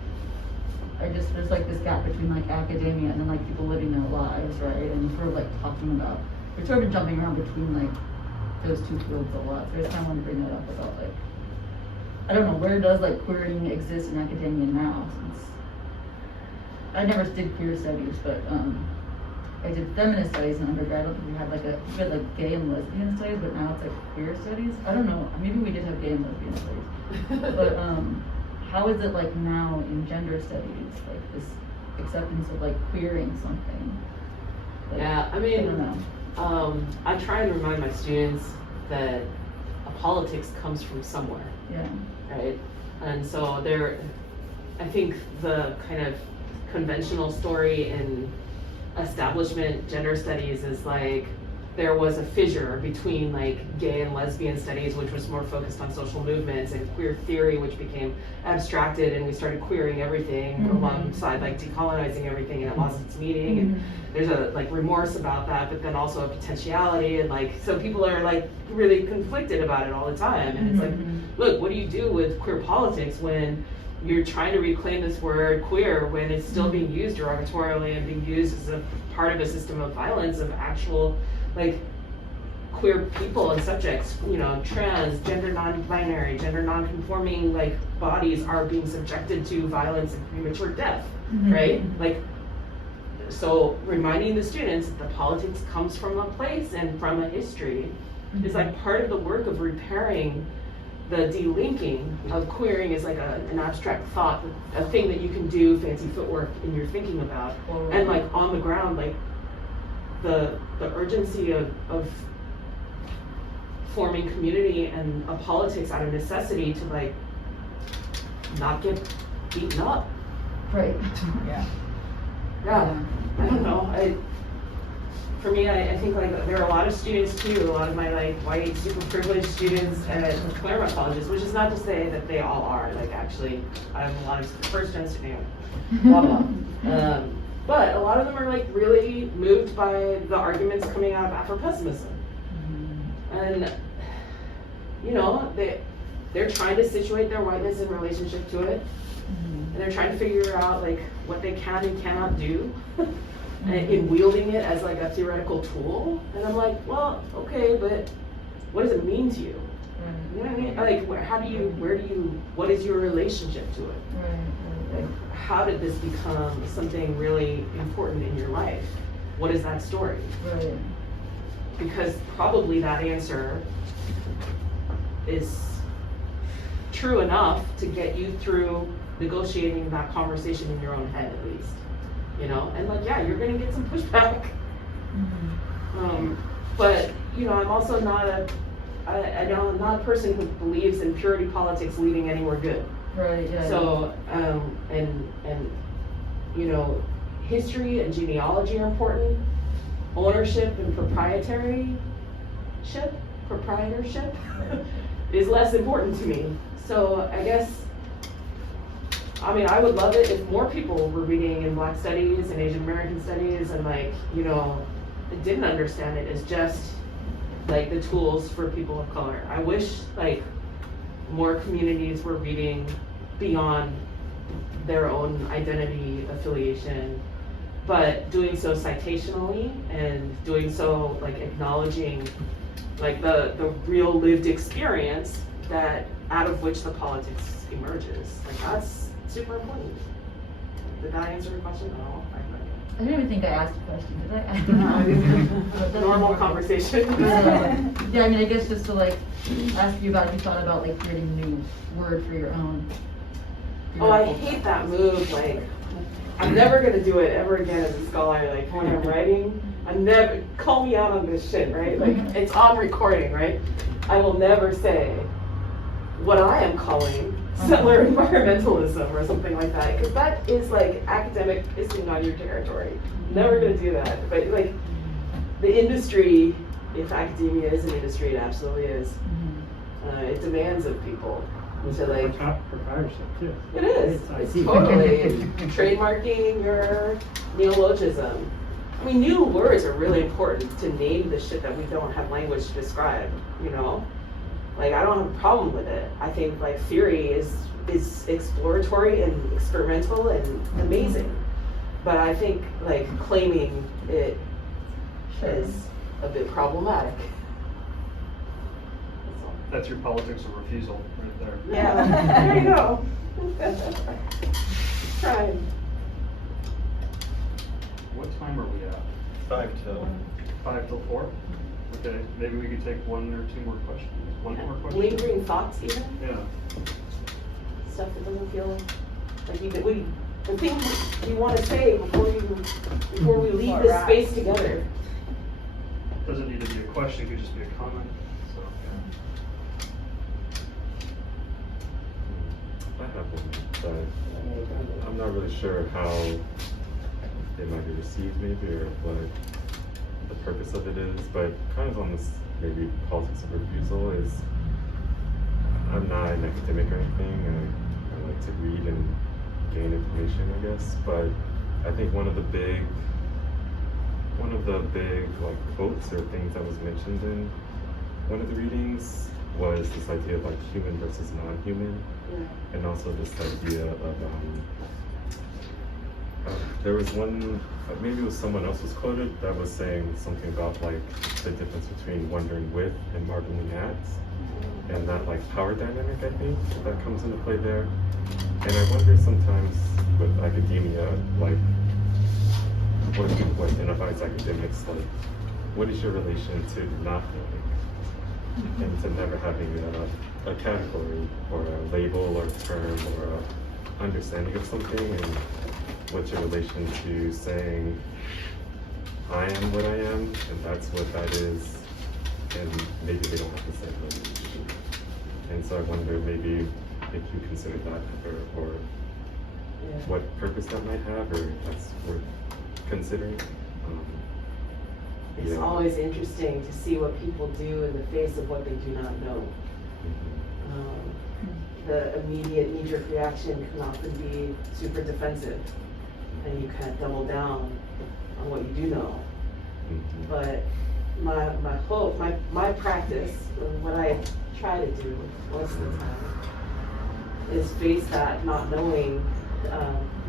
there's like this gap between like academia and then like people living their lives, right? And sort of like talking about, we're sort of jumping around between like those two fields a lot. So I just kind of want to bring that up about like, I don't know, where does like queering exist in academia now? Since I never did queer studies, but I did feminist studies in undergrad. I don't think we had like gay and lesbian studies, but now it's like queer studies. I don't know, maybe we did have gay and lesbian studies. But how is it like now in gender studies, like this acceptance of like queering something? Like, yeah, I mean, I don't know. I try and remind my students that a politics comes from somewhere. Yeah. Right? And so I think the kind of conventional story in establishment gender studies is like, there was a fissure between like gay and lesbian studies, which was more focused on social movements, and queer theory, which became abstracted, and we started queering everything alongside like decolonizing everything, and it lost its meaning. And there's a like remorse about that, but then also a potentiality, and like, so people are like really conflicted about it all the time. And it's like, look, what do you do with queer politics when you're trying to reclaim this word queer when it's still being used derogatorily and being used as a part of a system of violence of actual like queer people and subjects, you know, trans, gender non-binary, gender non-conforming like bodies are being subjected to violence and premature death, right? Like, so reminding the students that the politics comes from a place and from a history is like part of the work of repairing the delinking of queering is like an abstract thought, a thing that you can do fancy footwork in your thinking about, and like on the ground, like the urgency of forming community and a politics out of necessity to like not get beaten up. Right. Yeah. I don't know. For me, I think like there are a lot of students too, a lot of my like white super privileged students at Claremont colleges, which is not to say that they all are. Like actually, I have a lot of first gen students, blah blah. But a lot of them are like really moved by the arguments coming out of Afro-pessimism, and you know they're trying to situate their whiteness in relationship to it, and they're trying to figure out like what they can and cannot do. In wielding it as like a theoretical tool, and I'm like, well, okay, but what does it mean to you? You know what I mean? Like, what is your relationship to it? Like, how did this become something really important in your life? What is that story? Right. Because probably that answer is true enough to get you through negotiating that conversation in your own head, at least. You know, and like, yeah, you're gonna get some pushback. But you know, I'm also not I'm not a person who believes in purity politics leading anywhere good. Right. Yeah. So, and you know, history and genealogy are important. Ownership and proprietaryship proprietorship is less important to me. So I guess, I mean, I would love it if more people were reading in Black studies and Asian American studies and like, you know, didn't understand it as just like the tools for people of color. I wish like more communities were reading beyond their own identity affiliation, but doing so citationally and doing so like acknowledging like the real lived experience that out of which the politics emerges. Like that's super important. Did that answer your question? No, I didn't even think I asked a question, did I? No. Normal conversation. Yeah, I mean, I guess just to like ask you about if you thought about like creating a new word for your own. Oh, I hate that move. Like, I'm never gonna do it ever again as a scholar. Like when I'm writing, I'm never, call me out on this shit, right? Like it's on recording, right? I will never say what I am calling settler environmentalism or something like that, because that is like academic pissing on your territory. Never gonna do that. But like the industry, if academia is an industry, it absolutely is. It demands of people to like proprietorship too. It is. It's totally trademarking your neologism. I mean, new words are really important to name the shit that we don't have language to describe. You know. Like, I don't have a problem with it. I think, like, theory is exploratory and experimental and amazing. But I think, like, claiming it is a bit problematic. That's your politics of refusal right there. Yeah, there you go. Trying. What time are we at? 5 till. 5 till 4? Okay, maybe we could take one or two more questions. One more question? Lingering thoughts even? Yeah. Stuff that doesn't feel like the things you want to say before we leave this space together. Doesn't need to be a question, it could just be a comment. So, I have one, but I'm not really sure how it might be received maybe, or what the purpose of it is, but kind of on this maybe politics of refusal is, I'm not an academic or anything, I like to read and gain information, I guess, but I think one of the big like quotes or things that was mentioned in one of the readings was this idea of like human versus non-human, and also this idea of there was one, maybe it was someone else was quoted that was saying something about like the difference between wondering with and marveling at, and that like power dynamic, I think, that comes into play there. And I wonder sometimes with academia, like what people identify as academics, like what is your relation to not knowing, and to never having a category or a label or term or a understanding of something, and what's your relation to saying, I am what I am, and that's what that is, and maybe they don't have the same language. And so I wonder maybe if you consider that or what purpose that might have, or if that's worth considering. It's always interesting to see what people do in the face of what they do not know. The immediate knee-jerk reaction can often be super defensive, and you kind of double down on what you do know. But my hope, my practice, what I try to do most of the time, is face that not knowing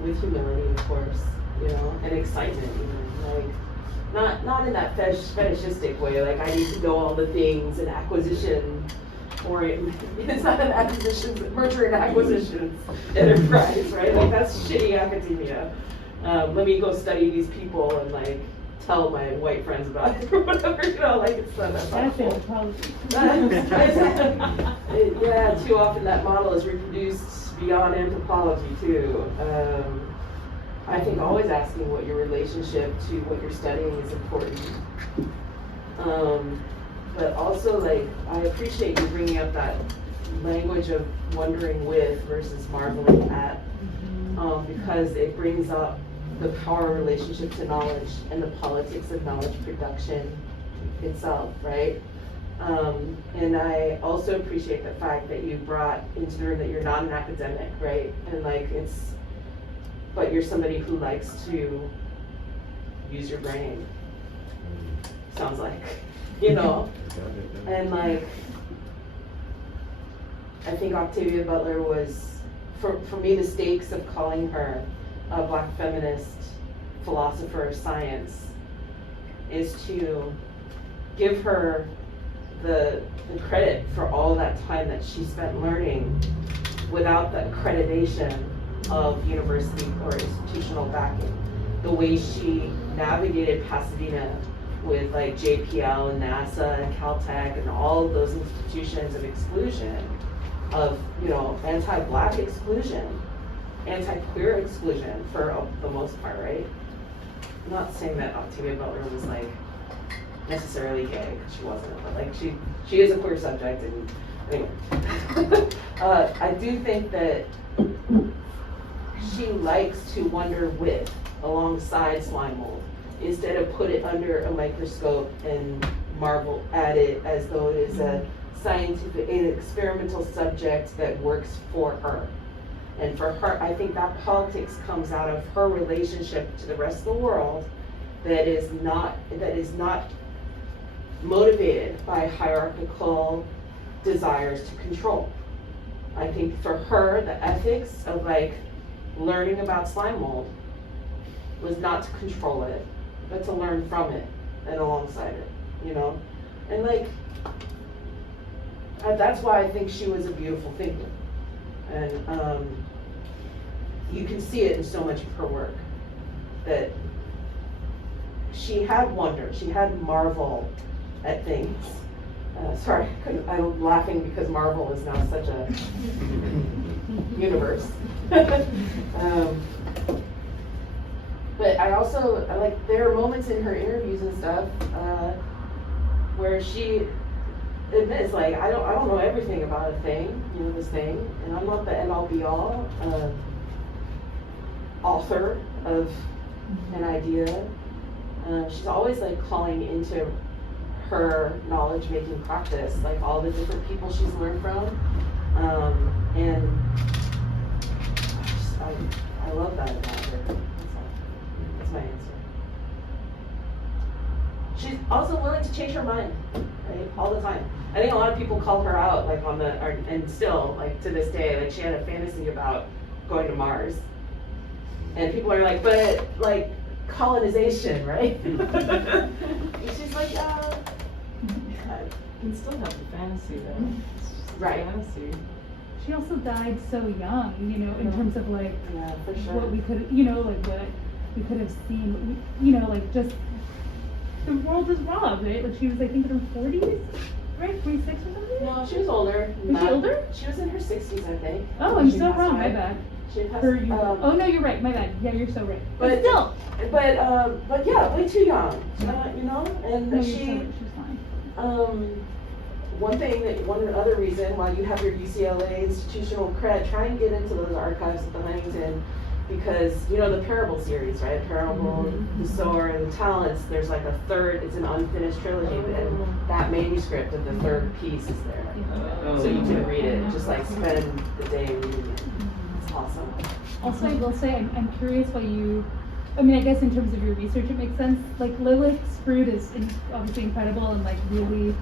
with humility, of course, you know, and excitement even, like not in that fetishistic way, like I need to know all the things and acquisition, or it's not an acquisition, merger and acquisitions enterprise, right? Like that's shitty academia. Let me go study these people and like tell my white friends about it or whatever, you know, like it's not that helpful. Yeah, too often that model is reproduced beyond anthropology too. I think always asking what your relationship to what you're studying is important. But also, like, I appreciate you bringing up that language of wondering with versus marveling at, because it brings up the power relationship to knowledge and the politics of knowledge production itself, right? And I also appreciate the fact that you brought into the room that you're not an academic, right? And like but you're somebody who likes to use your brain. Sounds like, you know? And like, I think Octavia Butler was, for me, the stakes of calling her a Black feminist philosopher of science is to give her the credit for all that time that she spent learning without the accreditation of university or institutional backing. The way she navigated Pasadena with like JPL and NASA and Caltech and all of those institutions of exclusion, of, you know, anti-Black exclusion, anti-queer exclusion for the most part, right? I'm not saying that Octavia Butler was like necessarily gay, because she wasn't, but like she is a queer subject, and anyway. I do think that she likes to wonder with, alongside slime mold, instead of put it under a microscope and marvel at it as though it is a scientific, an experimental subject that works for her. And for her, I think that politics comes out of her relationship to the rest of the world that is not motivated by hierarchical desires to control. I think for her, the ethics of like learning about slime mold was not to control it, but to learn from it and alongside it, you know? And like, that's why I think she was a beautiful thinker. And you can see it in so much of her work, that she had wonder, she had marvel at things. Sorry, I'm laughing because Marvel is now such a universe. But I also, there are moments in her interviews and stuff where she admits, like, I don't know everything about a thing, you know, this thing, and I'm not the end-all be-all author of an idea. She's always like calling into her knowledge-making practice, like all the different people she's learned from, and I love that about her. That's my answer. She's also willing to change her mind, right, all the time. I think a lot of people call her out, like and still, like to this day, like she had a fantasy about going to Mars, and people are like, but like colonization, right? And she's like, yeah. You can still have the fantasy though. Right. Fantasy. She also died so young, you know, in terms of like for sure. what we could, you know, like what we could have seen, you know, like just the world is raw, right? Like she was, I think, in her 40s, right? 46 or something? No, she was older. Was she older? She was in her 60s, I think. Oh, I'm so wrong. My bad. Oh no, you're right. My bad. Yeah, you're so right. But still. But yeah, way too young. You know, and No, she. she's fine. One other reason why you have your UCLA institutional cred, try and get into those archives at the Huntington, because you know the Parable series, right? Parable, the Sower, and the Talents. There's like a third. It's an unfinished trilogy, and that manuscript of the third piece is there, so you can read it. Just like spend the day reading it. It's awesome. Also, I will say, I'm curious why you, I mean, I guess in terms of your research, it makes sense. Like Lilith's fruit is obviously incredible and like really,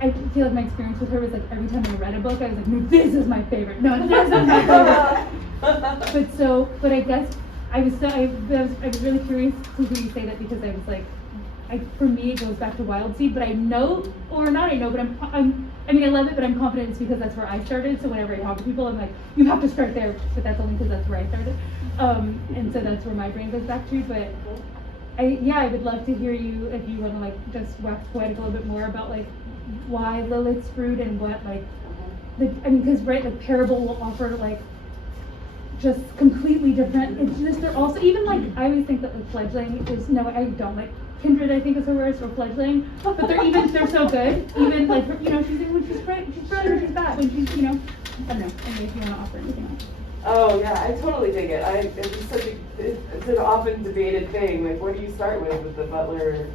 I feel like my experience with her was like every time I read a book, I was like, no, this is my favorite. No, this is my favorite. But I guess I was really curious to hear you say that, because I was like, for me it goes back to Wild Seed, but I know, or not I know, but I mean I love it, but I'm confident it's because that's where I started. So whenever I talk to people, I'm like, you have to start there, but that's only because that's where I started. And so that's where my brain goes back to. But I would love to hear you, if you want to like just wax poetic a little bit more about like why Lilith's fruit and what like because right, like Parable will offer like just completely different. It's just they're also even like I always think that like fledgling is I don't like kindred. I think is her word for fledgling, but they're so good. Even like you know when she's bright or she's bad when she's I don't know. Anyway, if you want to offer anything else. Oh yeah, I totally dig it. It's an often debated thing. Like, what do you start with the Butler?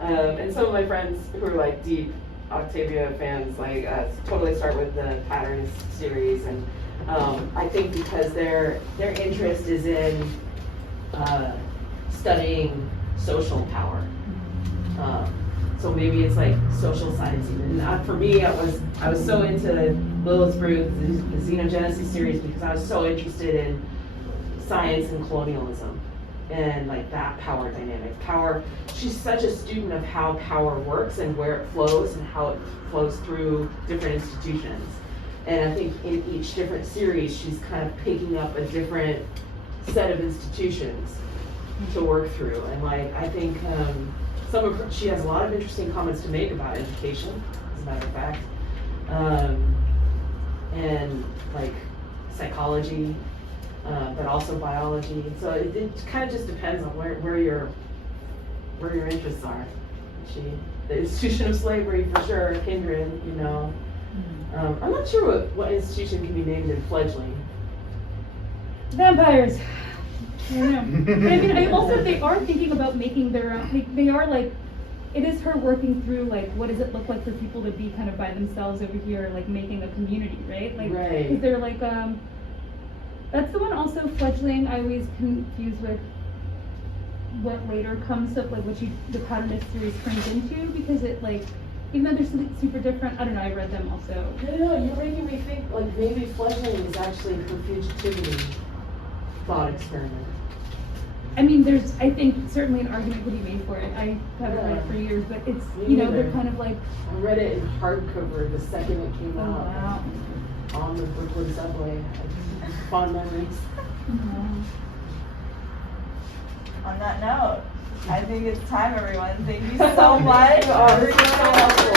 And some of my friends who are like deep Octavia fans like totally start with the Patterns series, and I think because their interest is in studying social power. So maybe it's like social science even. For me, I was so into Lilith Ruth, the Xenogenesis series, because I was so interested in science and colonialism and like that power dynamic. Power, she's such a student of how power works and where it flows and how it flows through different institutions. And I think in each different series, she's kind of picking up a different set of institutions to work through. And like, I think she has a lot of interesting comments to make about education, as a matter of fact, and like psychology, but also biology. So it kind of just depends on where your interests are. The institution of slavery for sure, kindred, you know. I'm not sure what institution can be named in fledgling. Vampires. I don't know. But I mean, I also, they are thinking about making their own, they are like, it is her working through like, what does it look like for people to be kind of by themselves over here, like making a community, right? Like, right. Is there like, that's the one also, fledgling, I always confuse with what later comes up, like what the Patternist series turns into, because it like, even though they're something super different, I don't know, I read them also. No, you're making me think like maybe fledgling is actually her fugitivity thought experiment. I mean, there's, I think certainly an argument could be made for it. I haven't read it for years, but it's, you know, they're kind of like. I read it in hardcover the second it came out. Wow. On the Brooklyn subway. Fond memories. On that note, I think it's time, everyone. Thank you so much. Oh, this is so helpful.